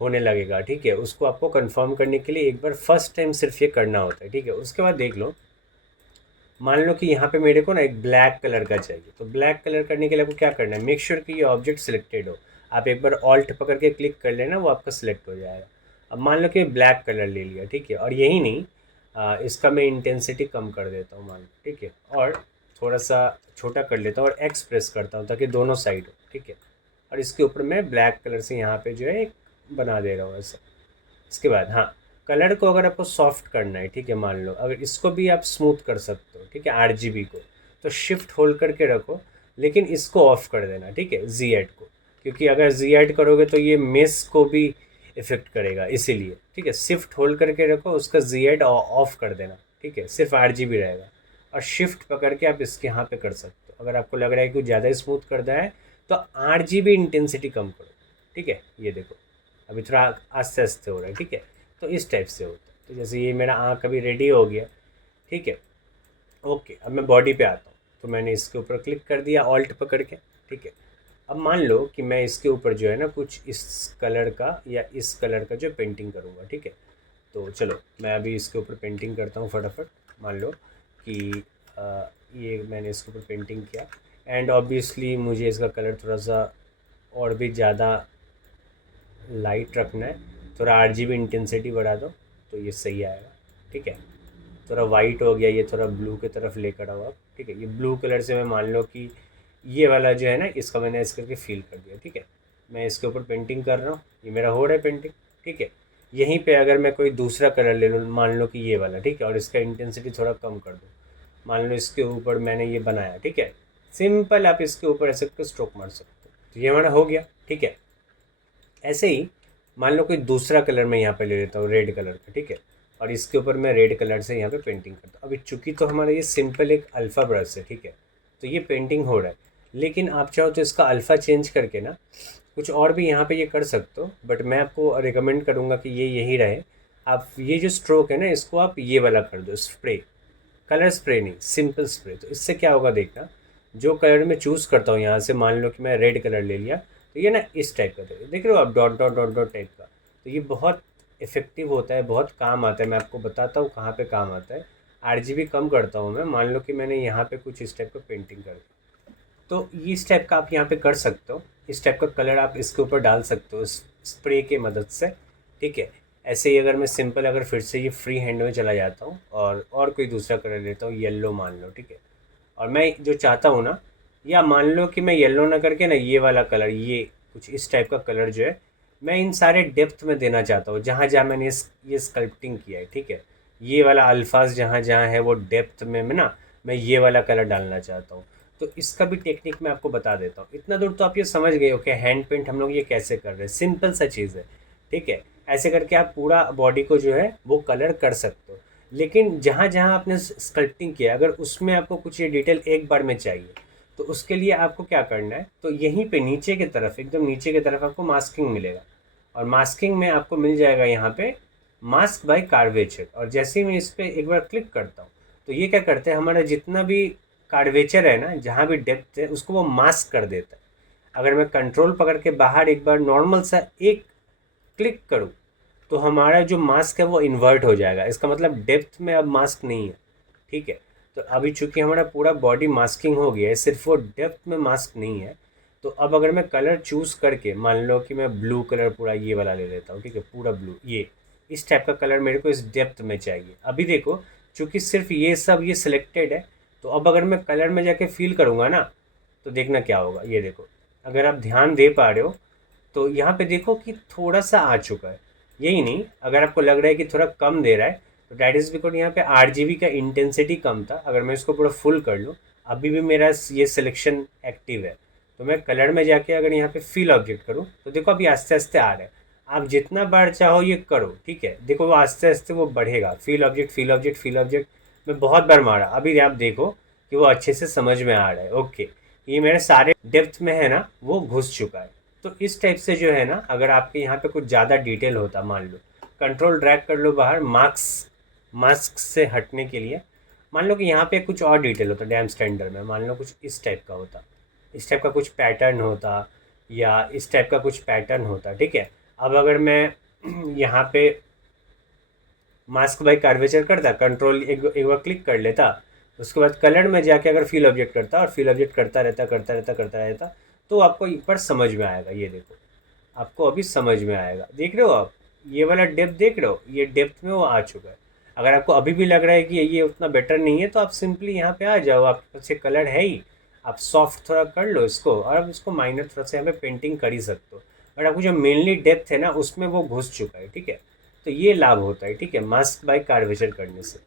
होने लगेगा, ठीक है। उसको आपको कंफर्म करने के लिए एक बार फर्स्ट टाइम सिर्फ ये करना होता है, ठीक है। उसके बाद देख लो, मान लो कि यहाँ पे मेरे को ना एक ब्लैक कलर का चाहिए, तो ब्लैक कलर करने के लिए आपको क्या करना है, मेक श्योर कि ये ऑब्जेक्ट सिलेक्टेड हो। आप एक बार ऑल्ट पकड़ के क्लिक कर लेना, वो आपका सिलेक्ट हो जाएगा। अब मान लो कि ब्लैक कलर ले लिया, ठीक है, और यही नहीं इसका मैं इंटेंसिटी कम कर देता हूँ मान लो, ठीक है, और थोड़ा सा छोटा कर लेता हूँ और एक्स प्रेस करता हूँ ताकि दोनों साइड हो, ठीक है। और इसके ऊपर मैं ब्लैक कलर से यहाँ पे जो है एक बना दे रहा हूँ ऐसा। इसके बाद हाँ, कलर को अगर आपको सॉफ्ट करना है, ठीक है, मान लो अगर इसको भी आप स्मूथ कर सकते हो, ठीक है, RGB को, तो शिफ्ट होल्ड करके रखो, लेकिन इसको ऑफ कर देना, ठीक है, Z को, क्योंकि अगर Z करोगे तो ये मेस को भी इफेक्ट करेगा, इसीलिए, ठीक है। शिफ्ट होल्ड करके रखो, उसका Z ऑफ कर देना, ठीक है, सिर्फ RGB रहेगा। और शिफ्ट पकड़ के आप इसके यहाँ पे कर सकते हो। अगर आपको लग रहा है कि ज़्यादा स्मूथ करना है तो RGB इंटेंसिटी कम करो, ठीक है। ये देखो अभी थोड़ा आस्ते आस्ते हो रहा है, ठीक है। तो इस टाइप से होता है। तो जैसे ये मेरा आँख अभी रेडी हो गया, ठीक है, ओके। अब मैं बॉडी पे आता हूँ, तो मैंने इसके ऊपर क्लिक कर दिया ऑल्ट पकड़ के, ठीक है। अब मान लो कि मैं इसके ऊपर जो है ना कुछ इस कलर का या इस कलर का जो पेंटिंग करूँगा, ठीक है। तो चलो मैं अभी इसके ऊपर पेंटिंग करता हूँ फटाफट। मान लो कि ये मैंने इसके ऊपर पेंटिंग किया, एंड ऑब्वियसली मुझे इसका कलर थोड़ा सा और भी ज़्यादा लाइट रखना है, थोड़ा RGB इंटेंसिटी बढ़ा दो तो ये सही आएगा, ठीक है। थोड़ा वाइट हो गया, ये थोड़ा ब्लू की तरफ लेकर आओ आप, ठीक है। ये ब्लू कलर से मैं मान लो कि ये वाला जो है ना इसका मैंने इस करके फील कर दिया, ठीक है। मैं इसके ऊपर पेंटिंग कर रहा हूँ, ये मेरा हो रहा है पेंटिंग, ठीक है। यहीं पे अगर मैं कोई दूसरा कलर ले लूँ, मान लो कि ये वाला, ठीक है, और इसका इंटेंसिटी थोड़ा कम कर दूँ, मान लो इसके ऊपर मैंने ये बनाया, ठीक है। सिंपल आप इसके ऊपर ऐसे करके स्ट्रोक मार सकते हो, तो ये हमारा हो गया, ठीक है। ऐसे ही मान लो कोई दूसरा कलर मैं यहाँ पे ले लेता हूँ रेड कलर का, ठीक है, और इसके ऊपर मैं रेड कलर से यहाँ पे पेंटिंग करता हूँ। अभी चूंकि तो हमारा ये सिंपल एक अल्फ़ा ब्रश है, ठीक है, तो ये पेंटिंग हो रहा है। लेकिन आप चाहो तो इसका अल्फ़ा चेंज करके ना कुछ और भी यहाँ पे ये कर सकते हो, बट मैं आपको रिकमेंड करूँगा कि ये यही रहे। आप ये जो स्ट्रोक है ना इसको आप ये वाला कर दो, स्प्रे, कलर स्प्रे नहीं, सिंपल स्प्रे। तो इससे क्या होगा देखना, जो कलर मैं चूज़ करता हूँ यहाँ से, मान लो कि मैं रेड कलर ले लिया, तो ये ना इस टाइप का देख रहे हो आप, dot dot dot dot type का। तो ये बहुत इफ़ेक्टिव होता है, बहुत काम आता है। मैं आपको बताता हूँ कहाँ पे काम आता है। RGB कम करता हूँ मैं, मान लो कि मैंने यहाँ पे कुछ इस टाइप का पेंटिंग कर दी, तो इस टाइप का आप यहाँ पे कर सकते हो। इस टाइप का कलर आप इसके ऊपर डाल सकते हो स्प्रे के मदद से, ठीक है। ऐसे ही अगर मैं सिंपल अगर फिर से ये फ्री हैंड में चला जाता हूँ और कोई दूसरा कलर लेता हूँ, येलो मान लो, ठीक है, और मैं जो चाहता हूँ ना, या मान लो कि मैं येलो ना करके ना ये वाला कलर, ये कुछ इस टाइप का कलर जो है मैं इन सारे डेप्थ में देना चाहता हूँ जहाँ जहाँ मैंने ये स्कल्पटिंग किया है, ठीक है। ये वाला अल्फाज जहाँ जहाँ है वो डेप्थ में मैं ना मैं ये वाला कलर डालना चाहता हूँ। तो इसका भी टेक्निक मैं आपको बता देता हूँ। इतना दूर तो आप ये समझ गए हो कि हैंड पेंट हम लोग ये कैसे कर रहे हैं, सिंपल सा चीज़ है, ठीक है। ऐसे करके आप पूरा बॉडी को जो है वो कलर कर सकते हो। लेकिन जहाँ जहाँ आपने स्कल्पटिंग किया, अगर उसमें आपको कुछ ये डिटेल एक बार में चाहिए, तो उसके लिए आपको क्या करना है, तो यहीं पे नीचे की तरफ, एकदम नीचे की तरफ आपको मास्किंग मिलेगा, और मास्किंग में आपको मिल जाएगा यहाँ पे मास्क बाय कार्वेचर। और जैसे ही मैं इस पर एक बार क्लिक करता हूँ, तो ये क्या करते हैं, हमारा जितना भी कार्वेचर है ना, जहाँ भी डेप्थ है, उसको वो मास्क कर देता है। अगर मैं कंट्रोल पकड़ के बाहर एक बार नॉर्मल सा एक क्लिक करूँ, तो हमारा जो मास्क है वो इन्वर्ट हो जाएगा। इसका मतलब डेप्थ में अब मास्क नहीं है, ठीक है। तो अभी चूंकि हमारा पूरा बॉडी मास्किंग हो गया है, सिर्फ वो डेप्थ में मास्क नहीं है। तो अब अगर मैं कलर चूज़ करके, मान लो कि मैं ब्लू कलर पूरा ये वाला ले लेता हूँ, ठीक है, पूरा ब्लू, ये इस टाइप का कलर मेरे को इस डेप्थ में चाहिए। अभी देखो, चूँकि सिर्फ ये सब ये सिलेक्टेड है, तो अब अगर मैं कलर में जाके फील करूँगा ना, तो देखना क्या होगा। ये देखो, अगर आप ध्यान दे पा रहे हो, तो यहाँ पे देखो कि थोड़ा सा आ चुका है। यही नहीं, अगर आपको लग रहा है कि थोड़ा कम दे रहा है, तो डैट इज़ बिकॉज यहाँ पे RGB का इंटेंसिटी कम था। अगर मैं इसको पूरा फुल कर लूँ, अभी भी मेरा ये सिलेक्शन एक्टिव है। तो मैं कलर में जाके अगर यहाँ पे फील ऑब्जेक्ट करूँ, तो देखो अभी आस्ते आस्ते आ रहा है। आप जितना बार चाहो ये करो, ठीक है, देखो वो आस्ते आस्ते वो बढ़ेगा। Feel object, feel object, feel object, मैं बहुत बार मारा, अभी आप देखो कि वो अच्छे से समझ में आ रहा है। ओके, ये मेरे सारे डेप्थ में है ना, वो घुस चुका है। तो इस टाइप से जो है ना, अगर आपके यहाँ पे कुछ ज़्यादा डिटेल होता, मान लो कंट्रोल ड्रैग कर लो बाहर मास्क से हटने के लिए, मान लो कि यहाँ पे कुछ और डिटेल होता डैम स्टैंडर्ड में, मान लो कुछ इस टाइप का होता, इस टाइप का कुछ पैटर्न होता, या इस टाइप का कुछ पैटर्न होता, ठीक है। अब अगर मैं यहाँ पे मास्क बाय कार्वेचर करता, कंट्रोल एक बार क्लिक कर लेता, उसके बाद कलर में जाके अगर फील ऑब्जेक्ट करता, और फील ऑब्जेक्ट करता रहता, तो आपको एक बार समझ में आएगा। ये देखो, आपको अभी समझ में आएगा, देख रहे हो आप, ये वाला डेप्थ देख रहे हो, ये डेप्थ में वो आ चुका है। अगर आपको अभी भी लग रहा है कि ये उतना बेटर नहीं है, तो आप सिंपली यहाँ पे आ जाओ, आपके पास ये कलर है ही, आप सॉफ्ट थोड़ा कर लो इसको, और आप इसको माइनर थोड़ा सा यहाँ पे पेंटिंग कर ही सकते हो। बट आपको जो मेनली डेप्थ है ना, उसमें वो घुस चुका है, ठीक है। तो ये लाभ होता है, ठीक है, मास्क बाय कार्वेचर करने से।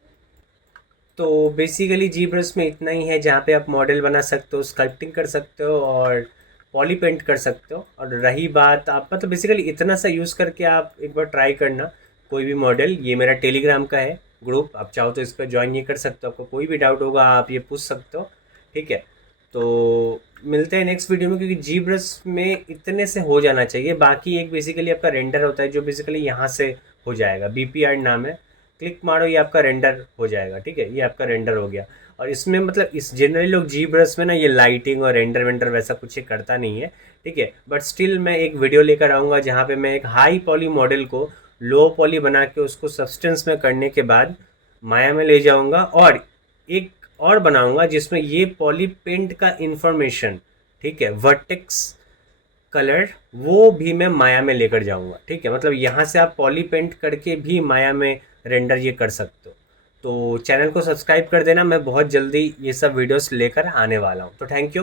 तो बेसिकली जी ब्रश में इतना ही है, जहाँ पे आप मॉडल बना सकते हो, स्कल्पटिंग कर सकते हो, और पॉली पेंट कर सकते हो। और रही बात, आप मतलब बेसिकली इतना सा यूज़ करके आप एक बार ट्राई करना कोई भी मॉडल। ये मेरा टेलीग्राम का है ग्रुप, आप चाहो तो इस पर ज्वाइन ये कर सकते हो। आपको कोई भी डाउट होगा आप ये पूछ सकते हो, ठीक है। तो मिलते हैं नेक्स्ट वीडियो में, क्योंकि जी ब्रश में इतने से हो जाना चाहिए। बाकी एक बेसिकली आपका रेंडर होता है, जो बेसिकली यहाँ से हो जाएगा, BPR नाम है, क्लिक मारो, ये आपका रेंडर हो जाएगा, ठीक है, ये आपका रेंडर हो गया। और इसमें मतलब इस जनरली लोग जी ब्रश में ना ये लाइटिंग और रेंडर वेंडर वैसा कुछ ये करता नहीं है, ठीक है। बट स्टिल मैं एक वीडियो लेकर आऊँगा जहाँ पे मैं एक हाई पॉली मॉडल को लो पॉली बना के उसको सब्सटेंस में करने के बाद माया में ले जाऊँगा, और एक और बनाऊँगा जिसमें ये पॉली पेंट का इंफॉर्मेशन, ठीक है, वर्टेक्स कलर, वो भी मैं माया में लेकर जाऊंगा, ठीक है। मतलब यहाँ से आप पॉली पेंट करके भी माया में रेंडर ये कर सकते हो। तो चैनल को सब्सक्राइब कर देना, मैं बहुत जल्दी ये सब वीडियोस लेकर आने वाला हूँ। तो थैंक यू।